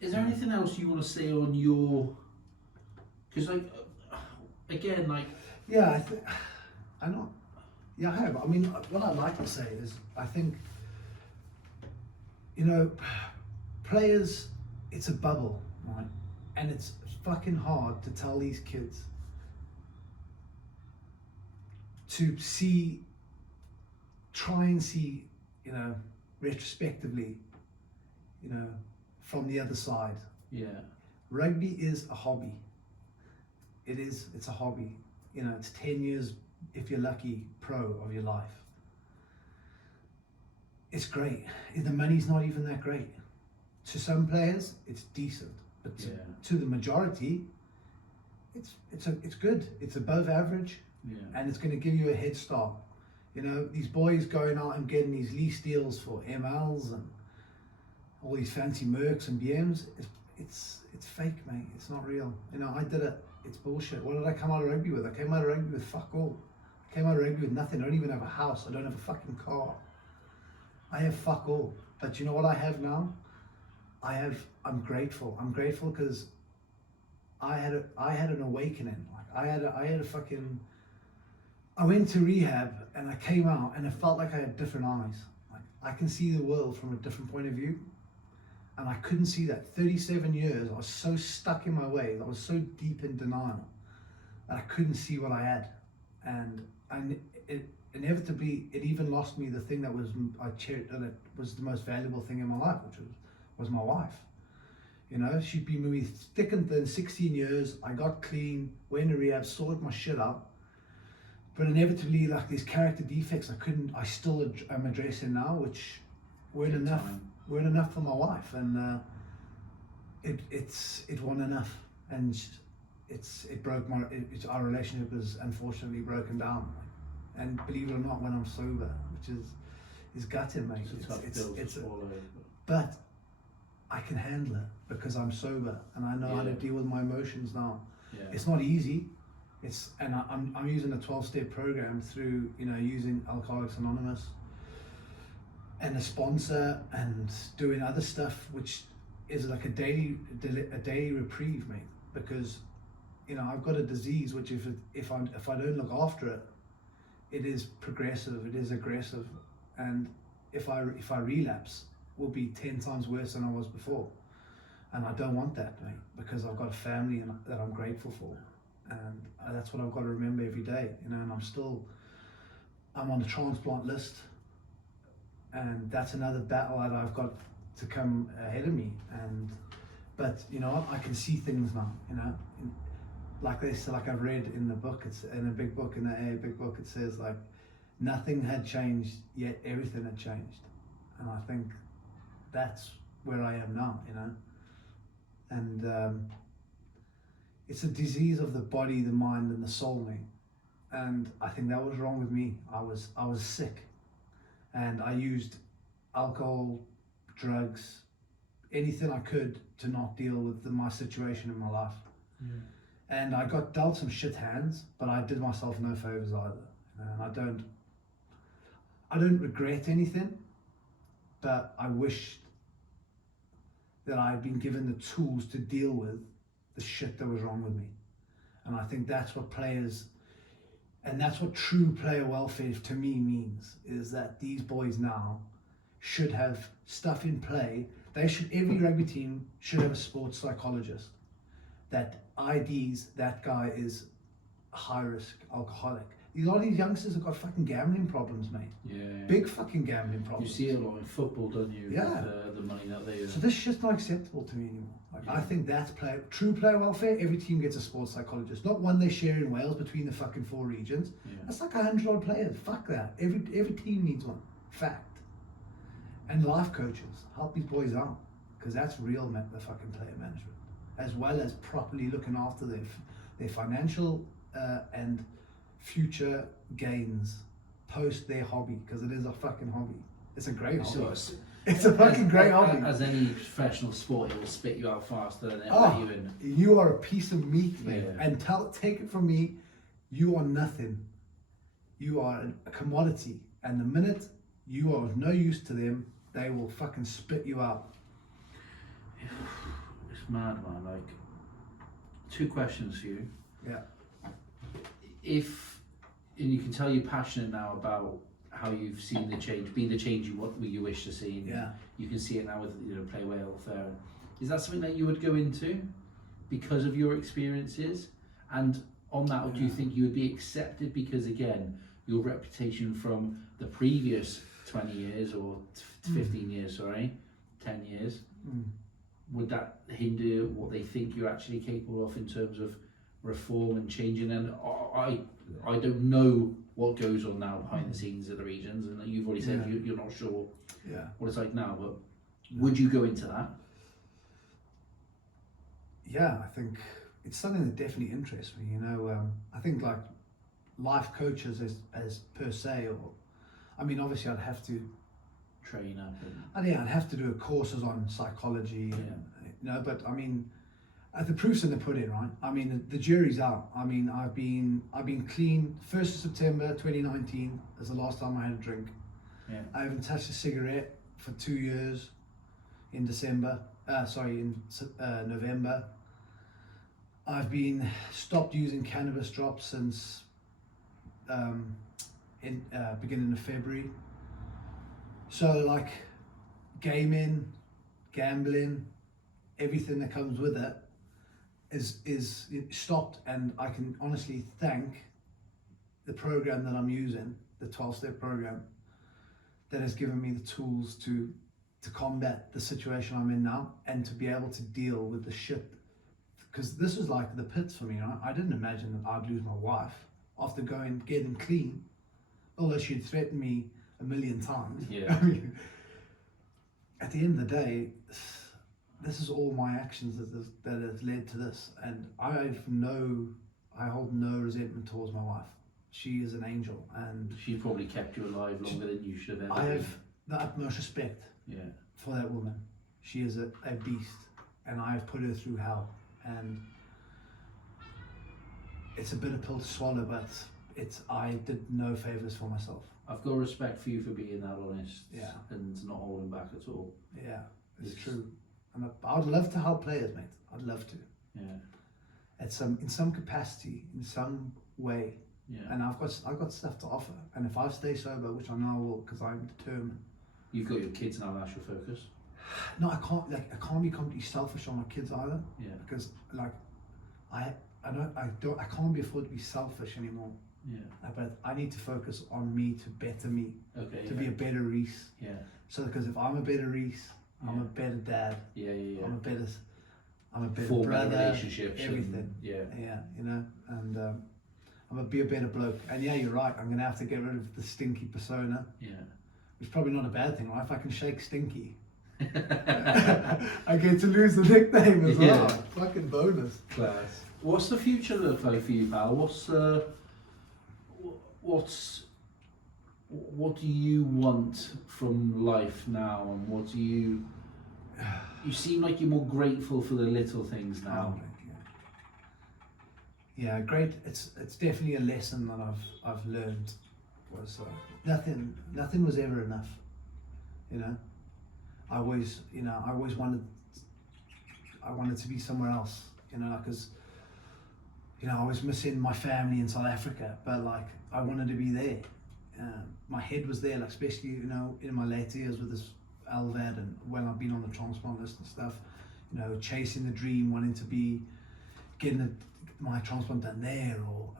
Is there anything else you want to say on your? Because like, again, like. Yeah, I know. Yeah, I have. I mean, what I'd like to say is, I think, you know, players, it's a bubble, right? And it's fucking hard to tell these kids to try and see, you know, retrospectively, you know, from the other side. Yeah. Rugby is a hobby. It's a hobby. You know, it's 10 years, if you're lucky, pro of your life. It's great. The money's not even that great. To some players, it's decent, but to the majority, it's good. It's above average, and it's going to give you a head start. You know, these boys going out and getting these lease deals for MLs and all these fancy Mercs and BMs. It's fake, mate. It's not real. You know, I did it. It's bullshit. What did I come out of rugby with? I came out of rugby with fuck all. I came out of rugby with nothing. I don't even have a house. I don't have a fucking car. I have fuck all. But you know what I have now? I'm grateful. I'm grateful because I had an awakening. Like I went to rehab and I came out and it felt like I had different eyes. Like I can see the world from a different point of view. And I couldn't see that. 37 years, I was so stuck in my ways. I was so deep in denial that I couldn't see what I had. And it inevitably, it even lost me the thing that I cherished, and it was the most valuable thing in my life, which was my wife. You know, she'd been with me thick and thin, 16 years. I got clean, went to rehab, sorted my shit out. But inevitably, like these character defects, I still am addressing now, which weren't enough for my wife, and it wasn't enough, and it broke our relationship is unfortunately broken down, and believe it or not, when I'm sober, which is gutting, mate. But I can handle it because I'm sober and I know how to deal with my emotions now. It's not easy. I'm using a 12-step program through, you know, using Alcoholics Anonymous and a sponsor and doing other stuff, which is like a daily reprieve, mate. Because, you know, I've got a disease which if I don't look after it, it is progressive, it is aggressive, and if I relapse, will be 10 times worse than I was before. And I don't want that, mate, because I've got a family that I'm grateful for, and that's what I've got to remember every day, you know. And I'm on the transplant list. And that's another battle that I've got to come ahead of me. But you know, I can see things now. You know, like I've read in the book. It's in a big book, in the AA big book. It says like nothing had changed yet everything had changed, and I think that's where I am now. You know, and it's a disease of the body, the mind, and the soul, mate. And I think that was wrong with me. I was sick. And I used alcohol, drugs, anything I could to not deal with my situation in my life. And I got dealt some shit hands, but I did myself no favors either. And I don't regret anything, but I wish that I had been given the tools to deal with the shit that was wrong with me. And I think that's what players. And that's what true player welfare to me means, is that these boys now should have stuff in play. Every rugby team should have a sports psychologist that IDs that guy is a high risk alcoholic. A lot of these youngsters have got fucking gambling problems, mate. Big fucking gambling problems. You see it a lot in football, don't you? Yeah. With, the money that they. So this shit's not acceptable to me anymore. I think that's true player welfare. Every team gets a sports psychologist, not one they share in Wales between the fucking 4 regions. That's like 100 odd players. Fuck that. Every team needs one. Fact. And life coaches help these boys out, because that's real the fucking player management, as well as properly looking after their financial and future gains post their hobby, because it is a fucking hobby. It's a great hobby. It's a fucking great hobby. As any professional sport, it will spit you out faster than it will Oh, let you in. you are a piece of meat, mate. Yeah. And take it from me, you are nothing. You are a commodity. And the minute you are of no use to them, they will fucking spit you out. It's mad, man. Like, 2 questions for you. Yeah. And you can tell you're passionate now about how you've seen the change, be the change you wish to see. And Yeah. You can see it now with play welfare. Is that something that you would go into because of your experiences? And on that, or do you think you would be accepted because, again, your reputation from the previous 20 years or 15 years, 10 years, would that hinder what they think you're actually capable of in terms of reform and changing? And I don't know what goes on now behind the scenes of the regions, and you've already said you're not sure what it's like now, but would you go into that? Yeah, I think it's something that definitely interests me. I think like life coaches as per se, or I mean, obviously I'd have to train up. I'd have to do courses on psychology, but I mean, the proof's in the pudding, right? I mean, the jury's out. I mean, I've been clean. 1st of September 2019 is the last time I had a drink. Yeah. I haven't touched a cigarette for 2 years. In November. I've been stopped using cannabis drops since beginning of February. So like gaming, gambling, everything that comes with it is stopped, and I can honestly thank the program that I'm using, the 12-step program, that has given me the tools to combat the situation I'm in now and to be able to deal with the shit. Because this was like the pits for me, right? I didn't imagine that I'd lose my wife after getting clean, although she'd threatened me 1,000,000 times. Yeah. I mean, at the end of the day, this is all my actions that have led to this, and I hold no resentment towards my wife. She is an angel, and she probably kept you alive longer than you should have ever. I have the utmost respect for that woman. She is a beast, and I have put her through hell, and it's a bitter pill to swallow, but I did no favors for myself. I've got respect for you for being that honest, and not holding back at all. Yeah, it's true. And I'd love to help players, mate. I'd love to. Yeah. In some capacity, in some way. Yeah. And I've got stuff to offer. And if I stay sober, which I know I will, because I'm determined. You've got your kids now, that's your focus. No, I can't be completely selfish on my kids either. Yeah. Because I can't be afford to be selfish anymore. Yeah. But I need to focus on me to better me. Okay. To be a better Rhys. Yeah. So because if I'm a better Rhys, I'm a better dad. Yeah. I'm a better brother. Relationships. Everything. And I'm gonna be a better bloke. And you're right. I'm gonna have to get rid of the stinky persona. Yeah. Which is probably not a bad thing, right? If I can shake Stinky, I get to lose the nickname as well. Fucking bonus. Class. What's the future look like for you, pal? What do you want from life now, and what do you seem like you're more grateful for the little things now. Yeah, great. It's definitely a lesson that I've learned. Was nothing was ever enough. I always wanted to be somewhere else. Because I was missing my family in South Africa, but I wanted to be there. My head was there, especially in my later years with this LVAD, and when I've been on the transplant list and stuff, chasing the dream, wanting to be getting my transplant done there, or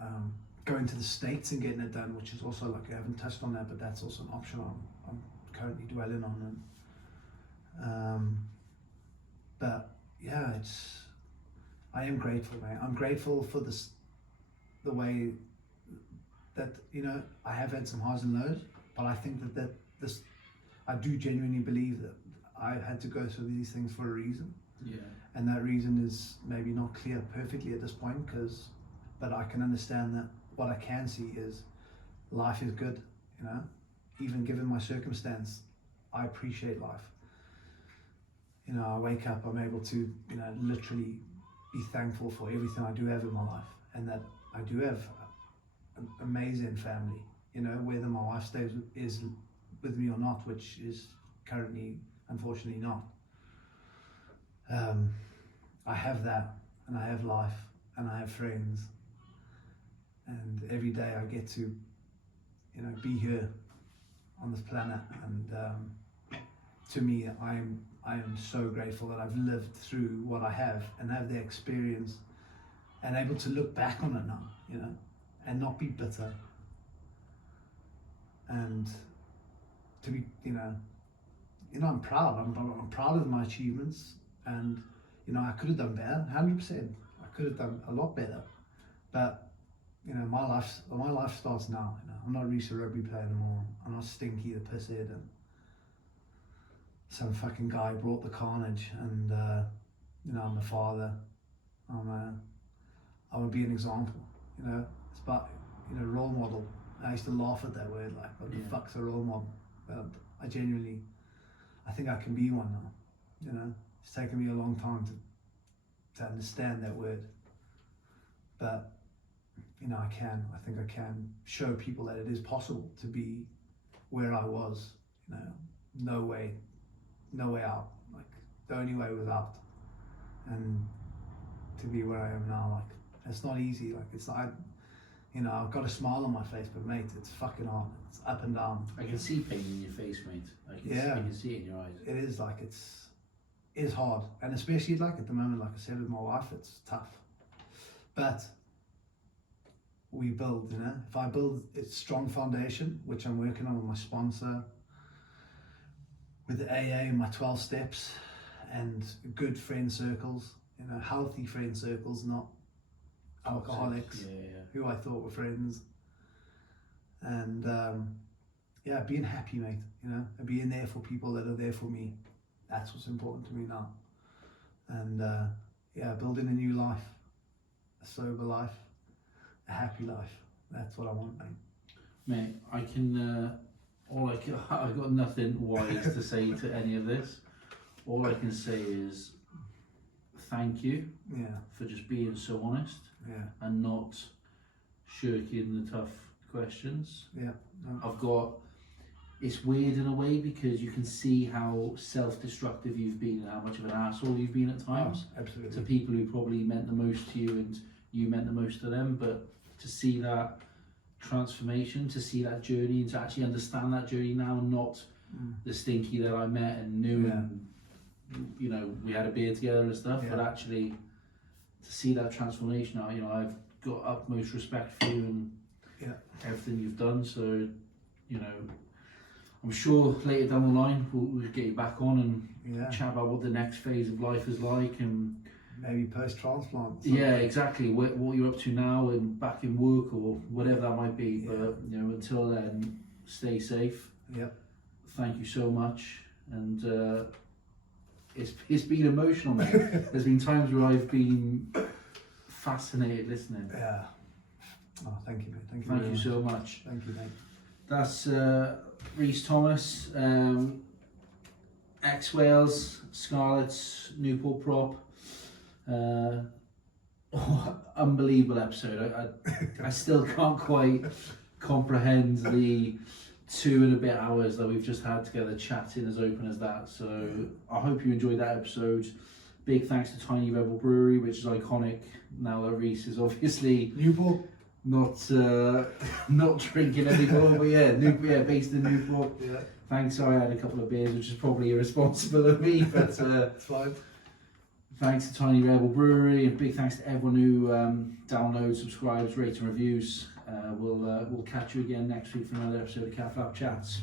going to the States and getting it done, which is also I haven't touched on that, but that's also an option I'm currently dwelling on. But yeah, I am grateful, man. I'm grateful for the way that I have had some highs and lows, but I think that I do genuinely believe that I had to go through these things for a reason. Yeah. And that reason is maybe not clear perfectly at this point, but I can understand that what I can see is life is good, even given my circumstance, I appreciate life. you know, I wake up, I'm able to, you know, literally be thankful for everything I do have in my life, and that I do have an amazing family, you know, whether my wife is with me or not, which is currently unfortunately not. I have that, and I have life, and I have friends, and every day I get to, you know, be here on this planet, and to me, I am so grateful that I've lived through what I have and have the experience and able to look back on it now, you know, and not be bitter, and to be, you know, I'm proud. I'm proud of my achievements, and you know, I could have done better, 100%. I could have done a lot better, but you know, my life starts now. You know, I'm not Rhys, a rugby player anymore. I'm not Stinky, the pisshead, and some fucking guy brought the carnage. And you know, I'm a father. I would be an example. You know, it's about, you know, role model. I used to laugh at that word, like, what the fuck's a role model? But I genuinely, I think I can be one now. You know, it's taken me a long time to understand that word, but you know, I think I can show people that it is possible to be where I was. You know, no way out. Like, the only way was out, and to be where I am now, like, it's not easy. Like, it's like, you know, I've got a smile on my face, but mate, it's fucking hard. It's up and down. I can see pain in your face, mate. I can see it in your eyes. It is, like, it's hard, and especially like at the moment, like I said, with my wife, it's tough. But we build, you know, if I build a strong foundation, which I'm working on with my sponsor, with the AA and my 12 steps, and good friend circles, you know, healthy friend circles, not alcoholics who I thought were friends, and yeah, being happy, mate, you know, and being there for people that are there for me. That's what's important to me now. And yeah, building a new life, a sober life, a happy life. That's what I want, mate. Mate, I've got nothing wise to say to any of this. All I can say is thank you for just being so honest and not shirking the tough questions. It's weird in a way, because you can see how self-destructive you've been and how much of an asshole you've been at times. Absolutely. To people who probably meant the most to you and you meant the most to them, but to see that transformation, to see that journey, and to actually understand that journey now, and not the Stinky that I met and knew, and you know, we had a beer together and stuff, but actually to see that transformation now, you know, I've got utmost respect for you and everything you've done. So, you know, I'm sure later down the line we'll get you back on and chat about what the next phase of life is like, and maybe post-transplant. Yeah, exactly. What you're up to now and back in work or whatever that might be. But you know, until then, stay safe. Thank you so much, and it's been emotional, mate. There's been times where I've been fascinated listening. Oh, thank you, mate. Thank you so much. Thank you, mate. That's Rhys Thomas, ex-Wales, Scarlets, Newport prop. Unbelievable episode. I still can't quite comprehend the 2 and a bit hours that we've just had together chatting as open as that. So I hope you enjoyed that episode. Big thanks to Tiny Rebel Brewery, which is iconic now that Rhys is obviously Newport, not drinking anymore, but based in Newport. Thanks. Sorry, I had a couple of beers, which is probably irresponsible of me, but it's fine. Thanks to Tiny Rebel Brewery, and big thanks to everyone who downloads, subscribes, rates and reviews. We'll catch you again next week for another episode of Catflap Chats.